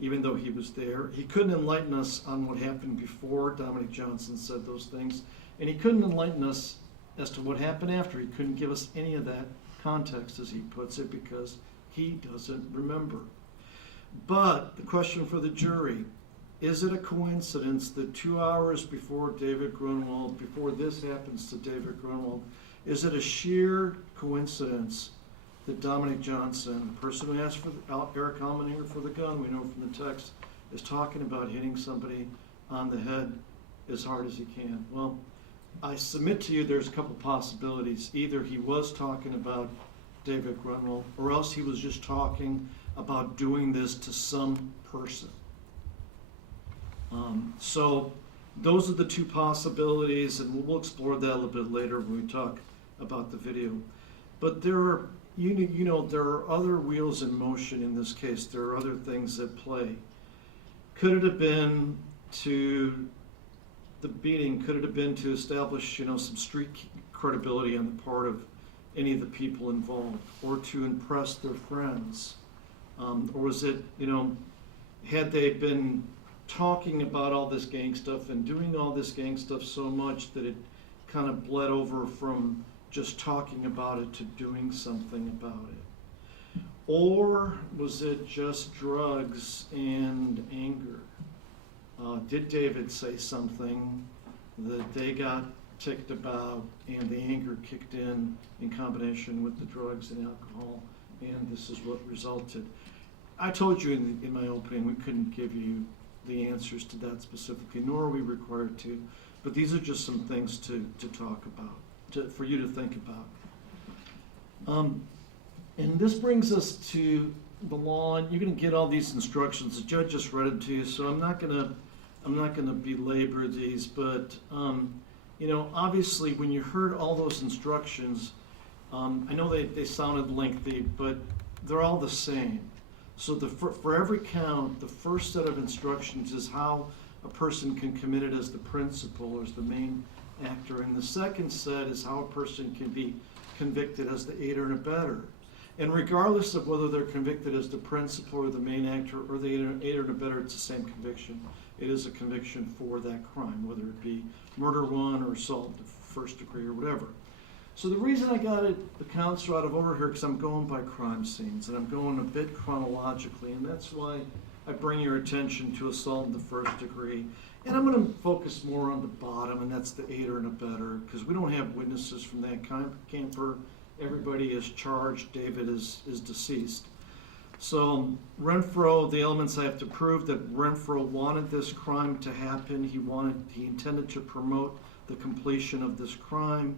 even though he was there. He couldn't enlighten us on what happened before Dominic Johnson said those things, and he couldn't enlighten us as to what happened after. He couldn't give us any of that context, as he puts it, because he doesn't remember. But the question for the jury, is it a coincidence that 2 hours before David Grunwald, before this happens to David Grunwald, is it a sheer coincidence that Dominic Johnson, the person who asked for Eric Almendinger for the gun, we know from the text, is talking about hitting somebody on the head as hard as he can? Well, I submit to you there's a couple possibilities. Either he was talking about David Grunwald, or else he was just talking about doing this to some person. So those are the two possibilities, and we'll explore that a little bit later when we talk about the video. But there are, you know, there are other wheels in motion in this case. There are other things at play. Could it have been to the beating? Could it have been to establish, some street credibility on the part of any of the people involved, or to impress their friends? Or was it, had they been talking about all this gang stuff and doing all this gang stuff so much that it kind of bled over from just talking about it to doing something about it? Or was it just drugs and anger? Did David say something that they got ticked about and the anger kicked in combination with the drugs and alcohol, and this is what resulted? I told you in my opening we couldn't give you the answers to that specifically, nor are we required to, but these are just some things to talk about, for you to think about. And this brings us to the law, and you're going to get all these instructions. The judge just read it to you, so I'm not gonna belabor these, but obviously when you heard all those instructions, I know they sounded lengthy, but they're all the same. So for every count, the first set of instructions is how a person can commit it as the principal or as the main actor, and the second set is how a person can be convicted as the aider and abetter. And regardless of whether they're convicted as the principal or the main actor or the aider and abetter, it's the same conviction. It is a conviction for that crime, whether it be murder one or assault first degree or whatever. So the reason I got the counts out of order here, because I'm going by crime scenes and I'm going a bit chronologically, and that's why I bring your attention to assault in the first degree. And I'm going to focus more on the bottom, and that's the aider and abetter, because we don't have witnesses from that camper. Everybody is charged. David is deceased. So Renfro, the elements I have to prove that Renfro wanted this crime to happen. He intended to promote the completion of this crime.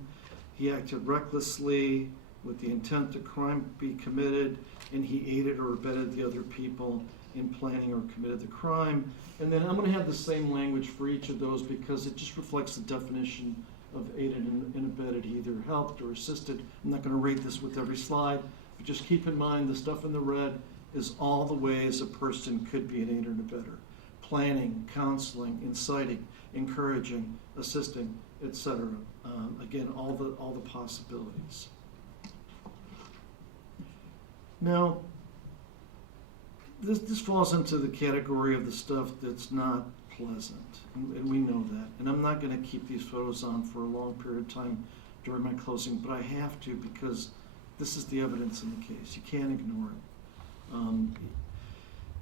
He acted recklessly with the intent the crime be committed, and he aided or abetted the other people in planning or committed the crime. And then I'm going to have the same language for each of those because it just reflects the definition of aided and abetted. He either helped or assisted. I'm not going to rate this with every slide, but just keep in mind the stuff in the red is all the ways a person could be an aider and abetter. Planning, counseling, inciting, encouraging, assisting, etc. Again, all the possibilities. Now, this falls into the category of the stuff that's not pleasant, and we know that. And I'm not going to keep these photos on for a long period of time during my closing, but I have to because this is the evidence in the case. You can't ignore it.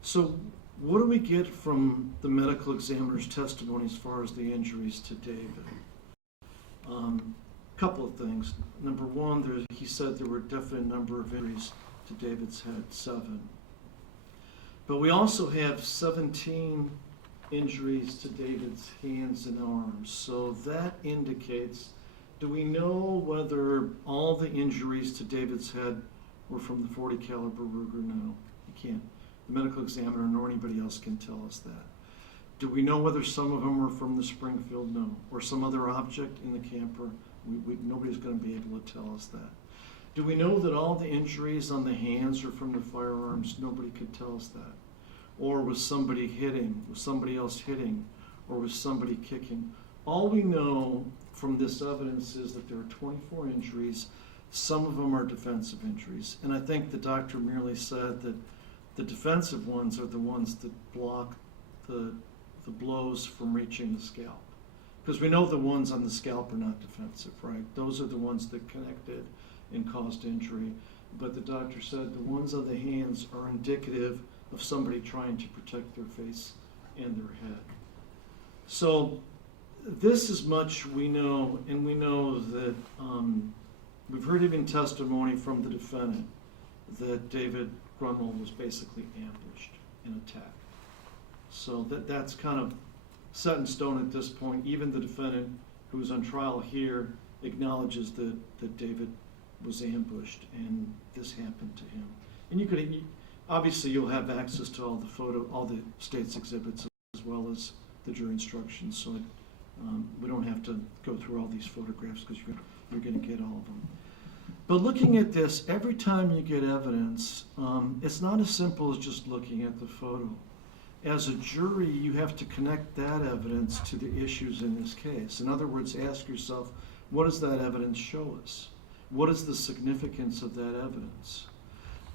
So what do we get from the medical examiner's testimony as far as the injuries to David? Couple of things. Number one, he said there were a definite number of injuries to David's head, 7. But we also have 17 injuries to David's hands and arms. So that indicates, do we know whether all the injuries to David's head were from the .40 caliber Ruger? No, you can't. The medical examiner nor anybody else can tell us that. Do we know whether some of them were from the Springfield? No. Or some other object in the camper? Nobody's going to be able to tell us that. Do we know that all the injuries on the hands are from the firearms? Nobody could tell us that. Or was somebody hitting? Was somebody else hitting? Or was somebody kicking? All we know from this evidence is that there are 24 injuries. Some of them are defensive injuries. And I think the doctor merely said that the defensive ones are the ones that block the blows from reaching the scalp. Because we know the ones on the scalp are not defensive, right? Those are the ones that connected and caused injury. But the doctor said the ones on the hands are indicative of somebody trying to protect their face and their head. So this is much we know, and we know that we've heard even testimony from the defendant that David Grunwald was basically ambushed and attacked. So that's kind of set in stone at this point. Even the defendant who was on trial here acknowledges that David was ambushed and this happened to him. And obviously you'll have access to all the state's exhibits as well as the jury instructions, so we don't have to go through all these photographs because you're going to get all of them. But looking at this, every time you get evidence, it's not as simple as just looking at the photo. As a jury, you have to connect that evidence to the issues in this case. In other words, ask yourself, what does that evidence show us? What is the significance of that evidence?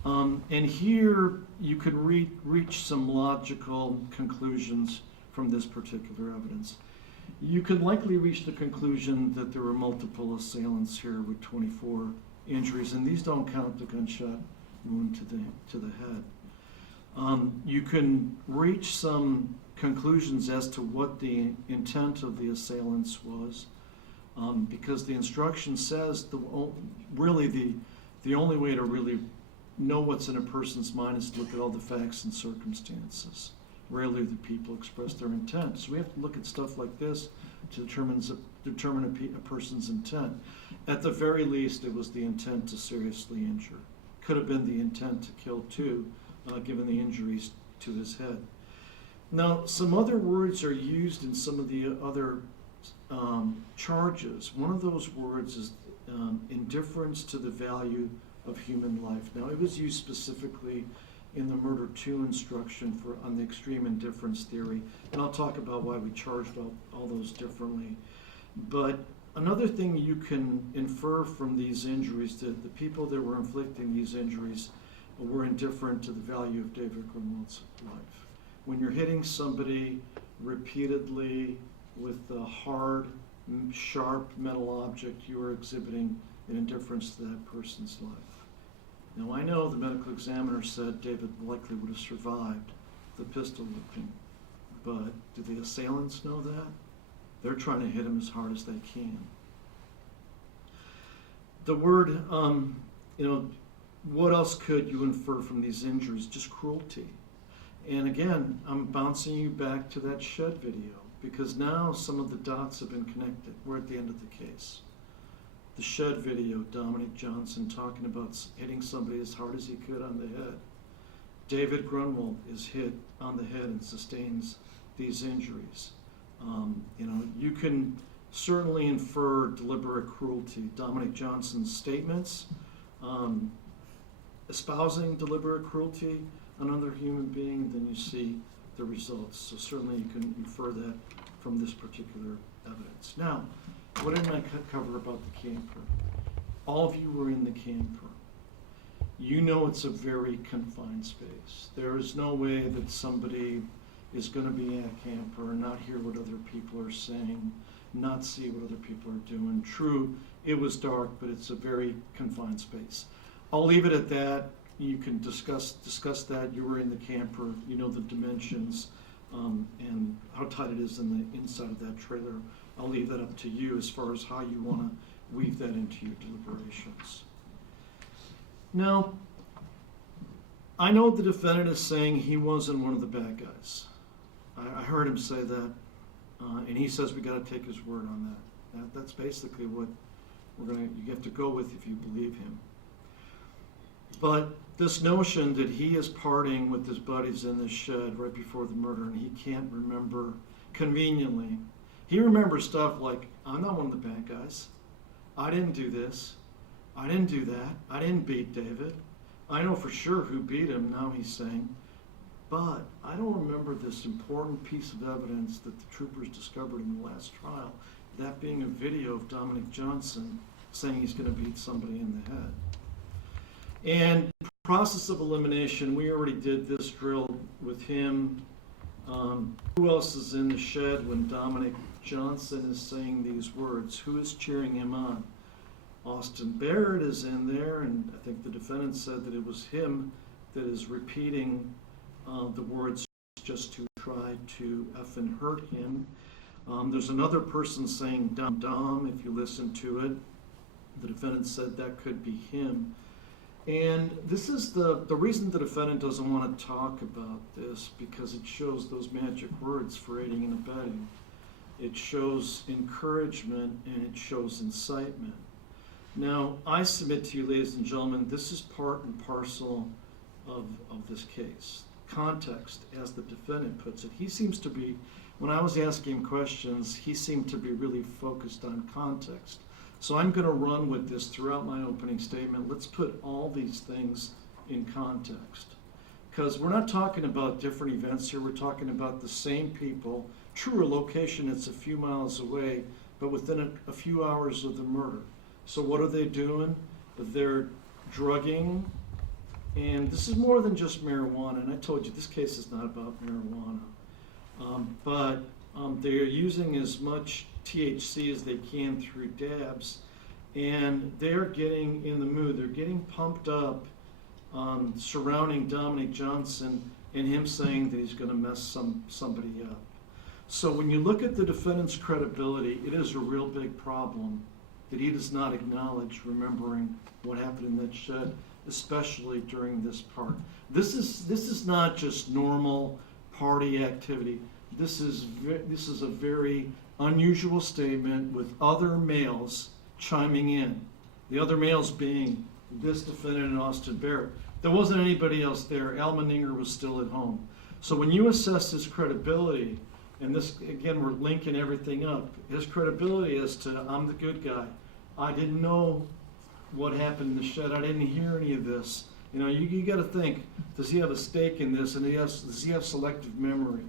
And here you could reach some logical conclusions from this particular evidence. You could likely reach the conclusion that there were multiple assailants here with 24 injuries, and these don't count the gunshot wound to the head. You can reach some conclusions as to what the intent of the assailants was, because the instruction says the only way to really know what's in a person's mind is to look at all the facts and circumstances. Rarely do people express their intent. So we have to look at stuff like this to determine a person's intent. At the very least, it was the intent to seriously injure. Could have been the intent to kill too, given the injuries to his head. Now, some other words are used in some of the other charges. One of those words is indifference to the value of human life. Now, it was used specifically in the murder 2 instruction on the extreme indifference theory, and I'll talk about why we charged all those differently. But another thing you can infer from these injuries, that the people that were inflicting these injuries were indifferent to the value of David Grunwald's life. When you're hitting somebody repeatedly with a hard, sharp metal object, you are exhibiting an indifference to that person's life. Now, I know the medical examiner said David likely would have survived the pistol whipping, but do the assailants know that? They're trying to hit him as hard as they can. The word, what else could you infer from these injuries? Just cruelty. And again, I'm bouncing you back to that shed video, because now some of the dots have been connected. We're at the end of the case. The shed video, Dominic Johnson talking about hitting somebody as hard as he could on the head. David Grunwald is hit on the head and sustains these injuries. You can certainly infer deliberate cruelty. Dominic Johnson's statements espousing deliberate cruelty on another human being, then you see the results. So certainly you can infer that from this particular evidence. Now, what did I cover about the camper? All of you were in the camper. You know it's a very confined space. There is no way that somebody is going to be in a camper and not hear what other people are saying, not see what other people are doing. True, it was dark, but it's a very confined space. I'll leave it at that. You can discuss that. You were in the camper. You know the dimensions and how tight it is in the inside of that trailer. I'll leave that up to you as far as how you want to weave that into your deliberations. Now, I know the defendant is saying he wasn't one of the bad guys. I heard him say that, and he says we got to take his word on that. That's basically what you have to go with if you believe him. But this notion that he is partying with his buddies in this shed right before the murder and he can't remember conveniently. He remembers stuff like, I'm not one of the bad guys. I didn't do this. I didn't do that. I didn't beat David. I know for sure who beat him, now he's saying. But I don't remember this important piece of evidence that the troopers discovered in the last trial, that being a video of Dominic Johnson saying he's going to beat somebody in the head. And process of elimination, we already did this drill with him. Who else is in the shed when Dominic Johnson is saying these words? Who is cheering him on? Austin Barrett is in there, and I think the defendant said that it was him that is repeating the words just to try to effing hurt him. There's another person saying Dom Dom, if you listen to it. The defendant said that could be him. And this is the reason the defendant doesn't want to talk about this, because it shows those magic words for aiding and abetting. It shows encouragement and it shows incitement. Now, I submit to you, ladies and gentlemen, this is part and parcel of this case. Context, as the defendant puts it. He seems to be, when I was asking him questions, he seemed to be really focused on context. So I'm going to run with this throughout my opening statement. Let's put all these things in context. Because we're not talking about different events here. We're talking about the same people. True, a location that's a few miles away, but within a few hours of the murder. So what are they doing? They're drugging. And this is more than just marijuana. And I told you, this case is not about marijuana. But they're using as much THC as they can through dabs, and they're getting in the mood. They're getting pumped up surrounding Dominic Johnson and him saying that he's going to mess somebody up. So when you look at the defendant's credibility, it is a real big problem that he does not acknowledge remembering what happened in that shed, especially during this part. This is not just normal party activity. This is a very unusual statement with other males chiming in. The other males being this defendant and Austin Barrett. There wasn't anybody else there. Al Meninger was still at home. So when you assess his credibility, and this, again, we're linking everything up, his credibility as to, I'm the good guy. I didn't know what happened in the shed. I didn't hear any of this. You know, you got to think, does he have a stake in this, and does he have selective memory?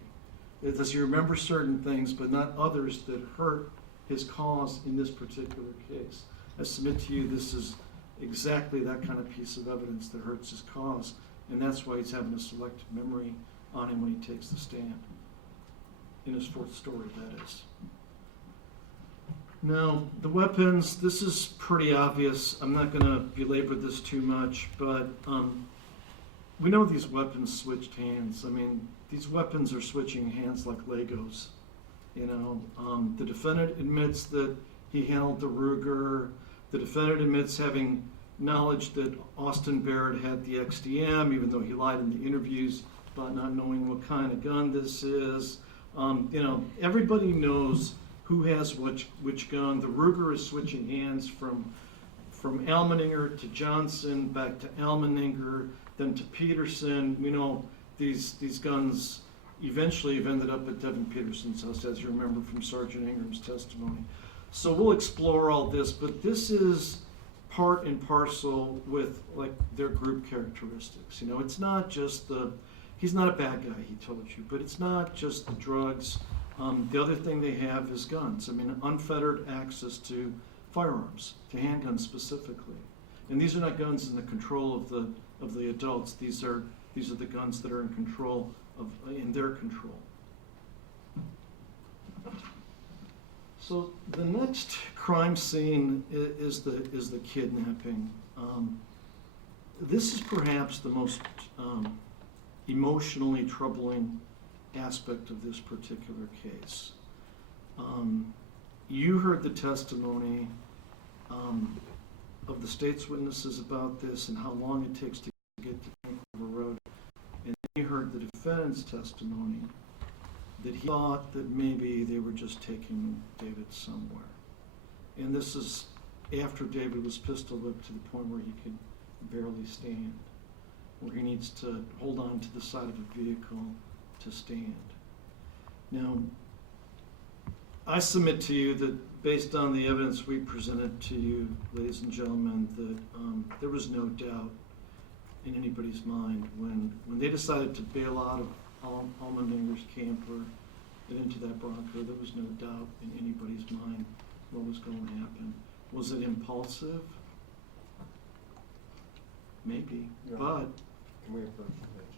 Does he remember certain things but not others that hurt his cause in this particular case? I submit to you this is exactly that kind of piece of evidence that hurts his cause, and that's why he's having a selective memory on him when he takes the stand. In his fourth story, that is. Now, the weapons, this is pretty obvious. I'm not going to belabor this too much, but we know these weapons switched hands. I mean, these weapons are switching hands like Legos. You know, the defendant admits that he handled the Kruger. The defendant admits having knowledge that Austin Barrett had the XDM, even though he lied in the interviews about not knowing what kind of gun this is. You know, everybody knows who has which gun. The Kruger is switching hands from Al Meninger to Johnson, back to Al Meninger, then to Peterson. We know these guns eventually have ended up at Devin Peterson's house, as you remember from Sergeant Ingram's testimony. So we'll explore all this, but this is part and parcel with like their group characteristics. You know, it's not just he's not a bad guy, he told you, but it's not just the drugs. The other thing they have is guns. I mean, unfettered access to firearms, to handguns specifically. And these are not guns in the control of the adults. These are the guns that are in their control. So the next crime scene is the kidnapping. This is perhaps the most emotionally troubling aspect of this particular case. You heard the testimony of the state's witnesses about this and how long it takes to get to Vancouver Road. And you heard the defendant's testimony that he thought that maybe they were just taking David somewhere. And this is after David was pistol whipped to the point where he could barely stand, where he needs to hold on to the side of a vehicle to stand. Now, I submit to you that based on the evidence we presented to you, ladies and gentlemen, that there was no doubt in anybody's mind when they decided to bail out of Allmendinger's camper and into that Bronco, there was no doubt in anybody's mind what was going to happen. Was it impulsive? Maybe, Yeah. but Can we approach the bench?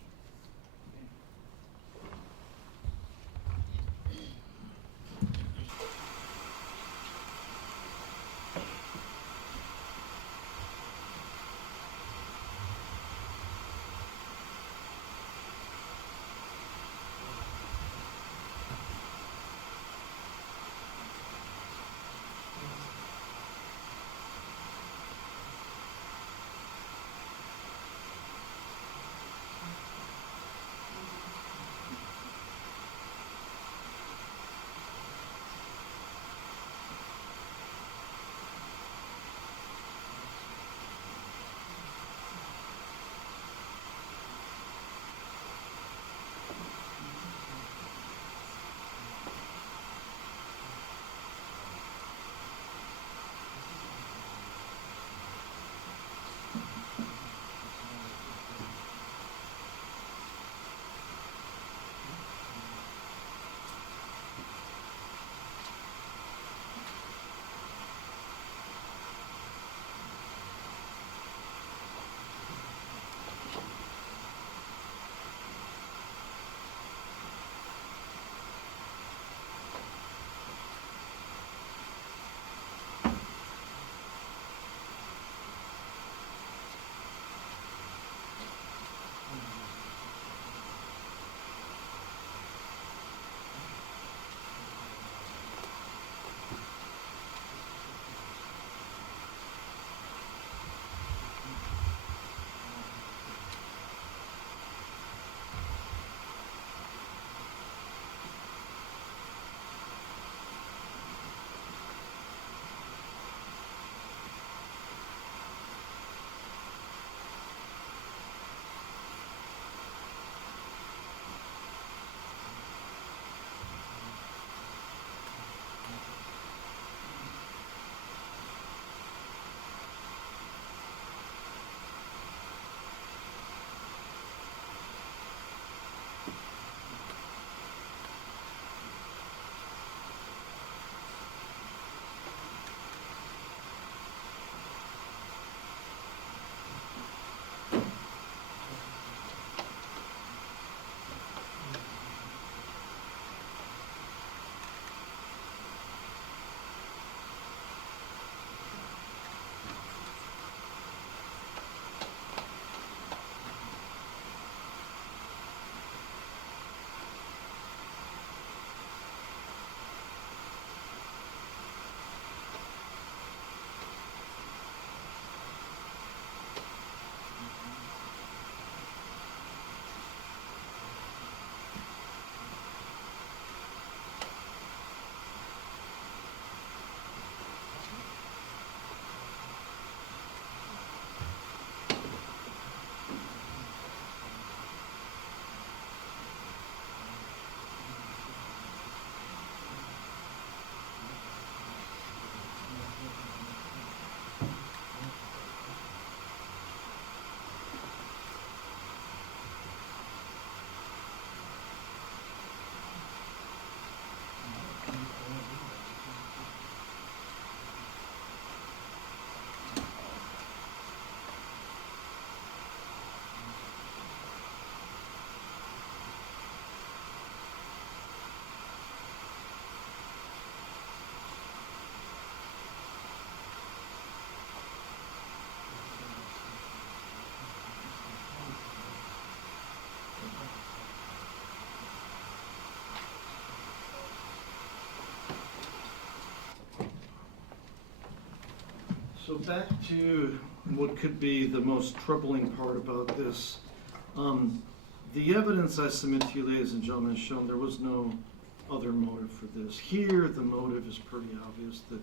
So back to what could be the most troubling part about this. The evidence I submit to you, ladies and gentlemen, has shown there was no other motive for this. Here, the motive is pretty obvious, that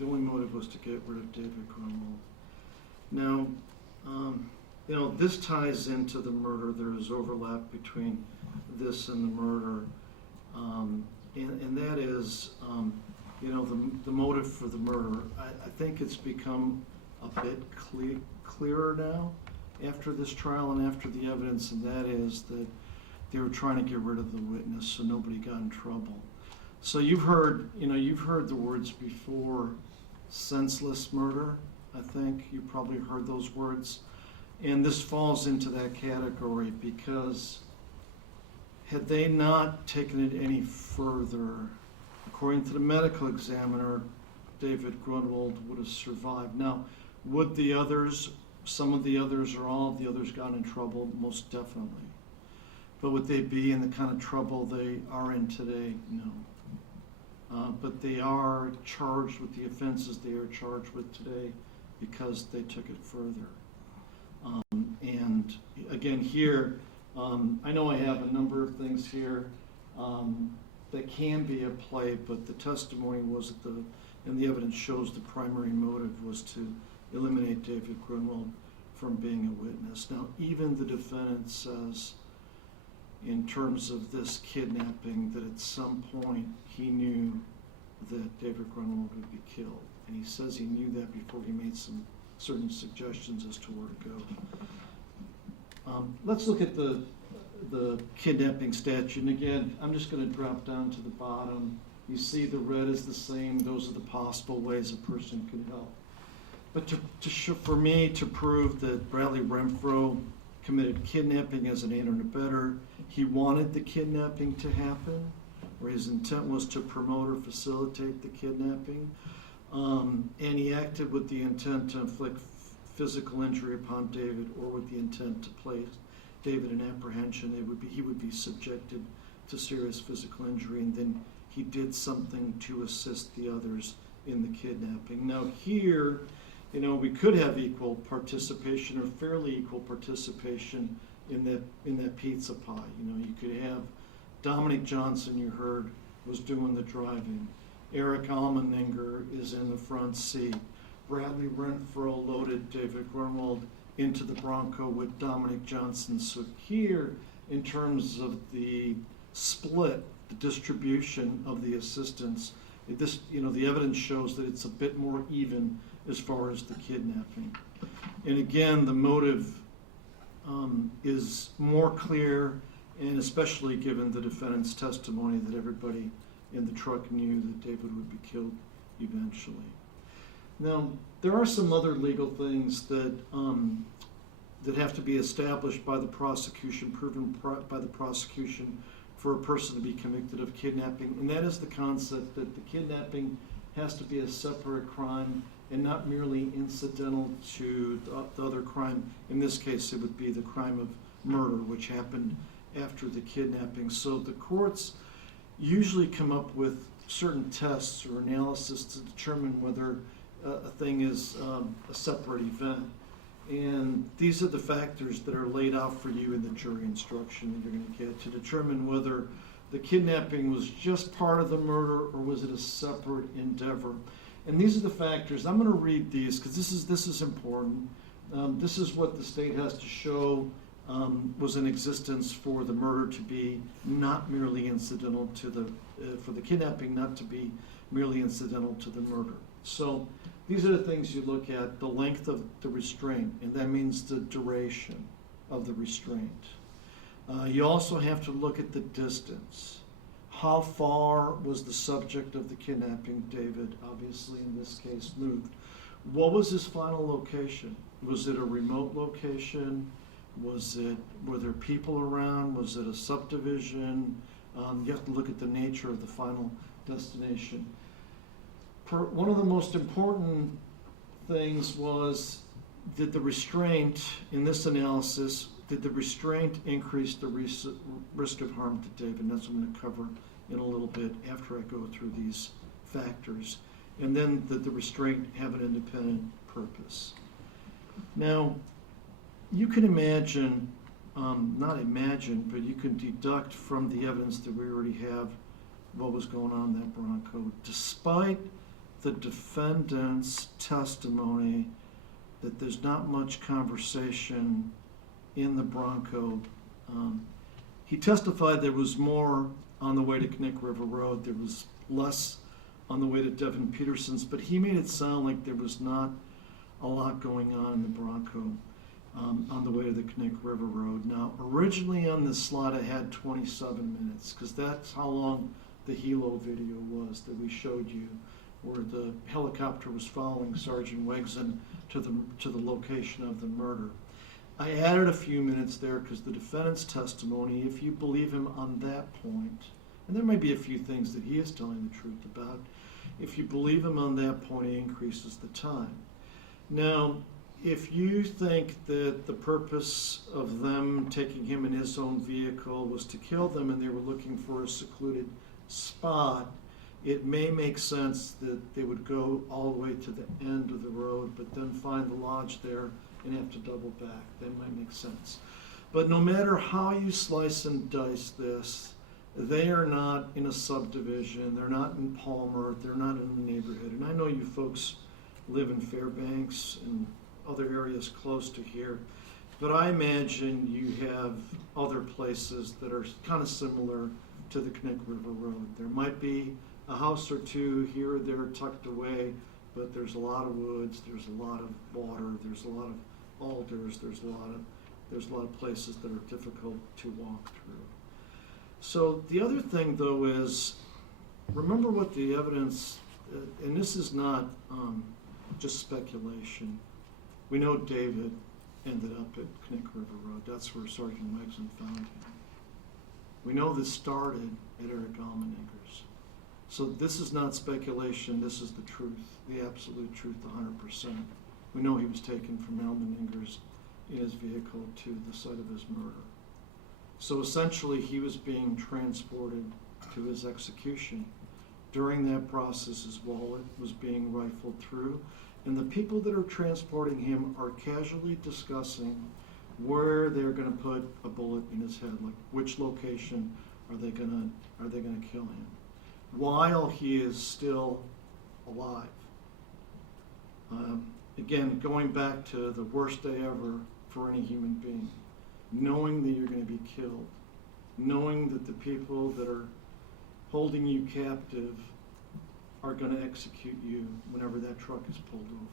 the only motive was to get rid of David Grunwald. Now, this ties into the murder. There is overlap between this and the murder. And that is, the motive for the murder. I think it's become a bit clearer now after this trial and after the evidence, and that is that they were trying to get rid of the witness so nobody got in trouble. So you've heard the words before, senseless murder, I think. You probably heard those words. And this falls into that category because had they not taken it any further, according to the medical examiner, David Grunwald would have survived. Now, would the others, some of the others or all of the others got in trouble? Most definitely. But would they be in the kind of trouble they are in today? No. But they are charged with the offenses they are charged with today because they took it further. And again, here, I know I have a number of things here that can be at play, but the testimony was and the evidence shows the primary motive was to eliminate David Grunwald from being a witness. Now, even the defendant says, in terms of this kidnapping, that at some point he knew that David Grunwald would be killed. And he says he knew that before he made some certain suggestions as to where to go. Let's look at the kidnapping statute. And again, I'm just going to drop down to the bottom. You see the red is the same. Those are the possible ways a person could help. But for me to prove that Bradley Renfro committed kidnapping as an aider and abetter, he wanted the kidnapping to happen, or his intent was to promote or facilitate the kidnapping, and he acted with the intent to inflict physical injury upon David, or with the intent to place David in apprehension. He would be subjected to serious physical injury, and then he did something to assist the others in the kidnapping. Now here, we could have equal participation or fairly equal participation in that pizza pie. You could have Dominic Johnson, you heard, was doing the driving. Eric Almendinger is in the front seat. Bradley Renfro loaded David Grunwald into the Bronco with Dominic Johnson. So here, in terms of the split, the distribution of the assistance, the evidence shows that it's a bit more even as far as the kidnapping. And again, the motive is more clear, and especially given the defendant's testimony that everybody in the truck knew that David would be killed eventually. Now, there are some other legal things that have to be established by the prosecution, proven by the prosecution for a person to be convicted of kidnapping, and that is the concept that the kidnapping has to be a separate crime and not merely incidental to the other crime. In this case, it would be the crime of murder, which happened after the kidnapping. So the courts usually come up with certain tests or analysis to determine whether a thing is a separate event. And these are the factors that are laid out for you in the jury instruction that you're going to get to determine whether the kidnapping was just part of the murder or was it a separate endeavor. And these are the factors. I'm going to read these because this is important. This is what the state has to show was in existence for the murder to be not merely incidental to for the kidnapping not to be merely incidental to the murder. So these are the things you look at: the length of the restraint, and that means the duration of the restraint. You also have to look at the distance. How far was the subject of the kidnapping, David, obviously in this case, moved? What was his final location? Was it a remote location? Were there people around? Was it a subdivision? You have to look at the nature of the final destination. One of the most important things was, did the restraint, in this analysis, did the restraint increase the risk of harm to David? And that's what I'm going to cover in a little bit after I go through these factors. And then did the restraint have an independent purpose? Now, you can imagine, not imagine, but you can deduct from the evidence that we already have what was going on in that Bronco. Despite the defendant's testimony that there's not much conversation in the Bronco, he testified there was more on the way to Knick River Road. There was less on the way to Devin Peterson's, but he made it sound like there was not a lot going on in the Bronco on the way to the Knik River Road. Now, originally on this slot, it had 27 minutes, because that's how long the helo video was that we showed you, where the helicopter was following Sergeant Wegson to the location of the murder. I added a few minutes there because the defendant's testimony, if you believe him on that point, and there may be a few things that he is telling the truth about, if you believe him on that point, he increases the time. Now, if you think that the purpose of them taking him in his own vehicle was to kill them and they were looking for a secluded spot, it may make sense that they would go all the way to the end of the road, but then find the lodge there and have to double back. That might make sense. But no matter how you slice and dice this, they are not in a subdivision, they're not in Palmer, they're not in the neighborhood. And I know you folks live in Fairbanks and other areas close to here, but I imagine you have other places that are kind of similar to the Knik River Road. There might be a house or two here or there tucked away, but there's a lot of woods, there's a lot of water, there's a lot of alders, there's a lot of places that are difficult to walk through. So the other thing, though, is remember what the evidence, and this is not just speculation. We know David ended up at Knik River Road. That's where Sergeant Wegson found him. We know this started at Eric Almenninger's. So this is not speculation, this is the truth, the absolute truth, 100%. We know he was taken from Almenninger's in his vehicle to the site of his murder. So essentially he was being transported to his execution. During that process, his wallet was being rifled through, and the people that are transporting him are casually discussing where they're going to put a bullet in his head, like which location are they going to kill him, while he is still alive. Again, going back to the worst day ever for any human being, knowing that you're going to be killed, knowing that the people that are holding you captive are going to execute you whenever that truck is pulled over.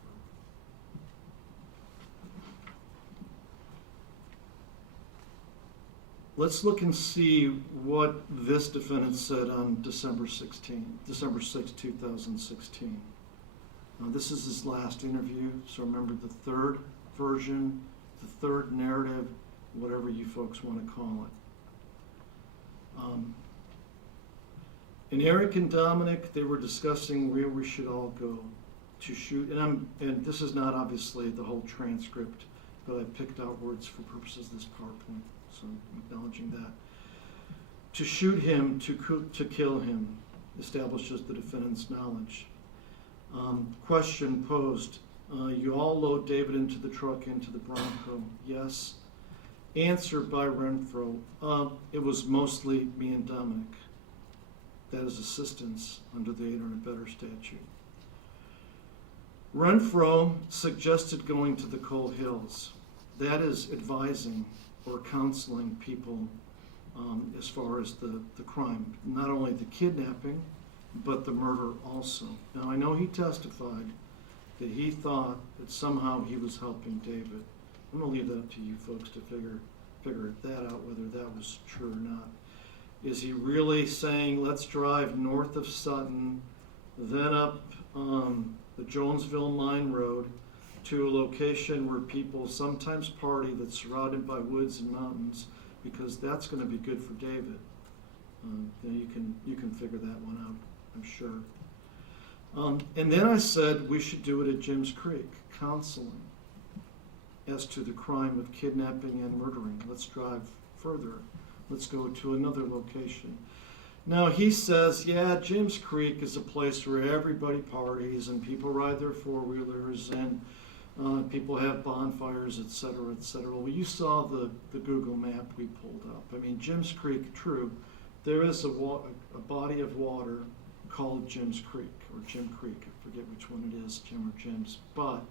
Let's look and see what this defendant said on December 6, 2016. This is his last interview, so remember the third version, the third narrative, whatever you folks want to call it. And Eric and Dominic, they were discussing where we should all go to shoot. And this is not obviously the whole transcript, but I picked out words for purposes of this PowerPoint, so I'm acknowledging that. To shoot him, to kill him, establishes the defendant's knowledge. Question posed, you all load David into the truck, into the Bronco. Yes. Answer by Renfro, it was mostly me and Dominic. That is assistance under the Aider and Abettor statute. Renfro suggested going to the Coal Hills. That is advising or counseling people as far as the crime, not only the kidnapping, but the murder also. Now, I know he testified that he thought that somehow he was helping David. I'm going to leave that up to you folks to figure that out, whether that was true or not. Is he really saying, let's drive north of Sutton, then up the Jonesville Mine Road to a location where people sometimes party that's surrounded by woods and mountains, because that's going to be good for David? You can figure that one out, I'm sure. And then I said we should do it at Jim's Creek, counseling as to the crime of kidnapping and murdering. Let's drive further. Let's go to another location. Now he says, yeah, Jim's Creek is a place where everybody parties and people ride their four-wheelers and people have bonfires, et cetera, et cetera. Well, you saw the Google map we pulled up. I mean, Jim's Creek, true, there is a body of water called Jim's Creek, or Jim Creek. I forget which one it is, Jim or Jim's, but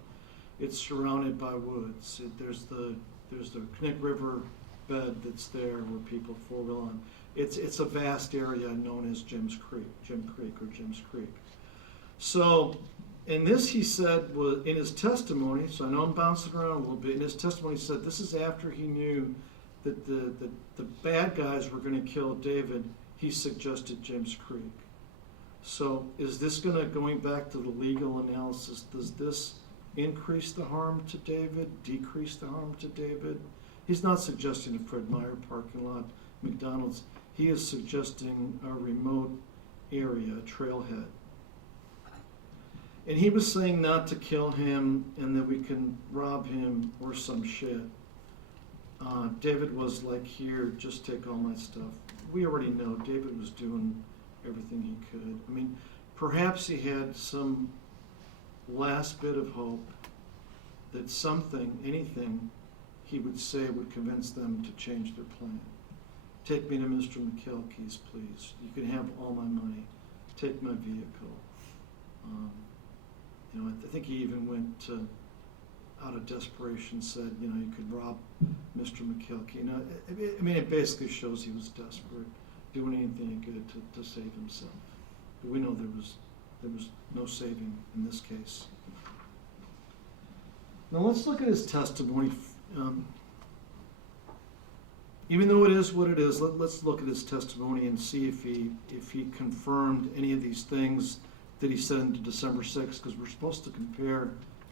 it's surrounded by woods. There's the Knik River bed that's there where people four-wheel on. It's a vast area known as Jim's Creek, Jim Creek or Jim's Creek. So, in this he said, was in his testimony, so I know I'm bouncing around a little bit, in his testimony he said this is after he knew that the bad guys were going to kill David, he suggested James Creek. So is this going back to the legal analysis, does this increase the harm to David, decrease the harm to David? He's not suggesting a Fred Meyer parking lot, McDonald's. He is suggesting a remote area, a trailhead. And he was saying not to kill him and that we can rob him or some shit. David was like, here, just take all my stuff. We already know David was doing everything he could. I mean, perhaps he had some last bit of hope that something, anything he would say would convince them to change their plan. Take me to Mr. McKelkey's, please. You can have all my money. Take my vehicle. I think he even went to, out of desperation, said, you could rob Mr. McKelkey. I mean, it basically shows he was desperate, doing anything he could to save himself. But we know there was no saving in this case. Now let's look at his testimony. Even though it is what it is, let's look at his testimony and see if he confirmed any of these things that he said on December 6th, because we're supposed to compare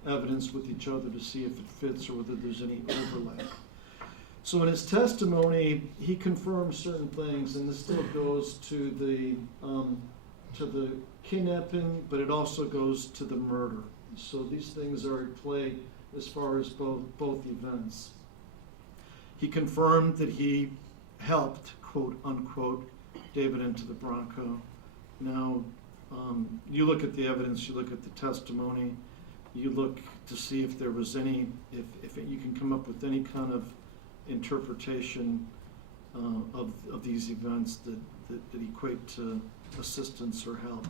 evidence with each other to see if it fits or whether there's any overlap. So in his testimony, he confirmed certain things, and this still goes to the kidnapping, but it also goes to the murder. So these things are at play as far as both events. He confirmed that he helped, quote unquote, David into the Bronco. Now, you look at the evidence, you look at the testimony, you look to see if there was any, if you can come up with any kind of interpretation of these events that equate to assistance or help.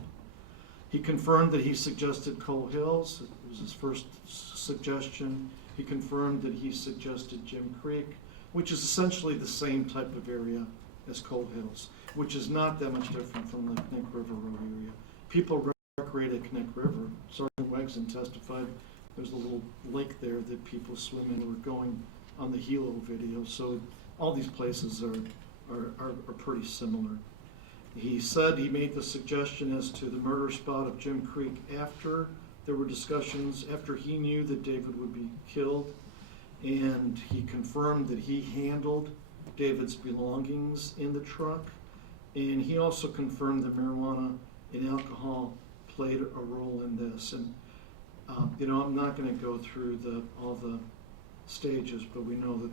He confirmed that he suggested Coal Hills. It was his first suggestion. He confirmed that he suggested Jim Creek, which is essentially the same type of area as Coal Hills, which is not that much different from the Connect River Road area. People recreate at Connect River. Sergeant Wegson testified there's a little lake there that people swim in. We're going on the Hilo video, so all these places are pretty similar. He said he made the suggestion as to the murder spot of Jim Creek after there were discussions, after he knew that David would be killed, and he confirmed that he handled David's belongings in the truck, and he also confirmed that marijuana and alcohol played a role in this. And I'm not going to go through all the stages, but we know that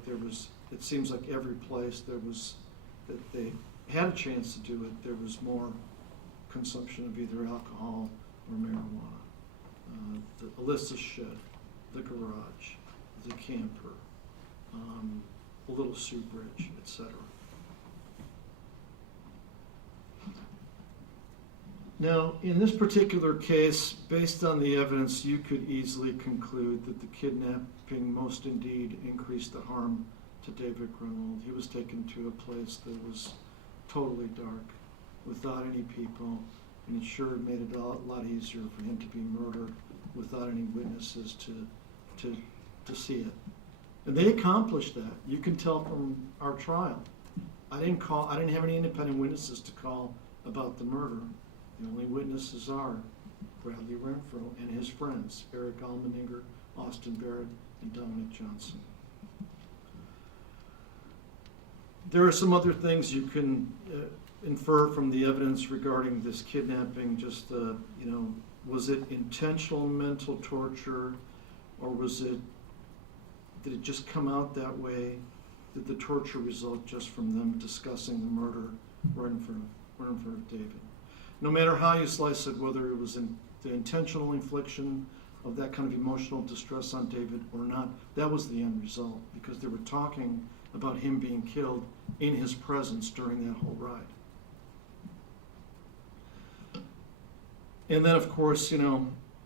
it seems like every place that they had a chance to do it, there was more consumption of either alcohol or marijuana. The Alyssa's shed, the garage, the camper, a little soup bridge, etc. Now, in this particular case, based on the evidence, you could easily conclude that the kidnapping most indeed increased the harm to David Grunwald. He was taken to a place that was totally dark, without any people, and it sure made it a lot easier for him to be murdered without any witnesses to see it. And they accomplished that. You can tell from our trial. I didn't have any independent witnesses to call about the murder. The only witnesses are Bradley Renfro and his friends, Eric Almendinger, Austin Barrett, and Dominic Johnson. There are some other things you can infer from the evidence regarding this kidnapping. Just, was it intentional mental torture, or did it just come out that way? Did the torture result just from them discussing the murder right in front of David? No matter how you slice it, whether it was the intentional infliction of that kind of emotional distress on David or not, that was the end result, because they were talking about him being killed in his presence during that whole ride. And then, of course,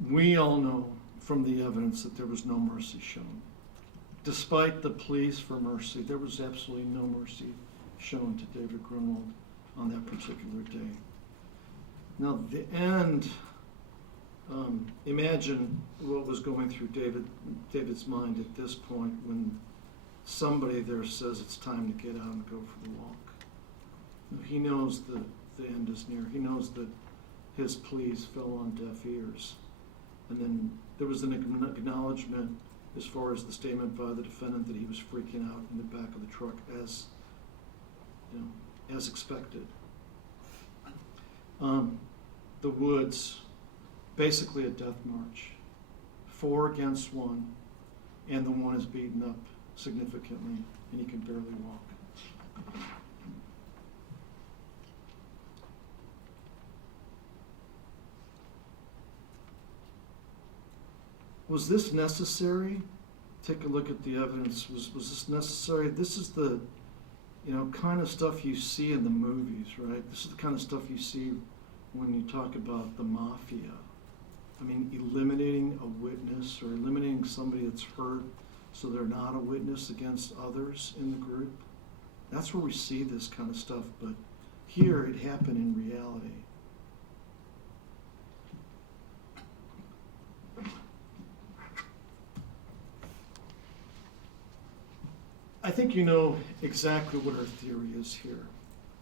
we all know from the evidence that there was no mercy shown. Despite the pleas for mercy, there was absolutely no mercy shown to David Grunwald on that particular day. Now, the end imagine what was going through David's mind at this point when somebody there says it's time to get out and go for the walk. He knows the end is near. He knows that his pleas fell on deaf ears. And then there was an acknowledgement as far as the statement by the defendant that he was freaking out in the back of the truck as expected. The woods, basically a death march, 4 against 1, and the one is beaten up significantly, and he can barely walk. Was this necessary? Take a look at the evidence. Was this necessary? This is the kind of stuff you see in the movies, right? This is the kind of stuff you see when you talk about the mafia. I mean, eliminating a witness or eliminating somebody that's hurt so they're not a witness against others in the group. That's where we see this kind of stuff, but here it happened in reality. I think you know exactly what our theory is here.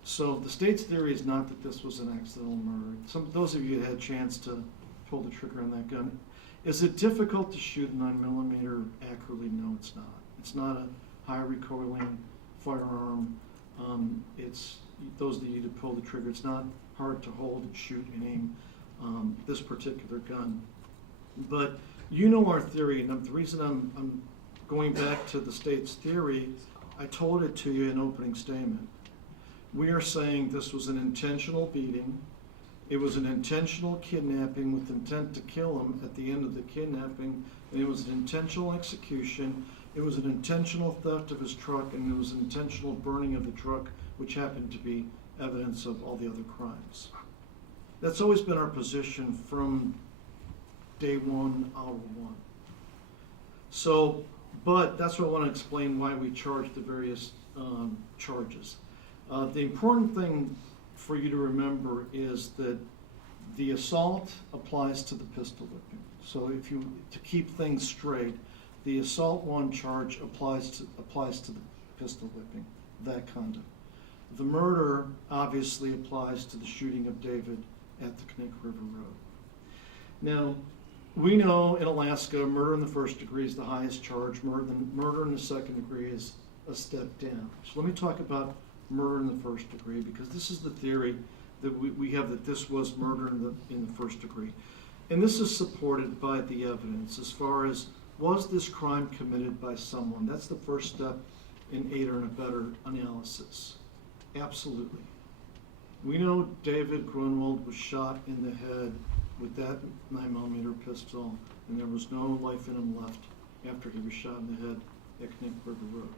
So the state's theory is not that this was an accidental murder. Those of you that had a chance to pull the trigger on that gun. Is it difficult to shoot a 9mm accurately? No, it's not. It's not a high recoiling firearm. It's those of you to pull the trigger. It's not hard to hold and shoot and aim this particular gun. But you know our theory, and the reason I'm going back to the state's theory, I told it to you in opening statement. We are saying this was an intentional beating. It was an intentional kidnapping with intent to kill him at the end of the kidnapping, and it was an intentional execution. It was an intentional theft of his truck, and it was an intentional burning of the truck, which happened to be evidence of all the other crimes. That's always been our position from day one, hour one. So, but that's what I want to explain why we charge the various charges. The important thing for you to remember is that the assault applies to the pistol whipping. So to keep things straight, the assault 1 charge applies to the pistol whipping, that conduct. The murder obviously applies to the shooting of David at the Connect River Road. Now, we know in Alaska, murder in the first degree is the highest charge. Murder in the second degree is a step down. So let me talk about murder in the first degree, because this is the theory that we have, that this was murder in the first degree. And this is supported by the evidence as far as, was this crime committed by someone? That's the first step in aider and abettor analysis. Absolutely. We know David Grunwald was shot in the head with that 9mm pistol, and there was no life in him left after he was shot in the head at Connect River Road.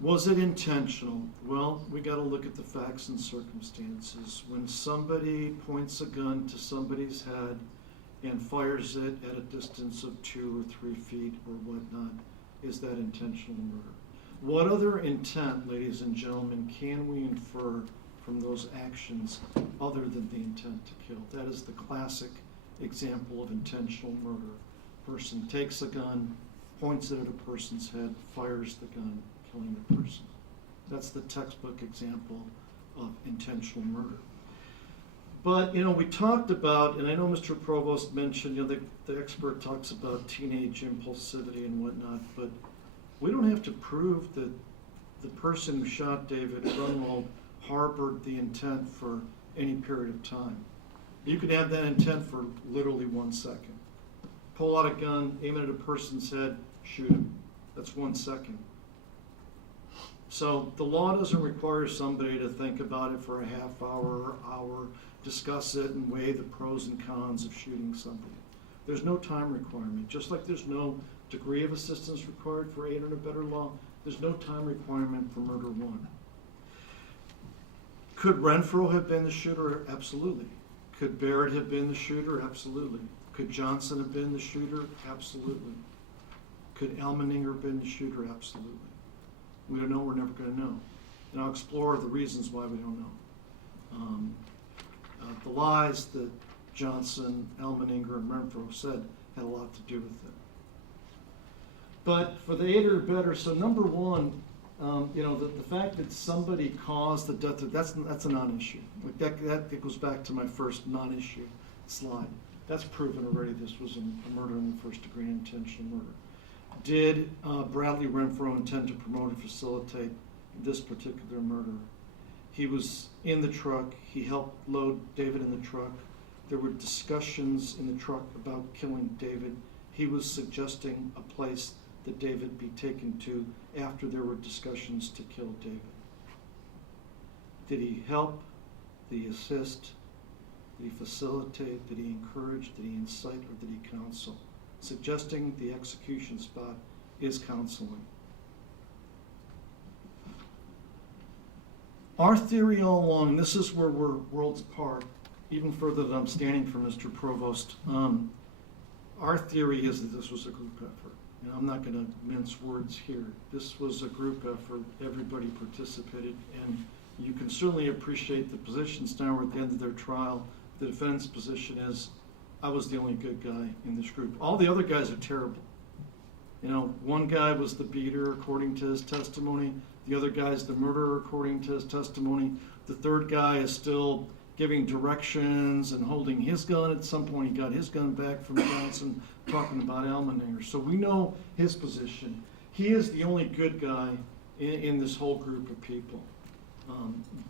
Was it intentional? Well, we got to look at the facts and circumstances. When somebody points a gun to somebody's head and fires it at a distance of 2 or 3 feet or whatnot, is that intentional murder? What other intent, ladies and gentlemen, can we infer from those actions other than the intent to kill? That is the classic example of intentional murder. Person takes a gun, points it at a person's head, fires the gun, killing the person. That's the textbook example of intentional murder. But, we talked about, and I know Mr. Provost mentioned, the expert talks about teenage impulsivity and whatnot, but we don't have to prove that the person who shot David Grunwald harbored the intent for any period of time. You could have that intent for literally 1 second. Pull out a gun, aim it at a person's head, shoot him. That's 1 second. So the law doesn't require somebody to think about it for a half hour or hour, discuss it and weigh the pros and cons of shooting somebody. There's no time requirement. Just like there's no degree of assistance required for aider and abettor law, there's no time requirement for murder 1. Could Renfro have been the shooter? Absolutely. Could Barrett have been the shooter? Absolutely. Could Johnson have been the shooter? Absolutely. Could Elmeninger have been the shooter? Absolutely. We don't know, we're never going to know. And I'll explore the reasons why we don't know. The lies that Johnson, Elmeninger, and Renfro said had a lot to do with it. But for the aider or abettor, so number one, the fact that somebody caused the death, that's a non-issue. Like that goes back to my first non-issue slide. That's proven already. This was a murder in the first degree, intentional murder. Did Bradley Renfro intend to promote or facilitate this particular murder? He was in the truck. He helped load David in the truck. There were discussions in the truck about killing David. He was suggesting a place that David be taken to after there were discussions to kill David. Did he help? Did he assist? Did he facilitate? Did he encourage? Did he incite? Or did he counsel? Suggesting the execution spot is counseling. Our theory all along, and this is where we're worlds apart, even further than I'm standing for Mr. Provost, our theory is that this was a group effort. And I'm not going to mince words here. This was a group effort. Everybody participated, and you can certainly appreciate the positions now at the end of their trial. The defendant's position is, I was the only good guy in this group. All the other guys are terrible. One guy was the beater according to his testimony. The other guy's the murderer according to his testimony. The third guy is still giving directions and holding his gun. At some point, he got his gun back from Johnson, talking about Elmeninger. So we know his position. He is the only good guy in this whole group of people.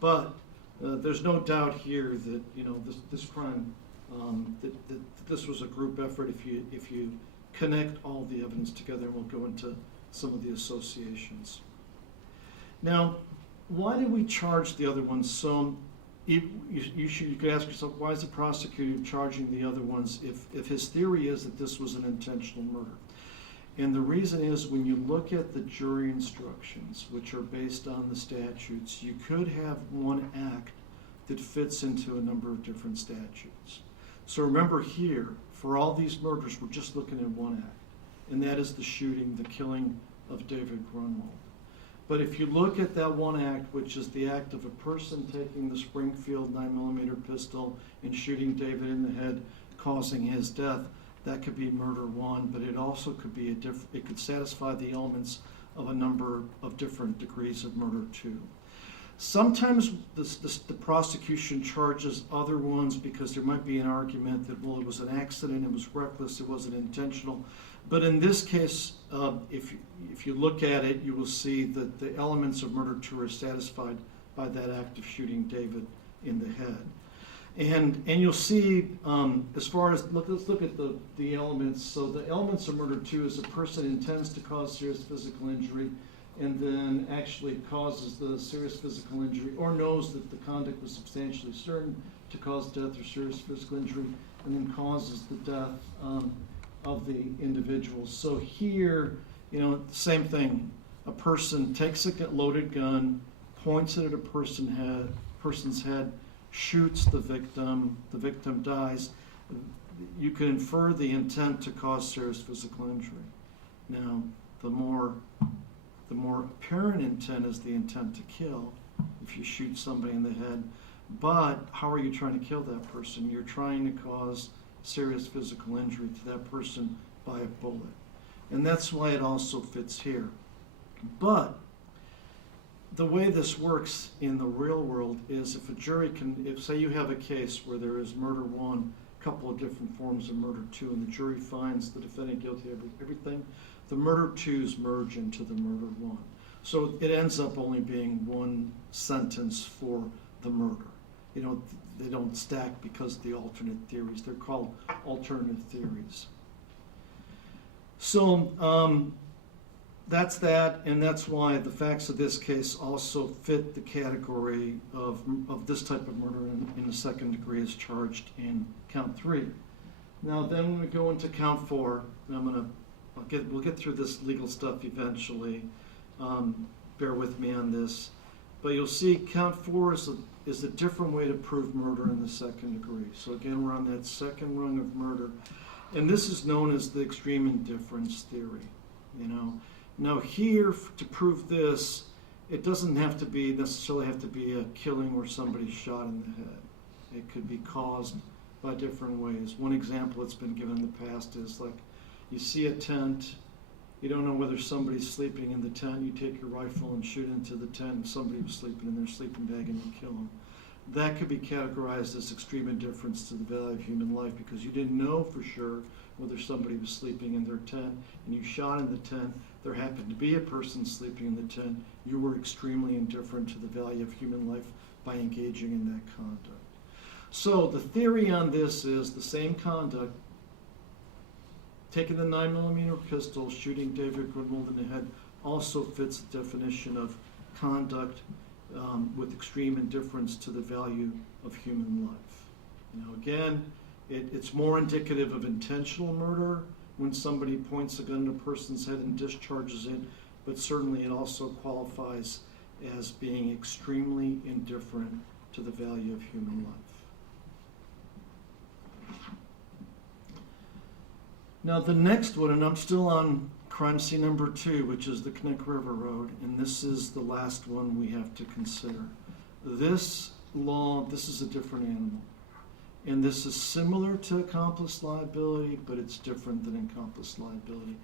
But there's no doubt here that this crime, that this was a group effort. If you connect all the evidence together, we'll go into some of the associations. Now, why did we charge the other ones? So you could ask yourself, why is the prosecutor charging the other ones if his theory is that this was an intentional murder? And the reason is, when you look at the jury instructions, which are based on the statutes, you could have one act that fits into a number of different statutes. So remember here, for all these murders, we're just looking at one act, and that is the shooting, the killing of David Grunwald. But if you look at that one act, which is the act of a person taking the Springfield 9mm pistol and shooting David in the head, causing his death, that could be murder one, but it also could be it could satisfy the elements of a number of different degrees of murder two. Sometimes the prosecution charges other ones because there might be an argument that, well, it was an accident, it was reckless, it wasn't intentional. But in this case, if you look at it, you will see that the elements of murder two are satisfied by that act of shooting David in the head. And you'll see, as far as, let's look at the elements. So the elements of murder two is a person intends to cause serious physical injury and then actually causes the serious physical injury, or knows that the conduct was substantially certain to cause death or serious physical injury, and then causes the death of the individual. So here, same thing. A person takes a loaded gun, points it at a person's head, shoots the victim dies. You can infer the intent to cause serious physical injury. Now, the more apparent intent is the intent to kill, if you shoot somebody in the head. But how are you trying to kill that person? You're trying to cause serious physical injury to that person by a bullet. And that's why it also fits here. But the way this works in the real world is, if a jury if say you have a case where there is murder one, a couple of different forms of murder two, and the jury finds the defendant guilty of everything, the murder twos merge into the murder one. So it ends up only being one sentence for the murder. They don't stack because of the alternate theories. They're called alternative theories. So that's that, and that's why the facts of this case also fit the category of this type of murder in the second degree as charged in count 3. Now then, when we go into count 4, and we'll get through this legal stuff eventually. Bear with me on this. But you'll see count 4 is a different way to prove murder in the second degree. So again, we're on that second rung of murder. And this is known as the extreme indifference theory. Now here, to prove this, it doesn't necessarily have to be a killing where somebody's shot in the head. It could be caused by different ways. One example that's been given in the past is like, you see a tent, you don't know whether somebody's sleeping in the tent, you take your rifle and shoot into the tent, and somebody was sleeping in their sleeping bag and you kill them. That could be categorized as extreme indifference to the value of human life because you didn't know for sure whether somebody was sleeping in their tent, and you shot in the tent, there happened to be a person sleeping in the tent, you were extremely indifferent to the value of human life by engaging in that conduct. So the theory on this is the same conduct, taking the 9mm pistol, shooting David Grunwald in the head, also fits the definition of conduct with extreme indifference to the value of human life. Again, it's more indicative of intentional murder when somebody points a gun at a person's head and discharges it, but certainly it also qualifies as being extremely indifferent to the value of human life. Now the next one, and I'm still on crime scene number 2, which is the Knick River Road, and this is the last one we have to consider. This is a different animal. And this is similar to accomplice liability, but it's different than accomplice liability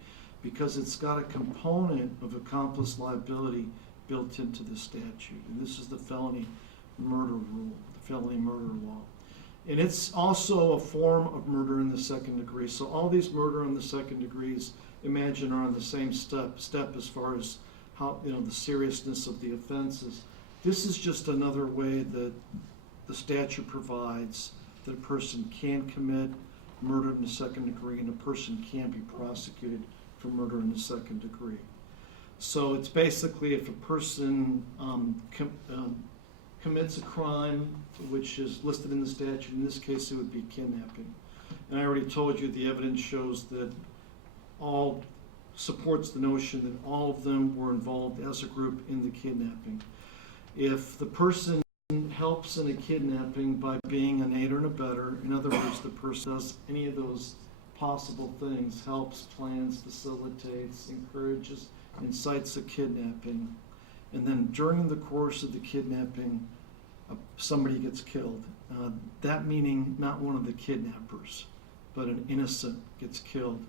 because it's got a component of accomplice liability built into the statute. And this is the felony murder rule, the felony murder law. And it's also a form of murder in the second degree. So all these murder in the second degrees, imagine, are on the same step as far as how, the seriousness of the offenses. This is just another way that the statute provides that a person can commit murder in the second degree and a person can be prosecuted for murder in the second degree. So it's basically if a person commits a crime which is listed in the statute, in this case it would be kidnapping. And I already told you the evidence shows that all supports the notion that all of them were involved as a group in the kidnapping. If the person helps in a kidnapping by being an aider and abetter, in other words, the person does any of those possible things, helps, plans, facilitates, encourages, incites a kidnapping, and then during the course of the kidnapping, somebody gets killed. That meaning not one of the kidnappers, but an innocent gets killed.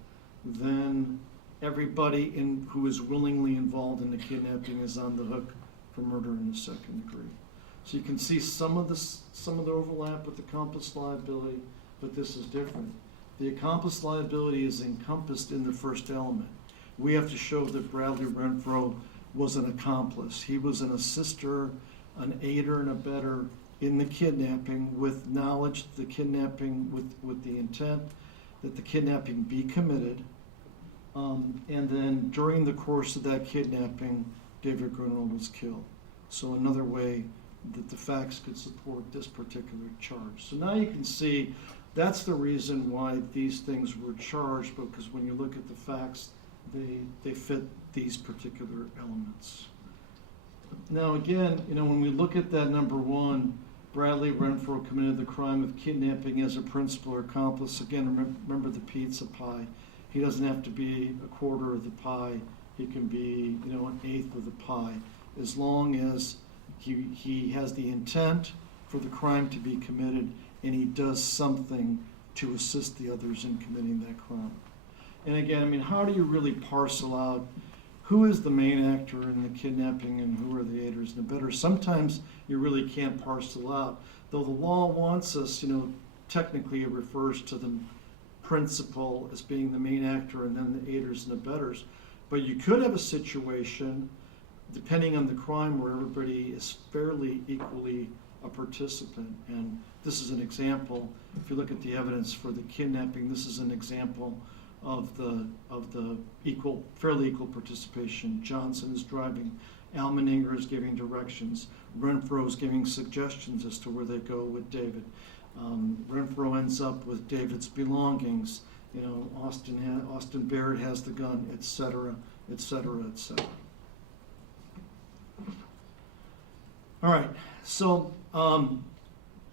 Then everybody who is willingly involved in the kidnapping is on the hook for murder in the second degree. So you can see some of the overlap with accomplice liability, but this is different. The accomplice liability is encompassed in the first element. We have to show that Bradley Renfro was an accomplice. He was an assister, an aider and abetter in the kidnapping with knowledge of the kidnapping, with the intent that the kidnapping be committed. And then during the course of that kidnapping, David Grunwald was killed. So another way that the facts could support this particular charge. So now you can see that's the reason why these things were charged, because when you look at the facts, they fit these particular elements. Now again, when we look at that number 1, Bradley Renfro committed the crime of kidnapping as a principal or accomplice. Again, remember the pizza pie. He doesn't have to be a quarter of the pie. He can be, an eighth of the pie, as long as he has the intent for the crime to be committed and he does something to assist the others in committing that crime. And again, how do you really parcel out who is the main actor in the kidnapping and who are the aiders and abettors? Sometimes you really can't parcel out, though the law wants us, technically it refers to the principal as being the main actor and then the aiders and abettors. But you could have a situation, depending on the crime, where everybody is fairly equally a participant. And this is an example. If you look at the evidence for the kidnapping, this is an example of the fairly equal participation. Johnson is driving, Almenninger is giving directions, Renfro is giving suggestions as to where they go with David. Renfro ends up with David's belongings. Austin Barrett has the gun, etc., etc., etc. All right, so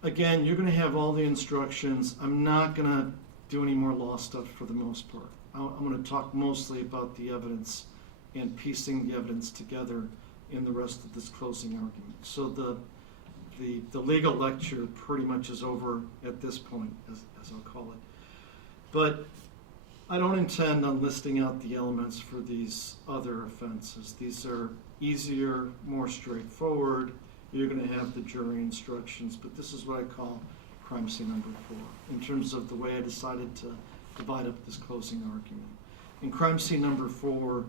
again, you're going to have all the instructions. I'm not going to do any more law stuff for the most part. I'm going to talk mostly about the evidence and piecing the evidence together in the rest of this closing argument. So the legal lecture pretty much is over at this point, as I'll call it. But I don't intend on listing out the elements for these other offenses. These are easier, more straightforward. You're going to have the jury instructions, but this is what I call crime scene number 4, in terms of the way I decided to divide up this closing argument. And crime scene number 4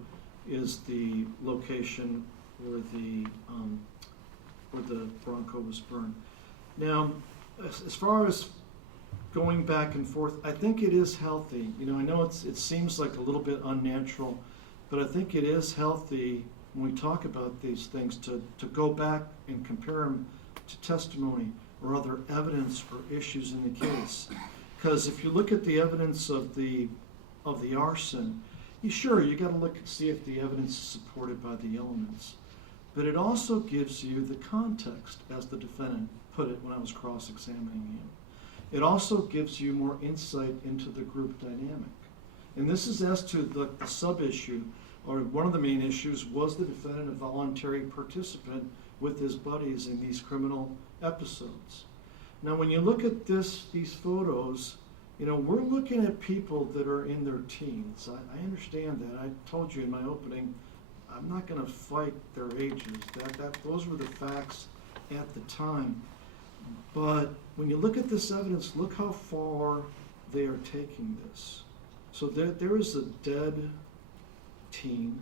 is the location where the Bronco was burned. Now, as far as going back and forth, I think it is healthy. You know, I know it seems like a little bit unnatural, but I think it is healthy when we talk about these things to go back and compare them to testimony or other evidence or issues in the case. Because if you look at the evidence of the arson, you got to look and see if the evidence is supported by the elements. But it also gives you the context, as the defendant put it when I was cross-examining him. It also gives you more insight into the group dynamic. And this is as to the sub-issue, or one of the main issues, was the defendant a voluntary participant with his buddies in these criminal episodes. Now, when you look at these photos, you know, we're looking at people that are in their teens. I understand that. I told you in my opening, I'm not going to fight their ages. Those were the facts at the time. But when you look at this evidence, look how far they are taking this. So there is a dead teen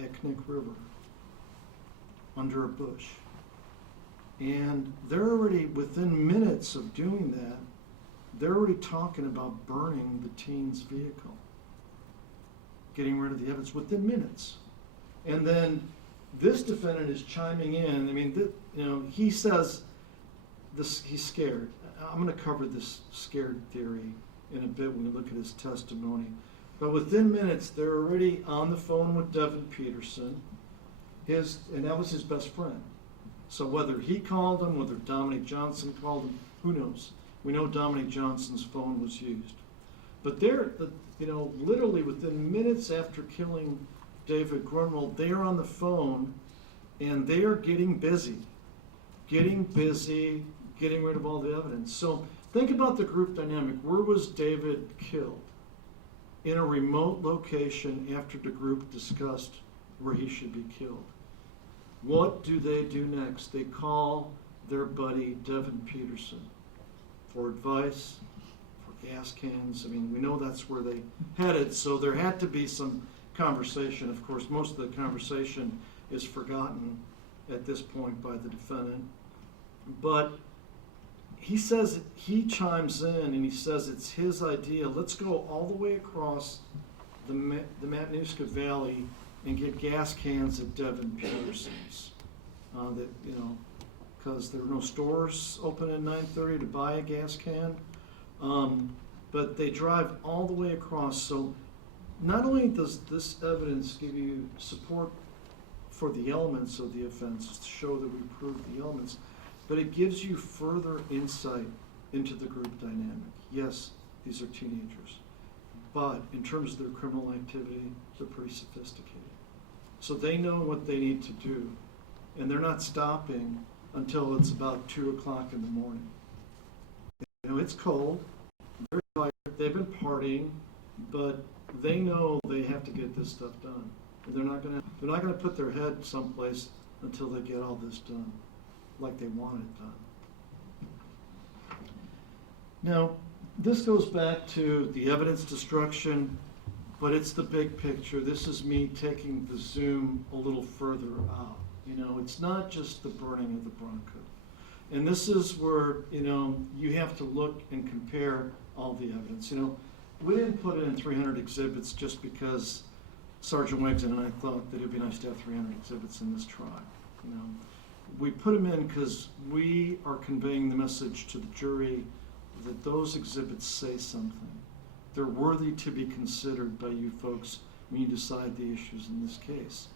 at Knick River under a bush. And they're already, within minutes of doing that, they're already talking about burning the teen's vehicle, getting rid of the evidence within minutes. And then this defendant is chiming in. I mean, he says he's scared. I'm going to cover this scared theory in a bit when we look at his testimony. But within minutes, they're already on the phone with Devin Peterson, and that was his best friend. So whether he called him, whether Dominic Johnson called him, who knows? We know Dominic Johnson's phone was used. But they're, literally within minutes after killing David Grunwald, they are on the phone, and they are getting busy, getting rid of all the evidence. So think about the group dynamic. Where was David killed? In a remote location after the group discussed where he should be killed. What do they do next? They call their buddy Devin Peterson for advice, for gas cans. I mean, we know that's where they headed, so there had to be some conversation. Of course, most of the conversation is forgotten at this point by the defendant. But he says, he chimes in and he says it's his idea. Let's go all the way across the Matanuska Valley and get gas cans at Devin Peterson's. Because there are no stores open at 9:30 to buy a gas can. But they drive all the way across. So not only does this evidence give you support for the elements of the offense to show that we proved the elements, but it gives you further insight into the group dynamic. Yes, these are teenagers, but in terms of their criminal activity, they're pretty sophisticated. So they know what they need to do, and they're not stopping until it's about 2 o'clock in the morning. It's cold, they're tired, they've been partying, but they know they have to get this stuff done. And they're not gonna put their head someplace until they get all this done, like they want it done. Now, this goes back to the evidence destruction, but it's the big picture. This is me taking the zoom a little further out. It's not just the burning of the Bronco. And this is where, you have to look and compare all the evidence. We didn't put it in 300 exhibits just because Sergeant Wigton and I thought that it'd be nice to have 300 exhibits in this trial. We put them in because we are conveying the message to the jury that those exhibits say something. They're worthy to be considered by you folks when you decide the issues in this case.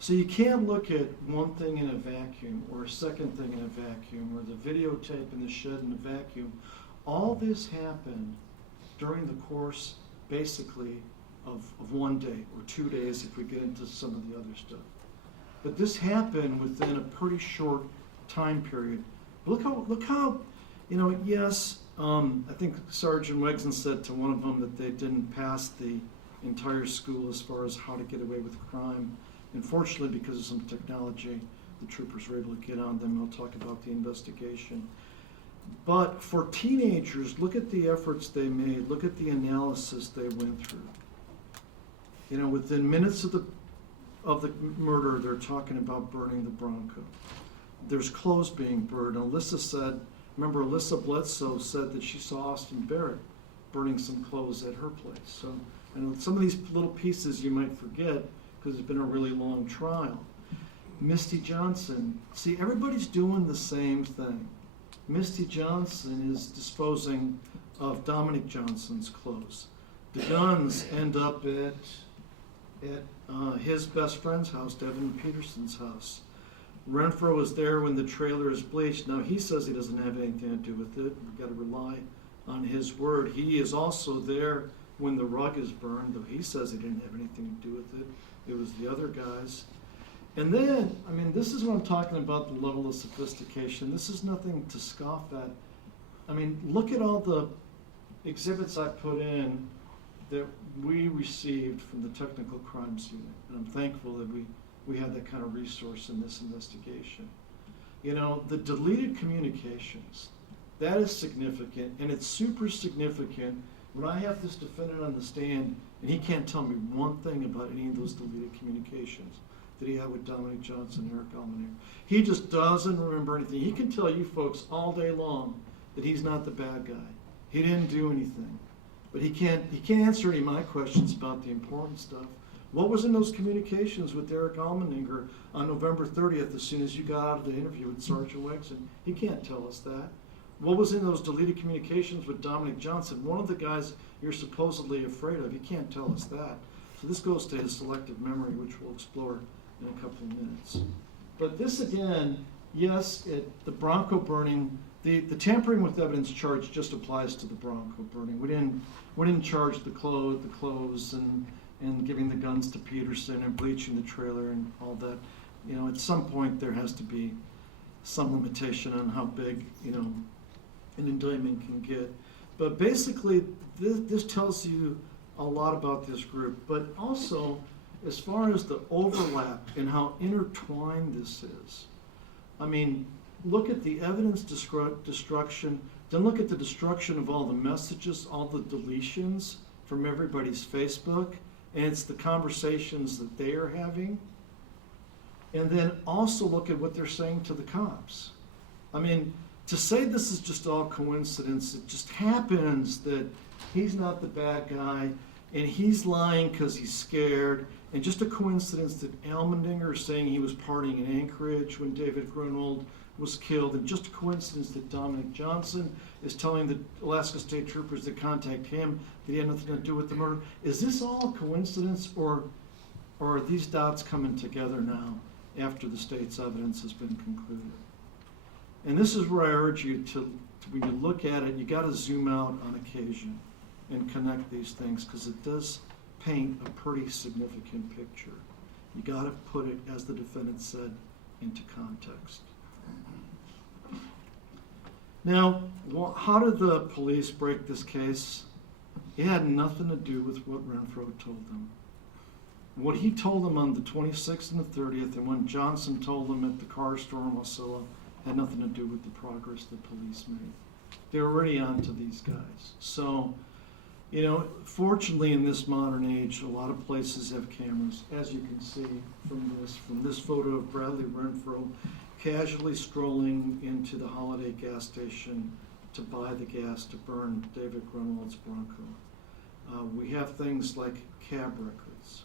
So you can't look at one thing in a vacuum, or a second thing in a vacuum, or the videotape in the shed in a vacuum. All this happened during the course, basically, of one day, or 2 days if we get into some of the other stuff. But this happened within a pretty short time period. Look how, yes, I think Sergeant Wegson said to one of them that they didn't pass the entire school as far as how to get away with crime. Unfortunately, because of some technology, the troopers were able to get on them. I'll talk about the investigation. But for teenagers, look at the efforts they made. Look at the analysis they went through. Within minutes of the murder, they're talking about burning the Bronco. There's clothes being burned. Alyssa Bledsoe said that she saw Austin Barrett burning some clothes at her place. So some of these little pieces you might forget because it's been a really long trial. Misty Johnson, see, everybody's doing the same thing. Misty Johnson is disposing of Dominic Johnson's clothes. The guns end up at his best friend's house, Devin Peterson's house. Renfro was there when the trailer is bleached. Now, he says he doesn't have anything to do with it. We've got to rely on his word. He is also there when the rug is burned, though he says he didn't have anything to do with it. It was the other guys. And then, this is what I'm talking about, the level of sophistication. This is nothing to scoff at. Look at all the exhibits I put in that we received from the Technical Crimes Unit. And I'm thankful that we had that kind of resource in this investigation. The deleted communications, that is significant, and it's super significant when I have this defendant on the stand and he can't tell me one thing about any of those deleted communications that he had with Dominic Johnson, Eric Almaner. He just doesn't remember anything. He can tell you folks all day long that he's not the bad guy. He didn't do anything. But he can't answer any of my questions about the important stuff. What was in those communications with Eric Almaninger on November 30th as soon as you got out of the interview with Sergeant Wegson? He can't tell us that. What was in those deleted communications with Dominic Johnson, one of the guys you're supposedly afraid of? He can't tell us that. So this goes to his selective memory, which we'll explore in a couple of minutes. But this again, yes, the Bronco burning, the tampering with evidence charge just applies to the Bronco burning. We didn't charge the clothes and giving the guns to Peterson and bleaching the trailer and all that. At some point there has to be some limitation on how big, an indictment can get. But basically, this tells you a lot about this group. But also, as far as the overlap and how intertwined this is, look at the evidence destruction, then look at the destruction of all the messages, all the deletions from everybody's Facebook, and it's the conversations that they are having. And then also look at what they're saying to the cops. To say this is just all coincidence, it just happens that he's not the bad guy, and he's lying because he's scared, and just a coincidence that Almendinger is saying he was partying in Anchorage when David Grunwald was killed, and just a coincidence that Dominic Johnson is telling the Alaska State Troopers that contact him that he had nothing to do with the murder. Is this all coincidence, or are these dots coming together now after the state's evidence has been concluded? And this is where I urge you to when you look at it, you got to zoom out on occasion and connect these things, because it does paint a pretty significant picture. You got to put it, as the defendant said, into context. Now, how did the police break this case? It had nothing to do with what Renfro told them. What he told them on the 26th and the 30th, and when Johnson told them at the car store in Wasilla, had nothing to do with the progress the police made. They were already on to these guys. So, fortunately in this modern age, a lot of places have cameras, as you can see from this photo of Bradley Renfro casually strolling into the Holiday gas station to buy the gas to burn David Grunwald's Bronco. We have things like cab records.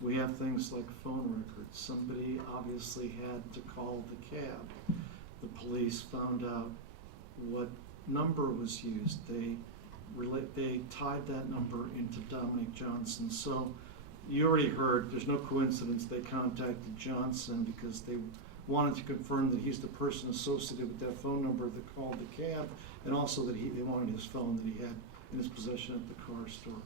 We have things like phone records. Somebody obviously had to call the cab. The police found out what number was used. They tied that number into Dominic Johnson. So you already heard, there's no coincidence they contacted Johnson because they wanted to confirm that he's the person associated with that phone number that called the cab, and also that they wanted his phone that he had in his possession at the car store.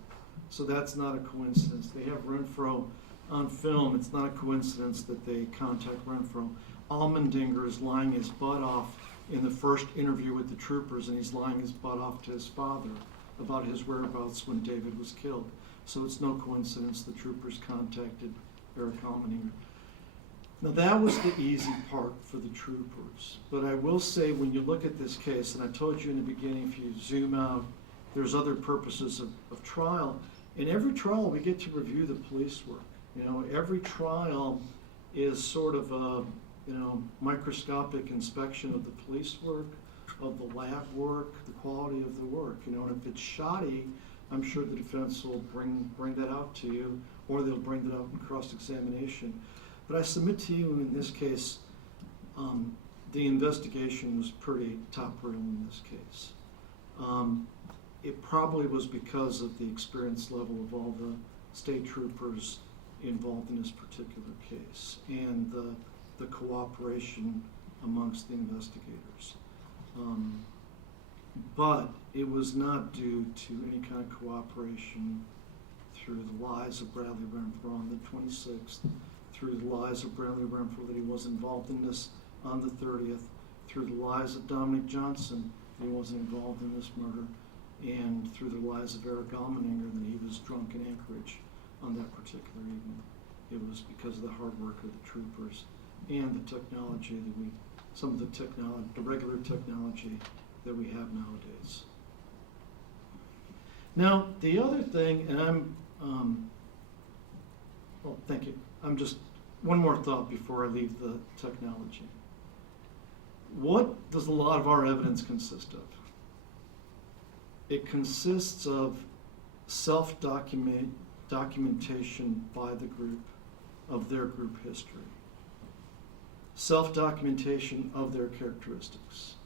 So that's not a coincidence. They have Renfro on film. It's not a coincidence that they contact Renfro. Almendinger is lying his butt off in the first interview with the troopers, and he's lying his butt off to his father about his whereabouts when David was killed. So it's no coincidence the troopers contacted Eric Almeninger. Now that was the easy part for the troopers, but I will say when you look at this case, and I told you in the beginning, if you zoom out, there's other purposes of trial. In every trial, we get to review the police work. You know, every trial is sort of a, microscopic inspection of the police work, of the lab work, the quality of the work. You know, and if it's shoddy, I'm sure the defense will bring that out to you, or they'll bring that out in cross-examination. But I submit to you in this case, the investigation was pretty top-rail in this case. It probably was because of the experience level of all the state troopers involved in this particular case and the cooperation amongst the investigators. But it was not due to any kind of cooperation through the lies of Bradley Renfro on the 26th, through the lies of Bradley Renfro that he was involved in this on the 30th, through the lies of Dominic Johnson that he wasn't involved in this murder, and through the lies of Eric Almeninger that he was drunk in Anchorage on that particular evening. It was because of the hard work of the troopers and the technology that some of the regular technology that we have nowadays. Now, the other thing, and thank you. One more thought before I leave the technology. What does a lot of our evidence consist of? It consists of self-documentation by the group of their group history, self-documentation of their characteristics,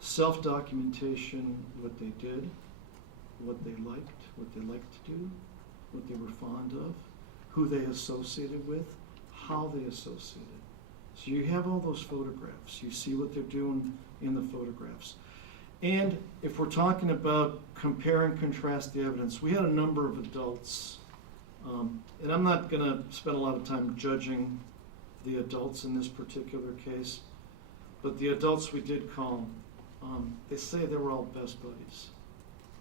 self-documentation what they did, what they liked to do, what they were fond of, who they associated with, how they associated. So you have all those photographs. You see what they're doing in the photographs. And if we're talking about compare and contrast the evidence, we had a number of adults, and I'm not going to spend a lot of time judging the adults in this particular case, but the adults we did call, they say they were all best buddies.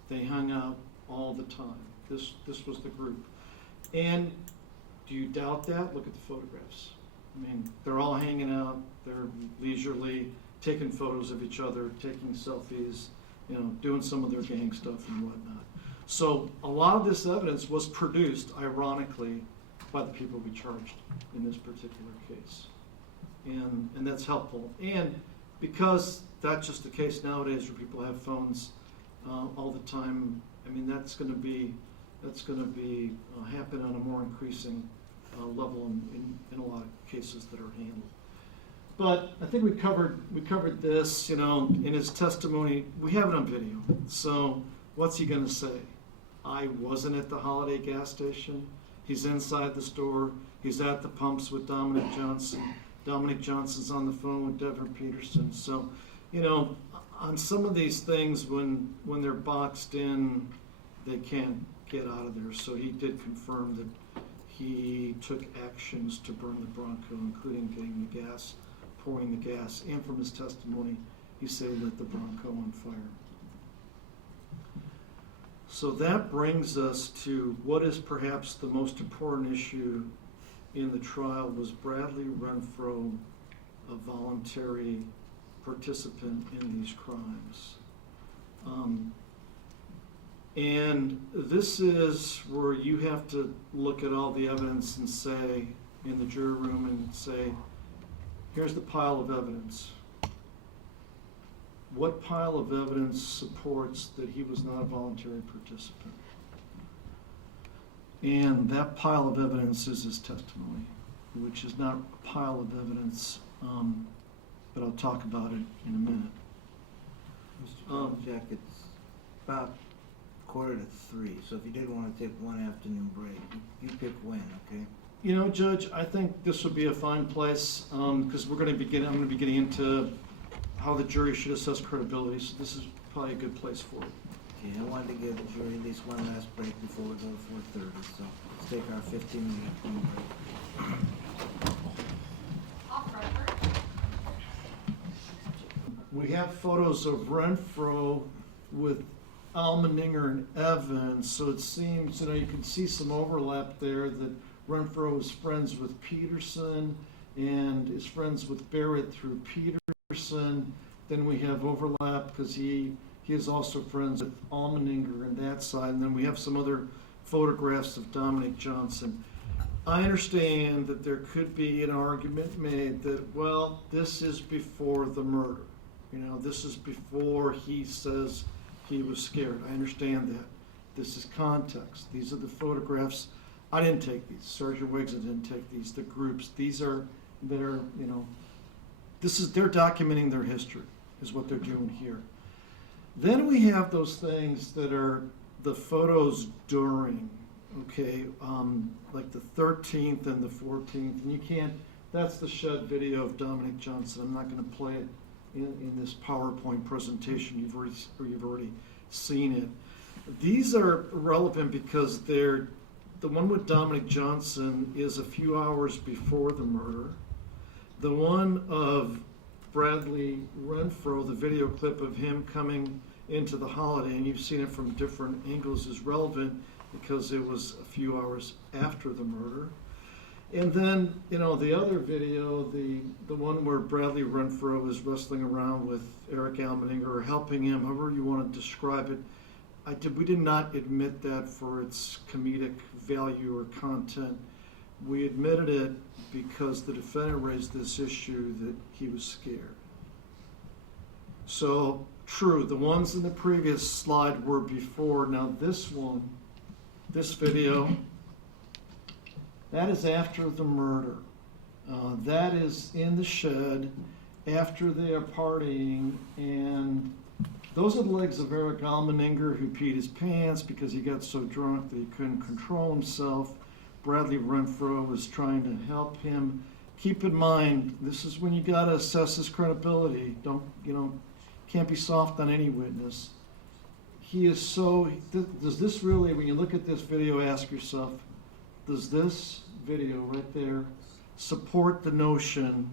They hung out all the time. This was the group. And do you doubt that? Look at the photographs. I mean, they're all hanging out, they're leisurely taking photos of each other, taking selfies, doing some of their gang stuff and whatnot. So a lot of this evidence was produced, ironically, by the people we charged in this particular case. And that's helpful. And because that's just the case nowadays where people have phones all the time, I mean, that's going to be happen on a more increasing level in a lot of cases that are handled. But I think we covered this, in his testimony. We have it on video. So what's he going to say? I wasn't at the Holiday gas station. He's inside the store. He's at the pumps with Dominic Johnson. Dominic Johnson's on the phone with Devin Peterson. So, on some of these things, when they're boxed in, they can't get out of there. So he did confirm that he took actions to burn the Bronco, including getting the gas, pouring the gas, and from his testimony, he said he lit the Bronco on fire. So that brings us to what is perhaps the most important issue in the trial. Was Bradley Renfro a voluntary participant in these crimes? And this is where you have to look at all the evidence and say, in the jury room, and say, here's the pile of evidence. What pile of evidence supports that he was not a voluntary participant? And that pile of evidence is his testimony, which is not a pile of evidence, but I'll talk about it in a minute. Mr. Jack, it's about 2:45, so if you did want to take one afternoon break, you pick when, okay? Judge, I think this would be a fine place, because I'm going to be getting into how the jury should assess credibility, so this is probably a good place for it. Okay, I wanted to give the jury at least one last break before we go to 4:30, so let's take our 15-minute afternoon break. Off record. we have photos of Renfro with Almendinger and Evans, so it seems, you can see some overlap there that Renfro is friends with Peterson and is friends with Barrett through Peterson. Then we have overlap because he is also friends with Almendinger and that side. And then we have some other photographs of Dominic Johnson. I understand that there could be an argument made that, well, this is before the murder. This is before he says he was scared. I understand that. This is context. These are the photographs. I didn't take these. Sergeant Wiggs didn't take these. The groups. They're documenting their history, is what they're doing here. Then we have those things that are the photos during, okay, like the 13th and the 14th, and you can't. That's the shed video of Dominic Johnson. I'm not going to play it in this PowerPoint presentation. You've already seen it. These are relevant because the one with Dominic Johnson is a few hours before the murder. The one of Bradley Renfro, the video clip of him coming into the Holiday, and you've seen it from different angles, is relevant because it was a few hours after the murder. And then, the other video, the one where Bradley Renfro is wrestling around with Eric Almendinger, or helping him, however you want to describe it, we did not admit that for its comedic value or content. We admitted it because the defendant raised this issue that he was scared. So, true, the ones in the previous slide were before. Now this video, that is after the murder. That is in the shed after they are partying, and those are the legs of Eric Almendinger, who peed his pants because he got so drunk that he couldn't control himself. Bradley Renfro was trying to help him. Keep in mind, this is when you gotta assess his credibility. Can't be soft on any witness. Does this really, when you look at this video, ask yourself, does this video right there support the notion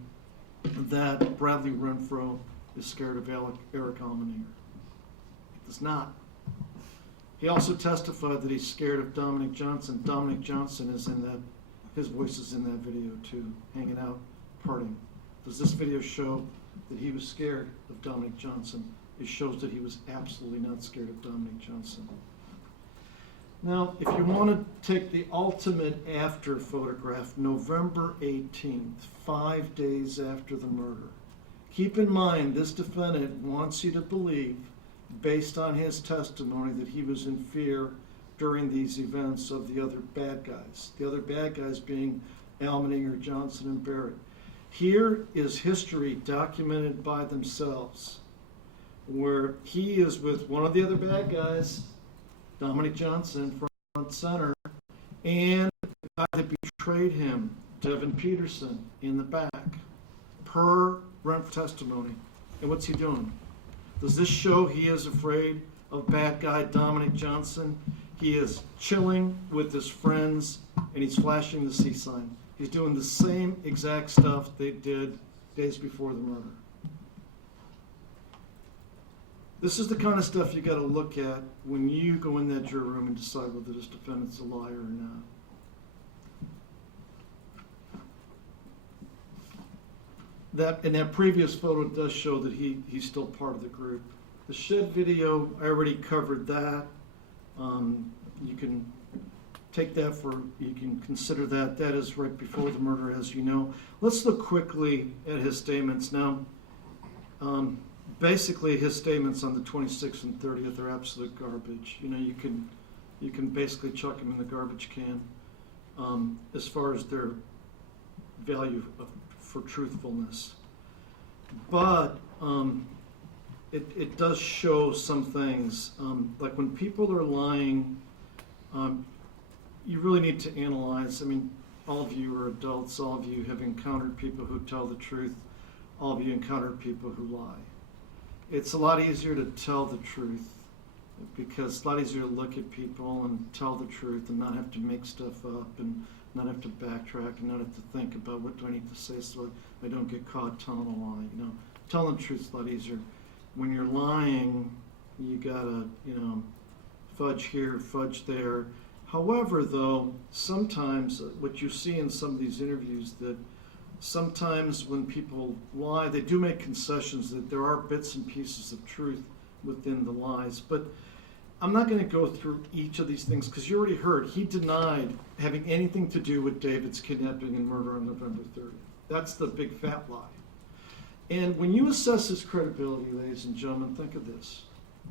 that Bradley Renfro is scared of Eric Almendinger? It does not. He also testified that he's scared of Dominic Johnson. Dominic Johnson is his voice is in that video too, hanging out, partying. Does this video show that he was scared of Dominic Johnson? It shows that he was absolutely not scared of Dominic Johnson. Now, if you want to take the ultimate after photograph, November 18th, 5 days after the murder, keep in mind this defendant wants you to believe, based on his testimony, that he was in fear during these events of the other bad guys. The other bad guys being Almendinger, Johnson, and Barrett. Here is history documented by themselves, where he is with one of the other bad guys, Dominic Johnson, front center, and the guy that betrayed him, Devin Peterson, in the back, per Brentford testimony. And what's he doing? Does this show he is afraid of bad guy Dominic Johnson? He is chilling with his friends, and he's flashing the C sign. He's doing the same exact stuff they did days before the murder. This is the kind of stuff you got to look at when you go in that jury room and decide whether this defendant's a liar or not. That previous photo does show that he's still part of the group. The shed video, I already covered that. You can take that you can consider that. That is right before the murder, as you know. Let's look quickly at his statements now. Basically, his statements on the 26th and 30th are absolute garbage. You can basically chuck them in the garbage can as far as their value for truthfulness. But it does show some things. Like when people are lying, you really need to analyze. I mean, all of you are adults. All of you have encountered people who tell the truth. All of you encountered people who lie. It's a lot easier to tell the truth because it's a lot easier to look at people and tell the truth and not have to make stuff up and not have to backtrack and not have to think about what do I need to say so I don't get caught telling a lie. Telling the truth is a lot easier. when you're lying, you gotta, fudge here, fudge there. However, though, sometimes what you see in some of these interviews, that sometimes when people lie, they do make concessions, that there are bits and pieces of truth within the lies. But I'm not going to go through each of these things, because you already heard he denied having anything to do with David's kidnapping and murder on November 30th. That's the big fat lie. And when you assess his credibility, ladies and gentlemen, think of this.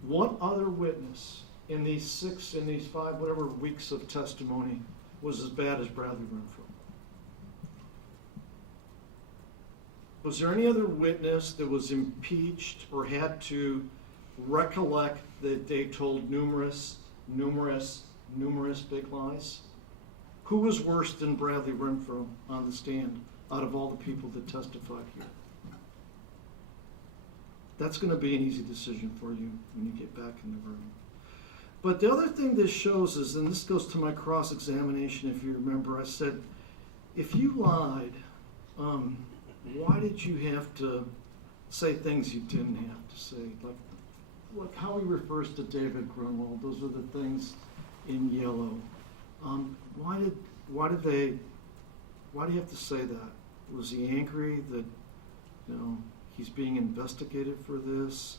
What other witness in these 5, whatever weeks of testimony was as bad as Bradley Renfro? Was there any other witness that was impeached or had to recollect that they told numerous big lies? Who was worse than Bradley Renfro on the stand out of all the people that testified here? That's going to be an easy decision for you when you get back in the room. But the other thing this shows is, and this goes to my cross-examination, if you remember, I said, if you lied, why did you have to say thid you didn't have to say? Like how he refers to David Grunwald, those are the things in yellow. Why do you have to say that? Was he angry that, he's being investigated for this?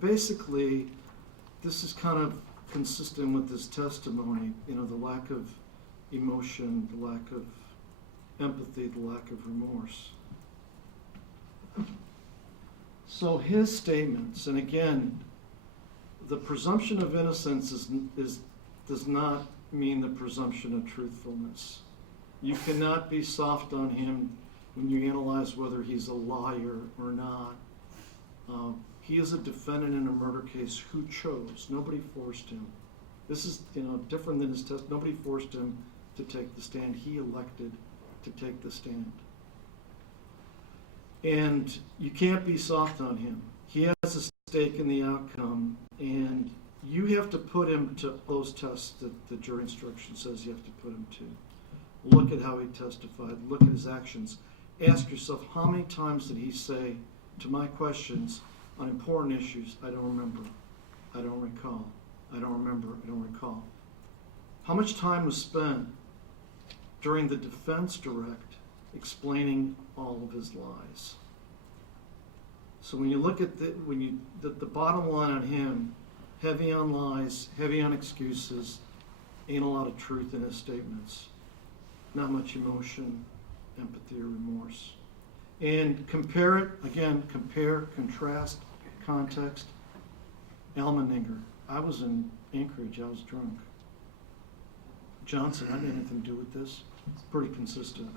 Basically, this is kind of consistent with his testimony, the lack of emotion, the lack of empathy, the lack of remorse. So his statements, and again, the presumption of innocence does not mean the presumption of truthfulness. You cannot be soft on him when you analyze whether he's a liar or not. He is a defendant in a murder case who chose. Nobody forced him. This is different than his test. Nobody forced him to take the stand. He elected to take the stand. And you can't be soft on him. He has a stake in the outcome, and you have to put him to those tests that the jury instruction says you have to put him to. Look at how he testified. Look at his actions. Ask yourself, how many times did he say to my questions on important issues, I don't remember, I don't recall, I don't remember, I don't recall? How much time was spent during the defense direct explaining all of his lies? So when you look at the bottom line on him, heavy on lies, heavy on excuses, ain't a lot of truth in his statements. Not much emotion, empathy, or remorse. And compare it, again, contrast, context. Almenninger, I was in Anchorage, I was drunk. Johnson, I didn't have anything to do with this. It's pretty consistent.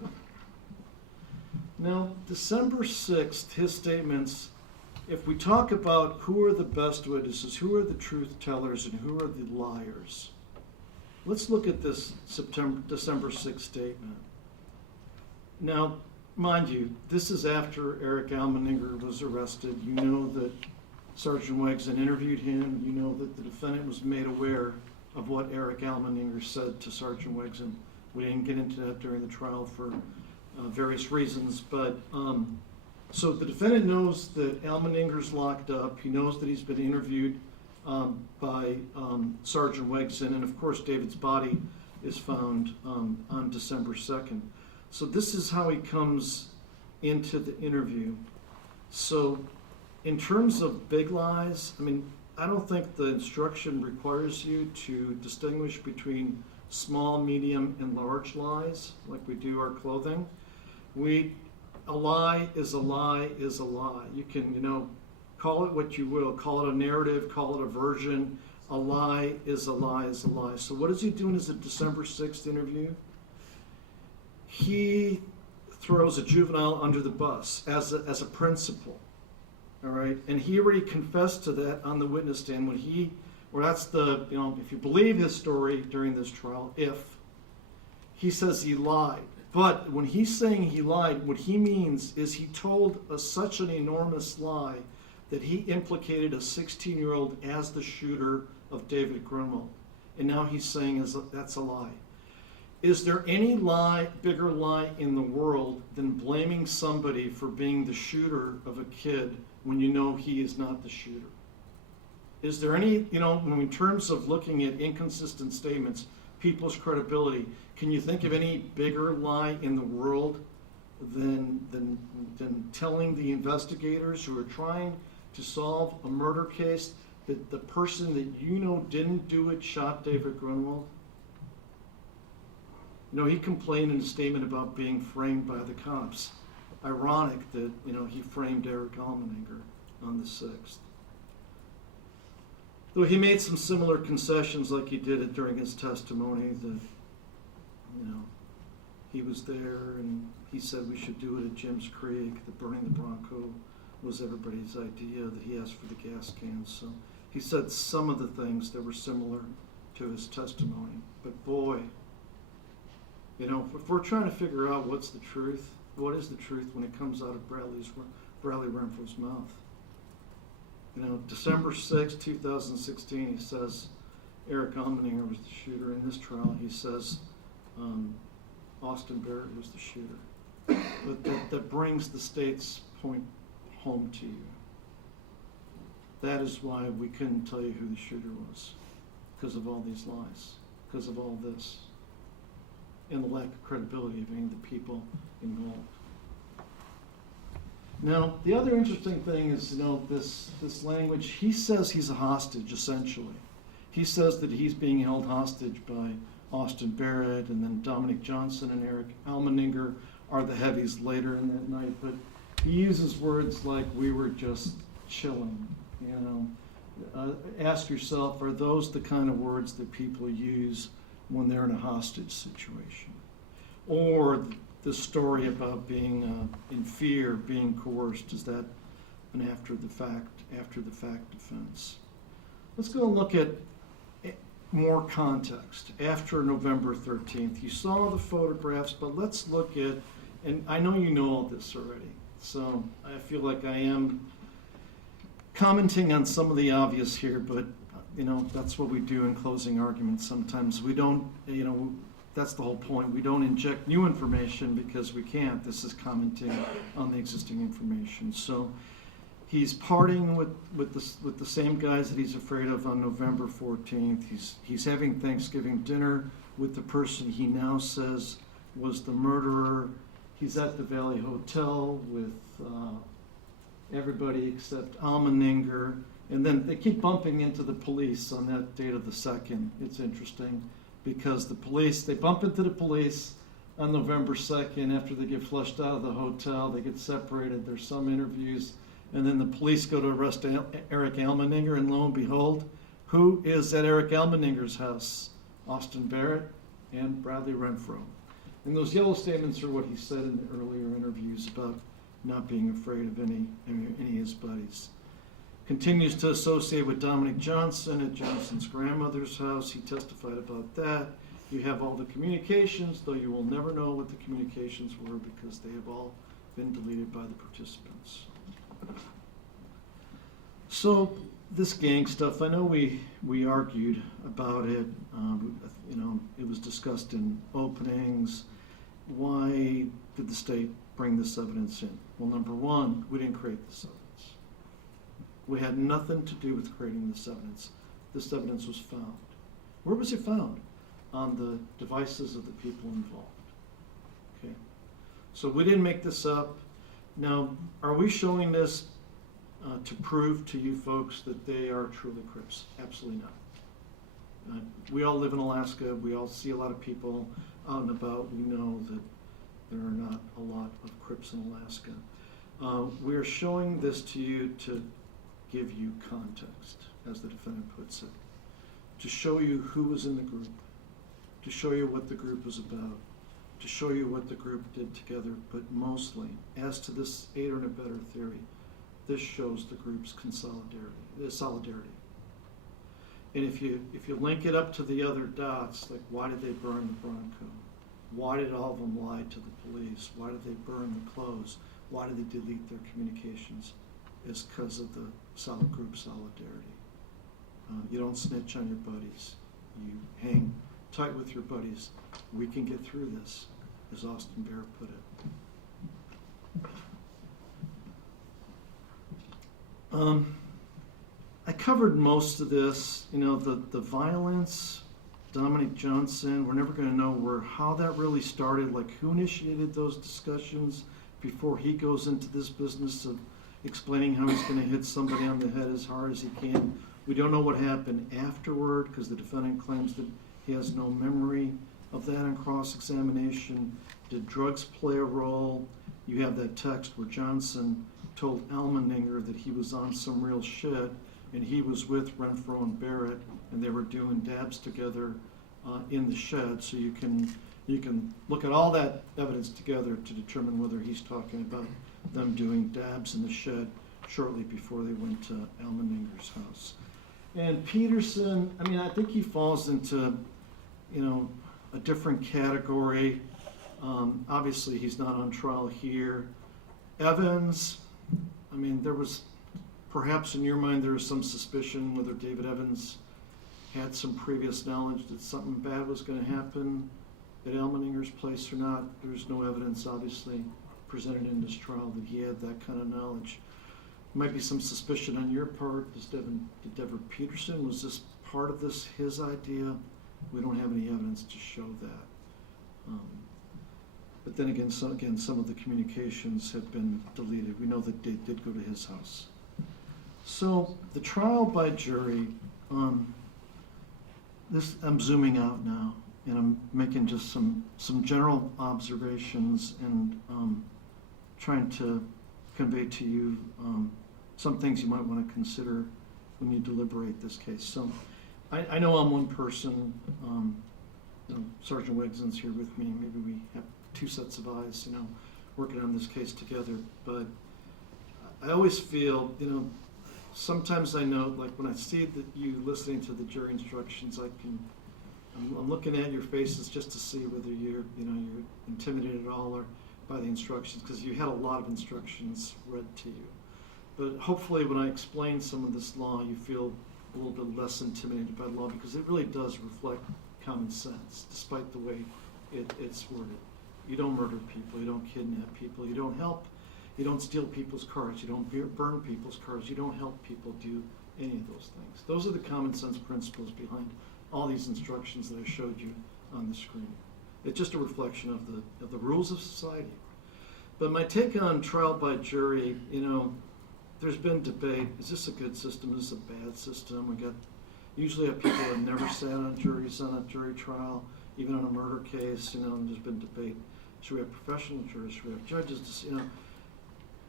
Now, December 6th, his statements, if we talk about who are the best witnesses, who are the truth tellers, and who are the liars, let's look at this December 6th statement. Now, mind you, this is after Eric Almenninger was arrested. You know that Sergeant Wegson interviewed him. You know that the defendant was made aware of what Eric Almenninger said to Sergeant Wegson. We didn't get into that during the trial for various reasons, but so the defendant knows that Almenninger's locked up. He knows that he's been interviewed by Sergeant Wegson, and of course David's body is found on December 2nd. So this is how he comes into the interview. So in terms of big lies, I don't think the instruction requires you to distinguish between small, medium, and large lies like we do our clothing. A lie is a lie is a lie. You can, call it what you will. Call it a narrative, call it a version. A lie is a lie is a lie. So what is he doing as a December 6th interview? He throws a juvenile under the bus as a principal, all right? And he already confessed to that on the witness stand when if you believe his story during this trial, he says he lied. But when he's saying he lied, what he means is he told such an enormous lie that he implicated a 16-year-old as the shooter of David Grunwald. And now he's saying that's a lie. Is there any lie, bigger lie in the world than blaming somebody for being the shooter of a kid when you know he is not the shooter? Is there any, in terms of looking at inconsistent statements, people's credibility, can you think of any bigger lie in the world than telling the investigators who are trying to solve a murder case that the person that you know didn't do it shot David Grunwald? He complained in a statement about being framed by the cops. Ironic that, he framed Eric Almeninger on the 6th. Though he made some similar concessions like he did it during his testimony that, he was there and he said we should do it at Jim's Creek, that burning the Bronco was everybody's idea, that he asked for the gas cans. So he said some of the things that were similar to his testimony. But boy, if we're trying to figure out what's the truth, what is the truth when it comes out of Bradley Renfro's mouth? December 6, 2016, he says Eric Almeninger was the shooter. In this trial, he says Austin Barrett was the shooter. But that brings the state's point home to you. That is why we couldn't tell you who the shooter was, because of all these lies, because of all this, and the lack of credibility of any of the people involved. Now, the other interesting thing is, this language, he says he's a hostage, essentially. He says that he's being held hostage by Austin Barrett, and then Dominic Johnson and Eric Almeninger are the heavies later in that night, but he uses words like, we were just chilling, Ask yourself, are those the kind of words that people use when they're in a hostage situation? Or the story about being in fear, being coerced, is that an after the fact defense? Let's go and look at more context. After November 13th, you saw the photographs, but let's look at, and I know you know all this already, so I feel like I am commenting on some of the obvious here, but that's what we do in closing arguments. Sometimes we don't, that's the whole point. We don't inject new information because we can't. This is commenting on the existing information. So he's partying with the same guys that he's afraid of on November 14th. He's having Thanksgiving dinner with the person he now says was the murderer. He's at the Valley Hotel with everybody except Almeninger. And then they keep bumping into the police on that date of the 2nd. It's interesting because they bump into the police on November 2nd after they get flushed out of the hotel. They get separated. There's some interviews. And then the police go to arrest Eric Almeninger, and lo and behold, who is at Eric Almeninger's house? Austin Barrett and Bradley Renfro. And those yellow statements are what he said in the earlier interviews about not being afraid of any of his buddies. Continues to associate with Dominic Johnson at Johnson's grandmother's house. He testified about that. You have all the communications, though you will never know what the communications were because they have all been deleted by the participants. So this gang stuff, I know we argued about it. It was discussed in openings. Why did the state bring this evidence in? Well, number one, we didn't create this evidence. We had nothing to do with creating this evidence. This evidence was found. Where was it found? On the devices of the people involved. Okay. So we didn't make this up. Now, are we showing this to prove to you folks that they are truly Crips? Absolutely not. We all live in Alaska. We all see a lot of people out and about. We know that there are not a lot of Crips in Alaska. We are showing this to you to give you context, as the defendant puts it, to show you who was in the group, to show you what the group was about, to show you what the group did together, but mostly, as to this aider and abetter theory, this shows the group's solidarity. And if you link it up to the other dots, like why did they burn the Bronco? Why did all of them lie to the police? Why did they burn the clothes? Why did they delete their communications? It's because of the group solidarity. You don't snitch on your buddies. You hang tight with your buddies. We can get through this, as Austin Bear put it. I covered most of this, the violence, Dominic Johnson, we're never gonna know how that really started, like who initiated those discussions before he goes into this business of explaining how he's gonna hit somebody on the head as hard as he can. We don't know what happened afterward, because the defendant claims that he has no memory of that on cross-examination. Did drugs play a role? You have that text where Johnson told Elmeninger that he was on some real shit, and he was with Renfro and Barrett, and they were doing dabs together in the shed. So you can look at all that evidence together to determine whether he's talking about them doing dabs in the shed shortly before they went to Elmeninger's house. And Peterson, I think he falls into, a different category. Obviously, he's not on trial here. Evans, there was, perhaps in your mind, there was some suspicion whether David Evans had some previous knowledge that something bad was going to happen at Elmeninger's place or not. There's no evidence, obviously, presented in this trial that he had that kind of knowledge. Might be some suspicion on your part. Did Deborah Peterson, was this part of this his idea? We don't have any evidence to show that. But then again, some of the communications have been deleted. We know that they did go to his house. So the trial by jury, I'm zooming out now, and I'm making just some general observations and trying to convey to you some things you might want to consider when you deliberate this case. So I know I'm one person. Sergeant Wigson's here with me. Maybe we have two sets of eyes, working on this case together. But I always feel, sometimes I know, like when I see that you listening to the jury instructions, I'm looking at your faces just to see whether you're intimidated at all or by the instructions, because you had a lot of instructions read to you. But hopefully when I explain some of this law, you feel a little bit less intimidated by the law, because it really does reflect common sense, despite the way it's worded. You don't murder people, you don't kidnap people, you don't help, you don't steal people's cars, you don't burn people's cars, you don't help people do any of those things. Those are the common sense principles behind all these instructions that I showed you on the screen. It's just a reflection of the rules of society. But my take on trial by jury, there's been debate. Is this a good system? Is this a bad system? We usually have people that never sat on juries on a jury trial, even on a murder case, and there's been debate. Should we have professional jurors? Should we have judges?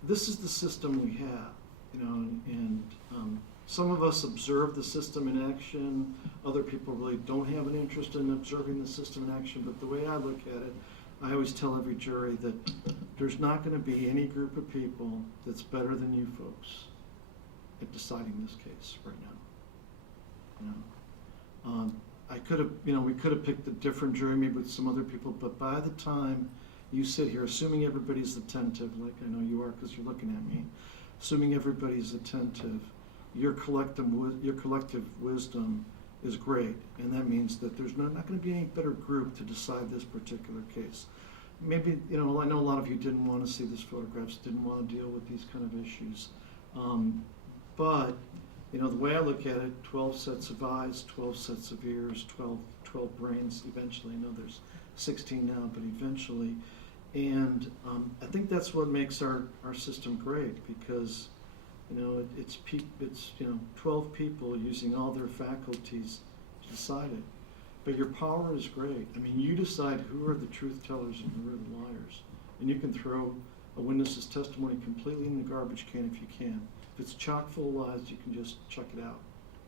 This is the system we have, and some of us observe the system in action. Other people really don't have an interest in observing the system in action. But the way I look at it, I always tell every jury that there's not going to be any group of people that's better than you folks at deciding this case right now. I could have, we could have picked a different jury, maybe with some other people, but by the time you sit here, assuming everybody's attentive, like I know you are because you're looking at me, assuming everybody's attentive, your collective wisdom is great, and that means that there's not going to be any better group to decide this particular case. Maybe, I know a lot of you didn't want to see these photographs, didn't want to deal with these kind of issues, but the way I look at it, 12 sets of eyes, 12 sets of ears, 12 brains eventually. I know there's 16 now, but eventually. And I think that's what makes our system great, because it's 12 people using all their faculties to decide it. But your power is great. You decide who are the truth tellers and who are the liars. And you can throw a witness's testimony completely in the garbage can if you can. If it's chock full of lies, you can just chuck it out.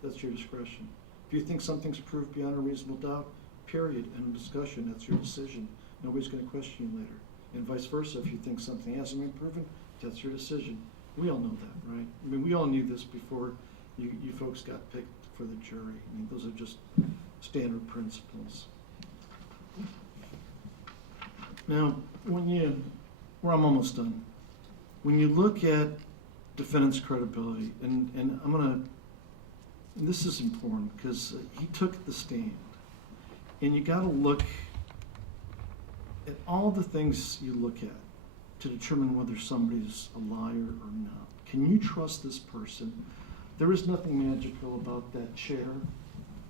That's your discretion. If you think something's proved beyond a reasonable doubt, period, end of discussion, that's your decision. Nobody's going to question you later. And vice versa, if you think something hasn't been proven, that's your decision. We all know that, right? We all knew this before you folks got picked for the jury. Those are just standard principles. Now, I'm almost done. When you look at defendant's credibility, and this is important because he took the stand, And you gotta look at all the things you look at to determine whether somebody's a liar or not. Can you trust this person? There is nothing magical about that chair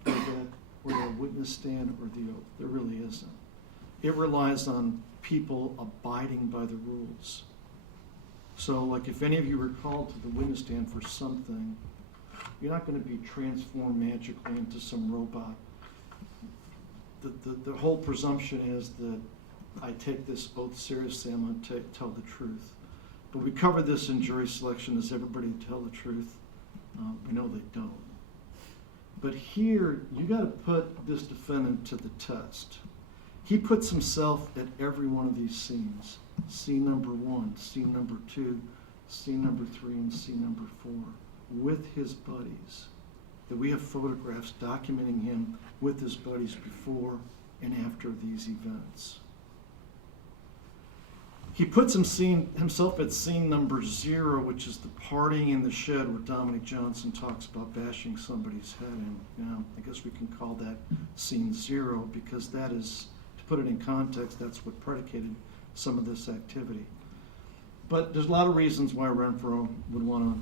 or that witness stand or the oath. There really isn't. It relies on people abiding by the rules. So like if any of you were called to the witness stand for something, you're not going to be transformed magically into some robot. The whole presumption is that I take this oath seriously, I'm going to tell the truth. But we cover this in jury selection. Does everybody tell the truth? We know they don't. But here, you got to put this defendant to the test. He puts himself at every one of these scenes. Scene number 1, scene number 2, scene number 3, and scene number 4, with his buddies. That we have photographs documenting him with his buddies before and after these events. He puts himself at scene number 0, which is the partying in the shed where Dominic Johnson talks about bashing somebody's head in. Now, I guess we can call that scene 0 because that is, to put it in context, that's what predicated some of this activity. But there's a lot of reasons why Renfro would want to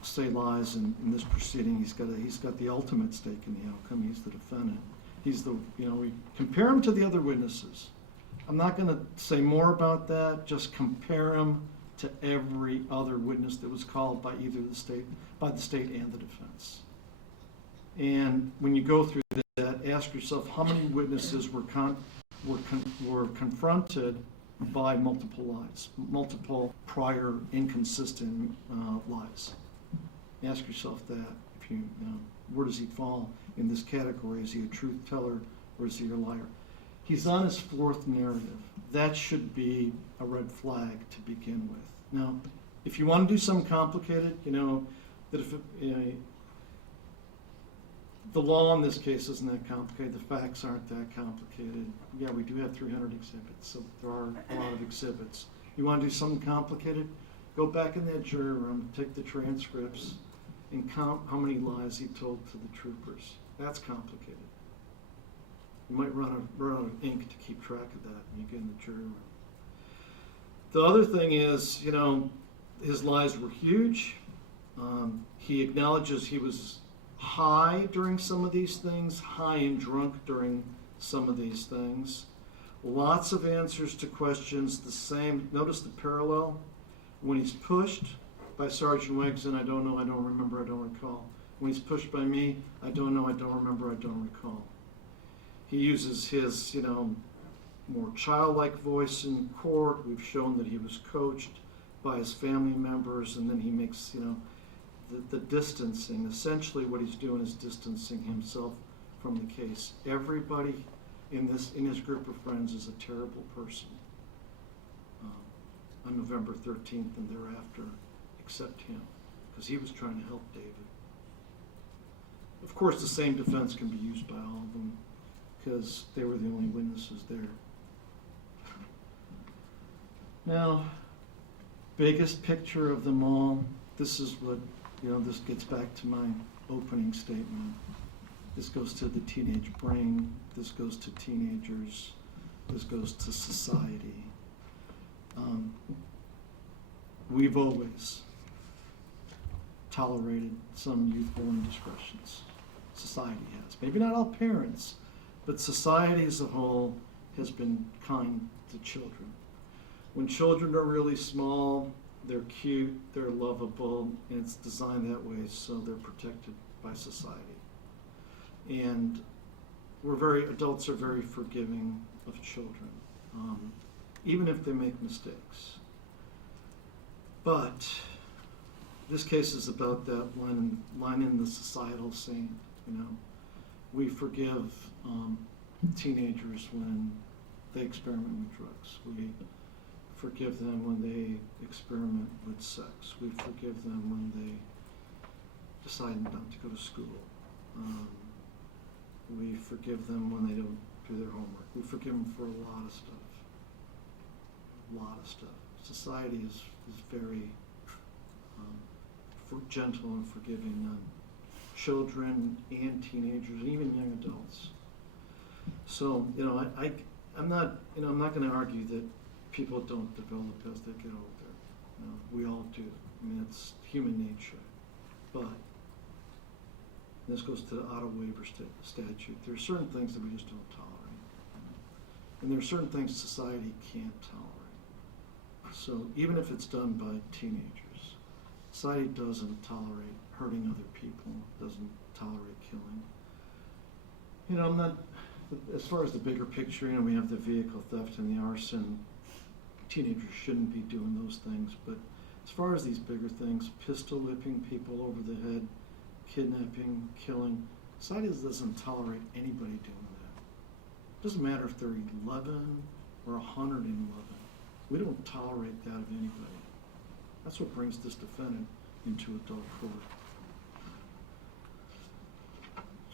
say lies in this proceeding. He's got the ultimate stake in the outcome. He's the defendant. He's the, we compare him to the other witnesses. I'm not going to say more about that. Just compare him to every other witness that was called by either the state and the defense. And when you go through that, ask yourself how many witnesses were confronted by multiple lies, multiple prior inconsistent lies. Ask yourself that. If you where does he fall in this category? Is he a truth teller or is he a liar? He's on his 4th narrative. That should be a red flag to begin with. Now, if you want to do something complicated, that if the law in this case isn't that complicated, the facts aren't that complicated. Yeah, we do have 300 exhibits, so there are a lot of exhibits. You want to do something complicated? Go back in that jury room, take the transcripts, and count how many lies he told to the troopers. That's complicated. You might run out of ink to keep track of that when you get in the jury room. The other thing is, his lies were huge. He acknowledges he was high during some of these things, high and drunk during some of these things. Lots of answers to questions, the same. Notice the parallel. When he's pushed by Sergeant Wegson, I don't know, I don't remember, I don't recall. When he's pushed by me, I don't know, I don't remember, I don't recall. He uses his, more childlike voice in court. We've shown that he was coached by his family members, and then he makes, the distancing. Essentially what he's doing is distancing himself from the case. Everybody in his group of friends is a terrible person on November 13th and thereafter, except him, because he was trying to help David. Of course, the same defense can be used by all of them, because they were the only witnesses there. Now, biggest picture of them all, this is what, this gets back to my opening statement. This goes to the teenage brain, this goes to teenagers, this goes to society. We've always tolerated some youthful indiscretions. Society has. Maybe not all parents, but society as a whole has been kind to children. When children are really small, they're cute, they're lovable, and it's designed that way so they're protected by society. And adults are very forgiving of children, even if they make mistakes. But this case is about that line in the societal scene, We forgive teenagers when they experiment with drugs. We forgive them when they experiment with sex. We forgive them when they decide not to go to school. We forgive them when they don't do their homework. We forgive them for a lot of stuff. Society is very gentle and forgiving on children and teenagers, and even young adults. So, I'm not gonna argue that people don't develop as they get older. We all do. I mean, it's human nature. But, this goes to the auto waiver statute, there are certain things that we just don't tolerate. And there are certain things society can't tolerate. So even if it's done by teenagers, society doesn't tolerate hurting other people, doesn't tolerate killing. I'm not, as far as the bigger picture, we have the vehicle theft and the arson. Teenagers shouldn't be doing those things, but as far as these bigger things, pistol whipping people over the head, kidnapping, killing, society doesn't tolerate anybody doing that. Doesn't matter if they're 11 or 111. We don't tolerate that of anybody. That's what brings this defendant into adult court.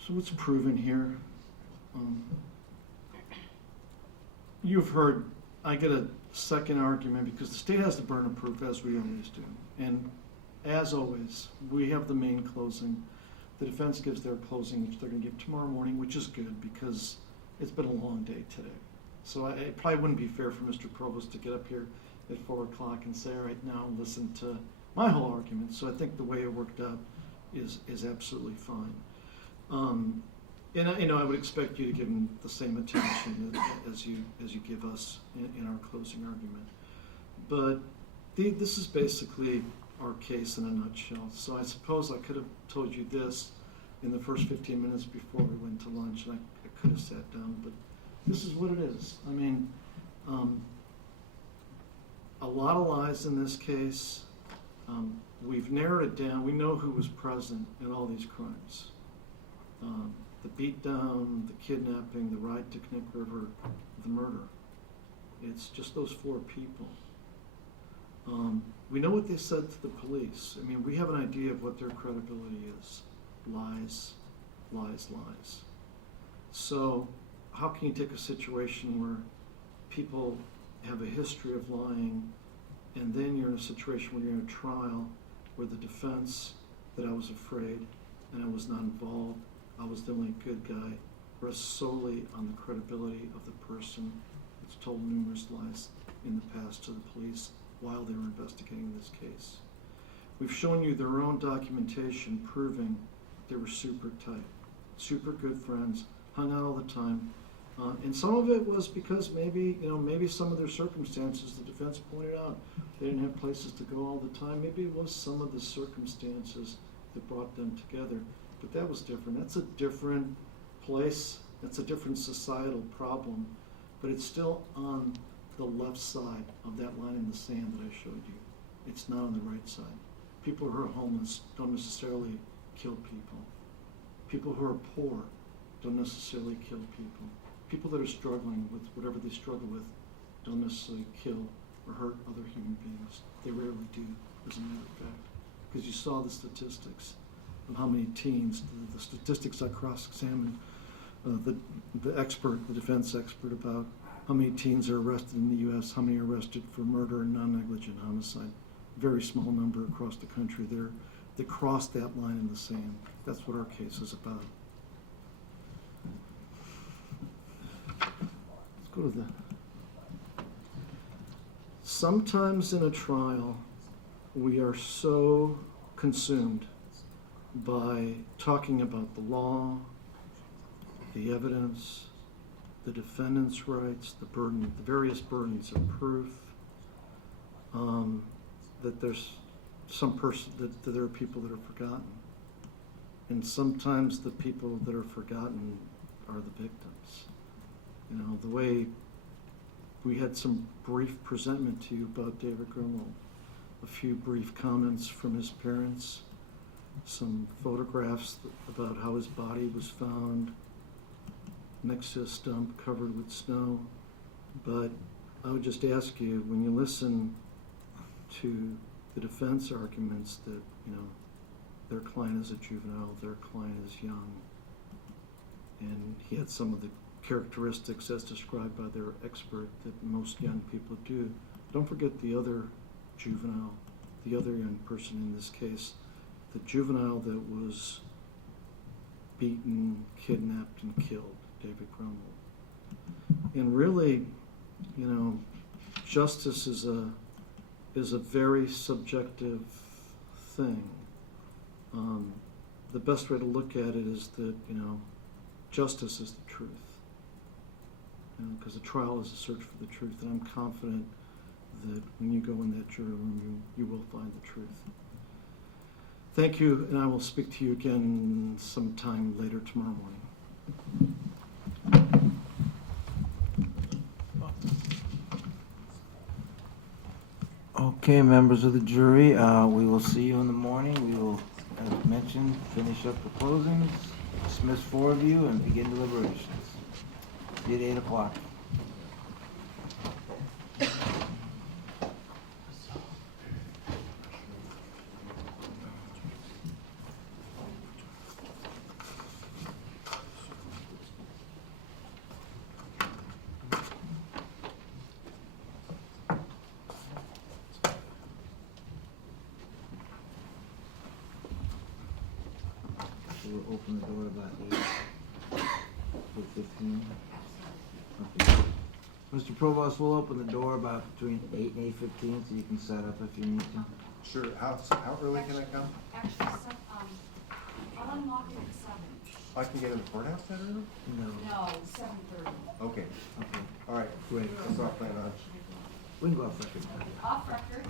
So what's proven here? You've heard, I get a second argument because the state has the burden of proof, as we always do. And as always, we have the main closing. The defense gives their closing, which they're going to give tomorrow morning, which is good because it's been a long day today. So it probably wouldn't be fair for Mr. Provost to get up here at 4 o'clock and say, all right, now listen to my whole argument. So I think the way it worked out is absolutely fine. And I would expect you to give him the same attention as you give us in our closing argument. But this is basically our case in a nutshell. So I suppose I could have told you this in the first 15 minutes before we went to lunch, and I could have sat down, but this is what it is. I mean, a lot of lies in this case. We've narrowed it down. We know who was present in all these crimes. The beatdown, the kidnapping, the ride to Knick River, the murder. It's just those 4 people. We know what they said to the police. I mean, we have an idea of what their credibility is. Lies, lies, lies. So how can you take a situation where people have a history of lying, and then you're in a situation where you're in a trial where the defense that I was afraid and I was not involved, I was the only good guy, rests solely on the credibility of the person that's told numerous lies in the past to the police while they were investigating this case. We've shown you their own documentation proving they were super tight, super good friends, hung out all the time. And some of it was because maybe some of their circumstances, the defense pointed out, they didn't have places to go all the time. Maybe it was some of the circumstances that brought them together. But that was different. That's a different place. That's a different societal problem. But it's still on the left side of that line in the sand that I showed you. It's not on the right side. People who are homeless don't necessarily kill people. People who are poor don't necessarily kill people. People that are struggling with whatever they struggle with don't necessarily kill or hurt other human beings. They rarely do, as a matter of fact. Because you saw the statistics of how many teens, the statistics I cross-examined the defense expert about how many teens are arrested in the U.S., how many are arrested for murder and non-negligent homicide. Very small number across the country there that cross that line in the sand. That's what our case is about. Let's go to the... Sometimes in a trial, we are so consumed by talking about the law, the evidence, the defendant's rights, the various burdens of proof, that there's that there are people that are forgotten. And sometimes the people that are forgotten are the victims. The way we had some brief presentment to you about David Grunwald, a few brief comments from his parents, some photographs about how his body was found next to a stump covered with snow. But I would just ask you, when you listen to the defense arguments that, their client is a juvenile, their client is young, and he had some of the characteristics as described by their expert that most young people do, don't forget the other juvenile, the other young person in this case, the juvenile that was beaten, kidnapped, and killed, David Grunwald. And really, you know, justice is a very subjective thing. The best way to look at it is that, you know, justice is the truth. Because a trial is a search for the truth, and I'm confident that when you go in that jury room, you will find the truth. Thank you, and I will speak to you again sometime later tomorrow morning. Okay, members of the jury, we will see you in the morning. We will, as mentioned, finish up the closings, dismiss 4 of you, and begin deliberations. At 8 o'clock. We'll open the door about 8:15. Okay. Mr. Provost, we'll open the door about between 8 and 8:15, so you can set up if you need to. Sure, how early can I come? Actually, I'll unlock it at 7. I can get in the courthouse that early? No. No, 7:30. Okay, Okay, all right, great. that's what I plan on. We can go off record. Off record.